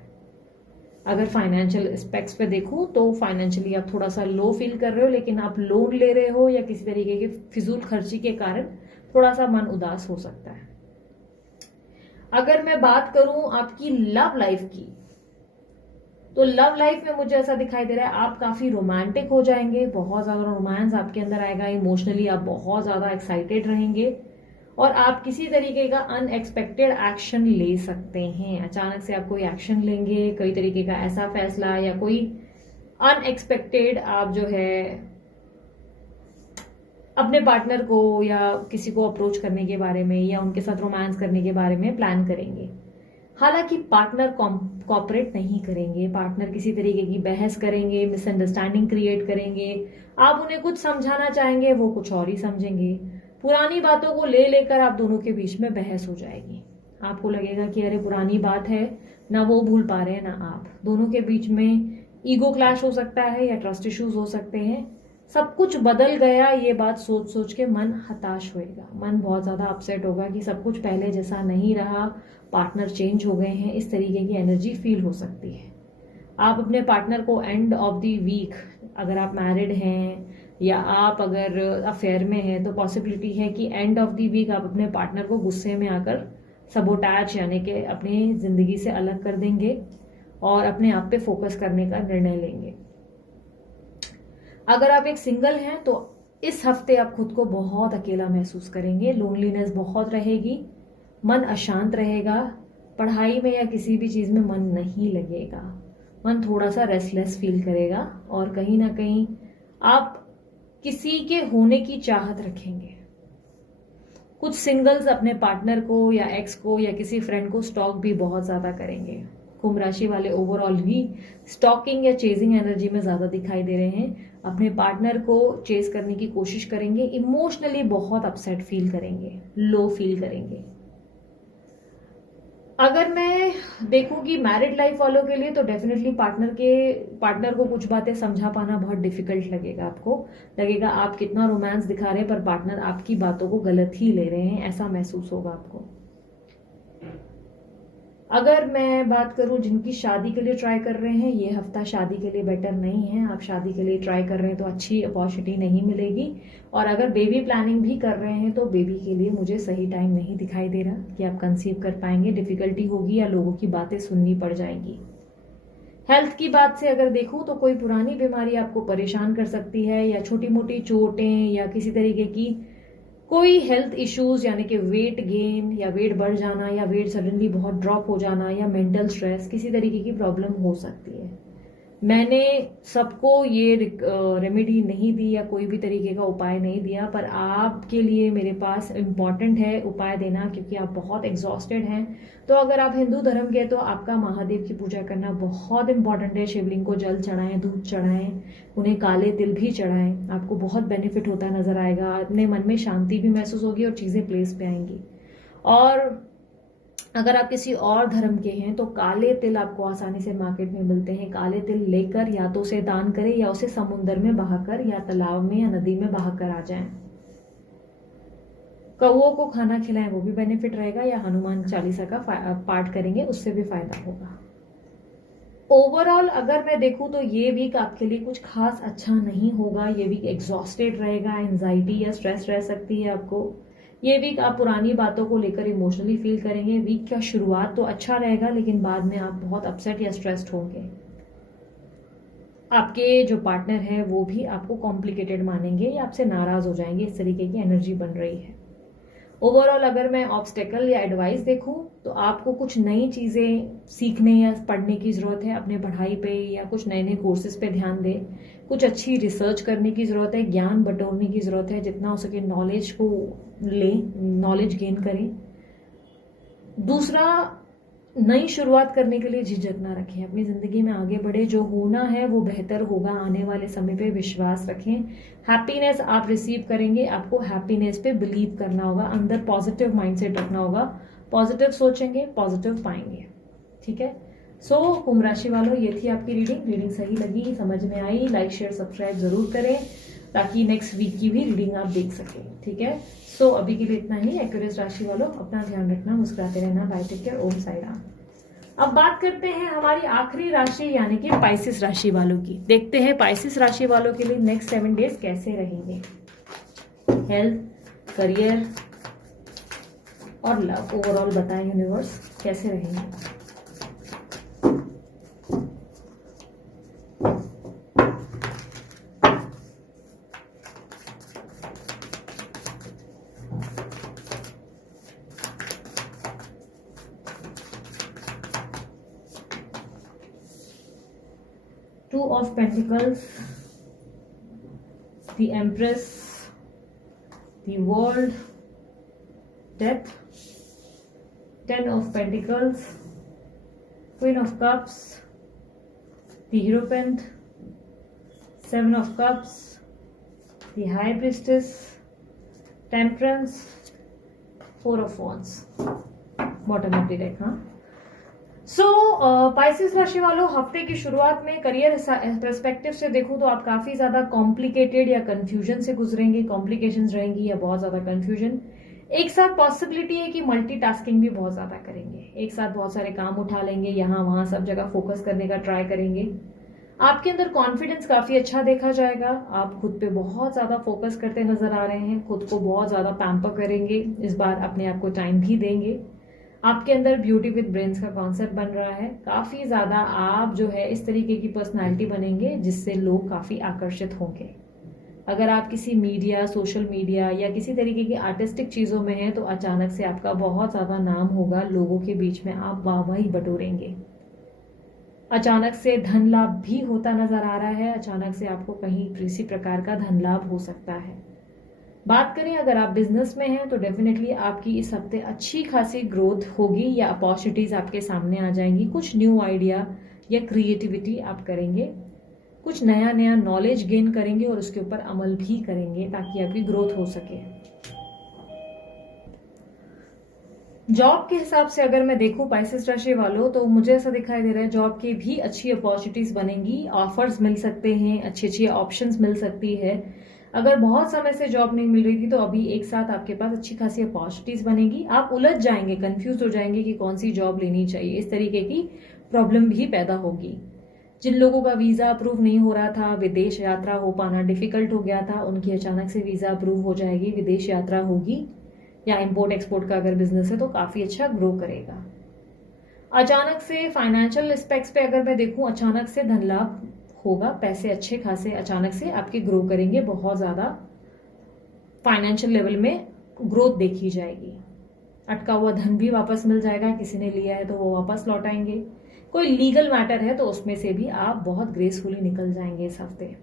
अगर फाइनेंशियल एस्पेक्ट्स पे देखूं तो फाइनेंशियली आप थोड़ा सा लो फील कर रहे हो, लेकिन आप लोन ले रहे हो या किसी तरीके की फिजूल खर्ची के कारण थोड़ा सा मन उदास हो सकता है। अगर मैं बात करूं आपकी लव लाइफ की, तो लव लाइफ में मुझे ऐसा दिखाई दे रहा है आप काफी रोमांटिक हो जाएंगे, बहुत ज्यादा रोमांस आपके अंदर आएगा, इमोशनली आप बहुत ज्यादा एक्साइटेड रहेंगे और आप किसी तरीके का अनएक्सपेक्टेड एक्शन ले सकते हैं। अचानक से आप कोई एक्शन लेंगे, कोई तरीके का ऐसा फैसला या कोई अनएक्सपेक्टेड आप जो है अपने पार्टनर को या किसी को अप्रोच करने के बारे में या उनके साथ रोमांस करने के बारे में प्लान करेंगे। हालांकि पार्टनर कॉपरेट नहीं करेंगे, पार्टनर किसी तरीके की बहस करेंगे, मिसअंडरस्टैंडिंग क्रिएट करेंगे, आप उन्हें कुछ समझाना चाहेंगे वो कुछ और ही समझेंगे, पुरानी बातों को ले लेकर आप दोनों के बीच में बहस हो जाएगी। आपको लगेगा कि अरे पुरानी बात है, ना वो भूल पा रहे हैं ना आप, दोनों के बीच में ईगो क्लैश हो सकता है या ट्रस्ट इश्यूज हो सकते हैं। सब कुछ बदल गया, ये बात सोच सोच के मन हताश होएगा, मन बहुत ज्यादा अपसेट होगा कि सब कुछ पहले जैसा नहीं रहा, पार्टनर चेंज हो गए हैं, इस तरीके की एनर्जी फील हो सकती है। आप अपने पार्टनर को एंड ऑफ द वीक, अगर आप मैरिड हैं या आप अगर अफेयर में हैं, तो पॉसिबिलिटी है कि एंड ऑफ द वीक आप अपने पार्टनर को गुस्से में आकर सबोटैच यानी कि अपनी जिंदगी से अलग कर देंगे और अपने आप पे फोकस करने का निर्णय लेंगे। अगर आप एक सिंगल हैं तो इस हफ्ते आप खुद को बहुत अकेला महसूस करेंगे, लोनलीनेस बहुत रहेगी, मन अशांत रहेगा, पढ़ाई में या किसी भी चीज में मन नहीं लगेगा, मन थोड़ा सा रेस्टलेस फील करेगा और कहीं ना कहीं आप किसी के होने की चाहत रखेंगे। कुछ सिंगल्स अपने पार्टनर को या एक्स को या किसी फ्रेंड को स्टॉक भी बहुत ज्यादा करेंगे। कुंभ राशि वाले ओवरऑल ही स्टॉकिंग या चेजिंग एनर्जी में ज्यादा दिखाई दे रहे हैं, अपने पार्टनर को चेज करने की कोशिश करेंगे, इमोशनली बहुत अपसेट फील करेंगे, लो फील करेंगे। अगर मैं देखूंगी मैरिड लाइफ वालों के लिए तो डेफिनेटली पार्टनर को कुछ बातें समझा पाना बहुत डिफिकल्ट लगेगा। आपको लगेगा आप कितना रोमांस दिखा रहे हैं पर पार्टनर आपकी बातों को गलत ही ले रहे हैं, ऐसा महसूस होगा आपको। अगर मैं बात करूं जिनकी शादी के लिए ट्राई कर रहे हैं, ये हफ्ता शादी के लिए बेटर नहीं है। आप शादी के लिए ट्राई कर रहे हैं तो अच्छी अपॉर्चुनिटी नहीं मिलेगी, और अगर बेबी प्लानिंग भी कर रहे हैं तो बेबी के लिए मुझे सही टाइम नहीं दिखाई दे रहा कि आप कंसीव कर पाएंगे, डिफिकल्टी होगी या लोगों की बातें सुननी पड़ जाएंगी। हेल्थ की बात से अगर देखूं तो कोई पुरानी बीमारी आपको परेशान कर सकती है, या छोटी मोटी चोटें या किसी तरीके की कोई हेल्थ इश्यूज यानी कि वेट गेन या वेट बढ़ जाना या वेट सडनली बहुत ड्रॉप हो जाना या मेंटल स्ट्रेस, किसी तरीके की प्रॉब्लम हो सकती है। मैंने सबको ये रेमेडी नहीं दी या कोई भी तरीके का उपाय नहीं दिया, पर आपके लिए मेरे पास इम्पॉर्टेंट है उपाय देना, क्योंकि आप बहुत एग्जॉस्टेड हैं। तो अगर आप हिंदू धर्म के तो आपका महादेव की पूजा करना बहुत इंपॉर्टेंट है। शिवलिंग को जल चढ़ाएं, दूध चढ़ाएं, उन्हें काले तिल भी चढ़ाएं, आपको बहुत बेनिफिट होता नजर आएगा। अपने मन में शांति भी महसूस होगी और चीजें प्लेस पे आएंगी। और अगर आप किसी और धर्म के हैं तो काले तिल आपको आसानी से मार्केट में मिलते हैं। काले तिल लेकर या तो उसे दान करें या उसे समुद्र में बहाकर या तालाब में या नदी में बहाकर आ जाएं। कौओं को खाना खिलाएं, वो भी बेनिफिट रहेगा, या हनुमान चालीसा का पाठ करेंगे, उससे भी फायदा होगा। ओवरऑल अगर मैं देखूं तो ये वीक आपके लिए कुछ खास अच्छा नहीं होगा। ये वीक एग्जॉस्टेड रहेगा, एंजाइटी या स्ट्रेस रह सकती है आपको। ये वीक आप पुरानी बातों को लेकर इमोशनली फील करेंगे। वीक का शुरुआत तो अच्छा रहेगा, लेकिन बाद में आप बहुत अपसेट या स्ट्रेस्ड होंगे। आपके जो पार्टनर है वो भी आपको कॉम्प्लिकेटेड मानेंगे या आपसे नाराज हो जाएंगे, इस तरीके की एनर्जी बन रही है। ओवरऑल अगर मैं ऑब्स्टेकल या एडवाइस देखूं तो आपको कुछ नई चीजें सीखने या पढ़ने की जरूरत है। अपने पढ़ाई पे या कुछ नए नए कोर्सेज पे ध्यान दें, कुछ अच्छी रिसर्च करने की जरूरत है, ज्ञान बटोरने की जरूरत है, जितना हो सके नॉलेज को लें, नॉलेज गेन करें। दूसरा, नई शुरुआत करने के लिए झिझक ना रखें, अपनी जिंदगी में आगे बढ़े, जो होना है वो बेहतर होगा, आने वाले समय पे विश्वास रखें। हैप्पीनेस आप रिसीव करेंगे, आपको हैप्पीनेस पे बिलीव करना होगा, अंदर पॉजिटिव माइंडसेट रखना होगा, पॉजिटिव सोचेंगे पॉजिटिव पाएंगे। ठीक है। सो कुंभ राशि वालों, ये थी आपकी रीडिंग सही लगी, समझ में आई, लाइक शेयर सब्सक्राइब जरूर करें ताकि नेक्स्ट वीक की भी रीडिंग आप देख सकें। ठीक है। सो अभी के लिए इतना ही। एक्वेरियस राशि वालों, अपना ध्यान रखना, मुस्कुराते रहना, बाय, टेक केयर, ओम साई राम। अब बात करते हैं हमारी आखिरी राशि यानी कि पाइसेस राशि वालों की। देखते हैं पाइसेस राशि वालों के लिए नेक्स्ट 7 डेज कैसे रहेंगे। हेल्थ, करियर और लव ओवरऑल बताएं यूनिवर्स कैसे रहेंगे। Two of Pentacles, the Empress, the World, Death, Ten of Pentacles, Queen of Cups, the Hierophant, Seven of Cups, the High Priestess, Temperance, Four of Wands, bottom of the deck, हाँ। सो Pisces राशि वालों, हफ्ते की शुरुआत में career perspective से देखूं तो आप काफी ज्यादा कॉम्प्लिकेटेड या कंफ्यूजन से गुजरेंगे, कॉम्प्लिकेशंस रहेंगी या बहुत ज्यादा कंफ्यूजन। एक साथ पॉसिबिलिटी है कि मल्टीटास्किंग भी बहुत ज्यादा करेंगे, एक साथ बहुत सारे काम उठा लेंगे, यहाँ वहां सब जगह फोकस करने का ट्राई करेंगे। आपके अंदर कॉन्फिडेंस काफी अच्छा देखा जाएगा, आप खुद पे बहुत ज्यादा फोकस करते नजर आ रहे हैं, खुद को बहुत ज्यादा पैम्पर करेंगे, इस बार अपने आप को टाइम भी देंगे। आपके अंदर ब्यूटी विद ब्रेन्स का कॉन्सेप्ट बन रहा है, काफी ज्यादा आप जो है इस तरीके की पर्सनालिटी बनेंगे जिससे लोग काफी आकर्षित होंगे। अगर आप किसी मीडिया, सोशल मीडिया या किसी तरीके की आर्टिस्टिक चीजों में हैं तो अचानक से आपका बहुत ज्यादा नाम होगा, लोगों के बीच में आप वाहवाही बटोरेंगे। अचानक से धन लाभ भी होता नजर आ रहा है, अचानक से आपको कहीं किसी प्रकार का धन लाभ हो सकता है। बात करें अगर आप बिजनेस में हैं तो डेफिनेटली आपकी इस हफ्ते अच्छी खासी ग्रोथ होगी या अपॉर्चुनिटीज आपके सामने आ जाएंगी। कुछ न्यू आइडिया या क्रिएटिविटी आप करेंगे, कुछ नया नया नॉलेज गेन करेंगे और उसके ऊपर अमल भी करेंगे ताकि आपकी ग्रोथ हो सके। जॉब के हिसाब से अगर मैं देखूं पाइसेस राशि वालों तो मुझे ऐसा दिखाई दे रहा है जॉब की भी अच्छी अपॉर्चुनिटीज बनेंगी, ऑफर्स मिल सकते हैं, अच्छी अच्छी ऑप्शंस मिल सकती है। अगर बहुत समय से जॉब नहीं मिल रही थी तो अभी एक साथ आपके पास अच्छी खासी अपॉर्चुनिटीज बनेगी। आप उलझ जाएंगे, कंफ्यूज हो जाएंगे कि कौन सी जॉब लेनी चाहिए, इस तरीके की प्रॉब्लम भी पैदा होगी। जिन लोगों का वीजा अप्रूव नहीं हो रहा था, विदेश यात्रा हो पाना डिफिकल्ट हो गया था, उनकी अचानक से वीजा अप्रूव हो जाएगी, विदेश यात्रा होगी। या इंपोर्ट एक्सपोर्ट का अगर बिजनेस है तो काफी अच्छा ग्रो करेगा। अचानक से फाइनेंशियल एस्पेक्ट्स पे अगर मैं देखूं, अचानक से धन लाभ होगा, पैसे अच्छे खासे अचानक से आपके ग्रो करेंगे, बहुत ज्यादा फाइनेंशियल लेवल में ग्रोथ देखी जाएगी। अटका हुआ धन भी वापस मिल जाएगा, किसी ने लिया है तो वो वापस लौटाएंगे। कोई लीगल मैटर है तो उसमें से भी आप बहुत ग्रेसफुली निकल जाएंगे इस हफ्ते।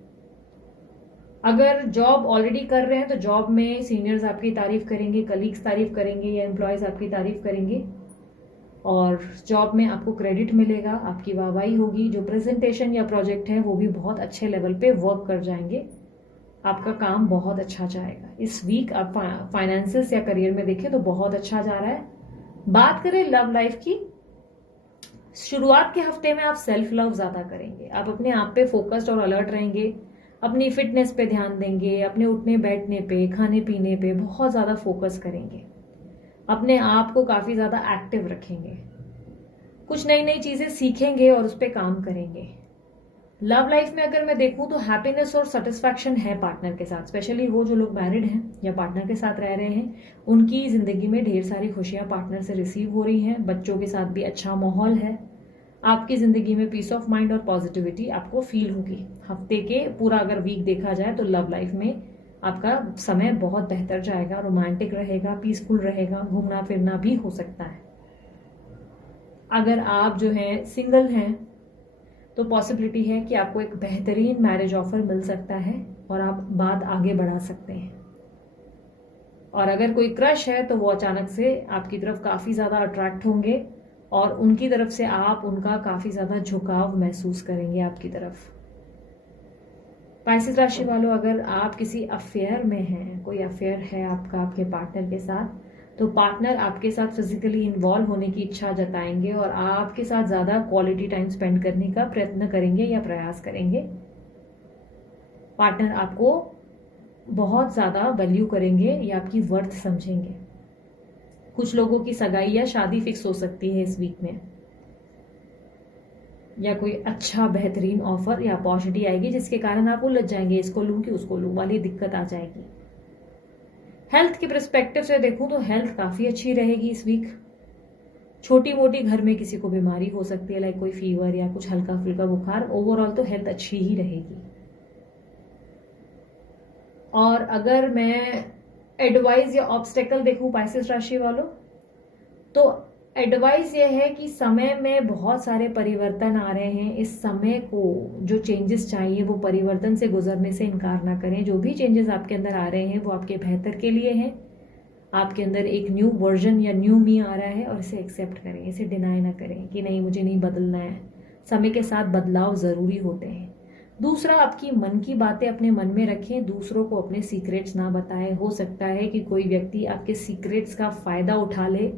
अगर जॉब ऑलरेडी कर रहे हैं तो जॉब में सीनियर्स आपकी तारीफ करेंगे, कलीग्स तारीफ करेंगे या एम्प्लॉयज आपकी तारीफ करेंगे और जॉब में आपको क्रेडिट मिलेगा, आपकी वाहवाही होगी। जो प्रेजेंटेशन या प्रोजेक्ट है वो भी बहुत अच्छे लेवल पे वर्क कर जाएंगे, आपका काम बहुत अच्छा जाएगा। इस वीक आप फाइनेंसेस या करियर में देखें तो बहुत अच्छा जा रहा है। बात करें लव लाइफ की, शुरुआत के हफ्ते में आप सेल्फ लव ज्यादा करेंगे, आप अपने आप पे फोकस्ड और अलर्ट रहेंगे, अपनी फिटनेस पे ध्यान देंगे, अपने उठने बैठने पे, खाने पीने पे बहुत ज्यादा फोकस करेंगे, अपने आप को काफी ज्यादा एक्टिव रखेंगे, कुछ नई नई चीजें सीखेंगे और उस पर काम करेंगे। लव लाइफ में अगर मैं देखूं तो हैप्पीनेस और सेटिस्फैक्शन है पार्टनर के साथ, स्पेशली वो जो लोग मैरिड हैं या पार्टनर के साथ रह रहे हैं, उनकी जिंदगी में ढेर सारी खुशियां पार्टनर से रिसीव हो रही हैं, बच्चों के साथ भी अच्छा माहौल है, आपकी जिंदगी में पीस ऑफ माइंड और पॉजिटिविटी आपको फील होगी। हफ्ते के पूरा अगर वीक देखा जाए तो लव लाइफ में आपका समय बहुत बेहतर जाएगा, रोमांटिक रहेगा, पीसफुल रहेगा, घूमना फिरना भी हो सकता है। अगर आप जो है सिंगल हैं तो पॉसिबिलिटी है कि आपको एक बेहतरीन मैरिज ऑफर मिल सकता है और आप बात आगे बढ़ा सकते हैं। और अगर कोई क्रश है तो वो अचानक से आपकी तरफ काफी ज्यादा अट्रैक्ट होंगे और उनकी तरफ से आप उनका काफी ज्यादा झुकाव महसूस करेंगे आपकी तरफ। पाइसेस राशि वालों, अगर आप किसी अफेयर में हैं, कोई अफेयर है आपका आपके पार्टनर के साथ, तो पार्टनर आपके साथ फिजिकली इन्वॉल्व होने की इच्छा जताएंगे और आपके साथ ज्यादा क्वालिटी टाइम स्पेंड करने का प्रयत्न करेंगे या प्रयास करेंगे। पार्टनर आपको बहुत ज्यादा वैल्यू करेंगे या आपकी वर्थ समझेंगे। कुछ लोगों की सगाई या शादी फिक्स हो सकती है इस वीक में। या कोई अच्छा बेहतरीन ऑफर या अपॉर्चुनिटी आएगी जिसके कारण आप उलझ जाएंगे, इसको लूं कि उसको लूं वाली दिक्कत आ जाएगी। हेल्थ के पर्सपेक्टिव से देखूं तो हेल्थ काफी अच्छी रहेगी इस वीक। छोटी मोटी घर में किसी को बीमारी हो सकती है, लाइक कोई फीवर या कुछ हल्का फुल्का बुखार, ओवरऑल तो हेल्थ अच्छी ही रहेगी। और अगर मैं एडवाइस या ऑब्स्टेकल देखूं पाइसेस राशि वालों, तो एडवाइस ये है कि समय में बहुत सारे परिवर्तन आ रहे हैं। इस समय को जो चेंजेस चाहिए वो परिवर्तन से गुजरने से इनकार ना करें। जो भी चेंजेस आपके अंदर आ रहे हैं वो आपके बेहतर के लिए हैं। आपके अंदर एक न्यू वर्जन या न्यू मी आ रहा है और इसे एक्सेप्ट करें, इसे डिनाई ना करें कि नहीं मुझे नहीं बदलना है। समय के साथ बदलाव जरूरी होते हैं। दूसरा, आपकी मन की बातें अपने मन में रखें, दूसरों को अपने सीक्रेट्स ना बताएं। हो सकता है कि कोई व्यक्ति आपके सीक्रेट्स का फायदा उठा ले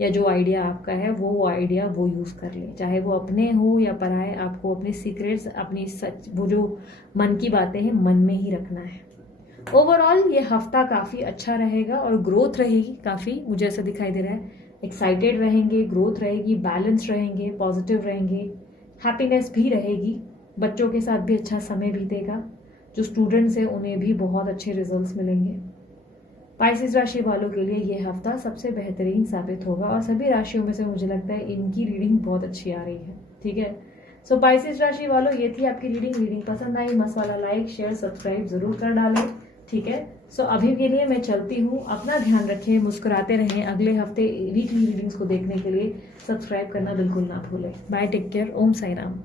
या जो आइडिया आपका है वो आइडिया वो यूज कर ले, चाहे वो अपने हो या पराए। आपको अपने सीक्रेट्स, अपनी सच, वो जो मन की बातें हैं मन में ही रखना है। ओवरऑल ये हफ्ता काफी अच्छा रहेगा और ग्रोथ रहेगी काफी, मुझे ऐसा दिखाई दे रहा है। एक्साइटेड रहेंगे, ग्रोथ रहेगी, बैलेंस रहेंगे, पॉजिटिव रहेंगे, हैप्पीनेस भी रहेगी। बच्चों के साथ भी अच्छा समय बीतेगा। जो स्टूडेंट्स हैं उन्हें भी बहुत अच्छे रिजल्ट्स मिलेंगे। पाइसेस राशि वालों के लिए ये हफ्ता सबसे बेहतरीन साबित होगा और सभी राशियों में से मुझे लगता है इनकी रीडिंग बहुत अच्छी आ रही है। ठीक है, सो पाइसेस राशि वालों ये थी आपकी रीडिंग पसंद आई मस्त वाला लाइक शेयर सब्सक्राइब जरूर कर डालें। ठीक है, सो अभी के लिए मैं चलती हूँ। अपना ध्यान रखें, मुस्कुराते रहें। अगले हफ्ते वीकली रीडिंग्स को देखने के लिए सब्सक्राइब करना बिल्कुल ना भूलें। बाय, टेक केयर, ओम साई राम।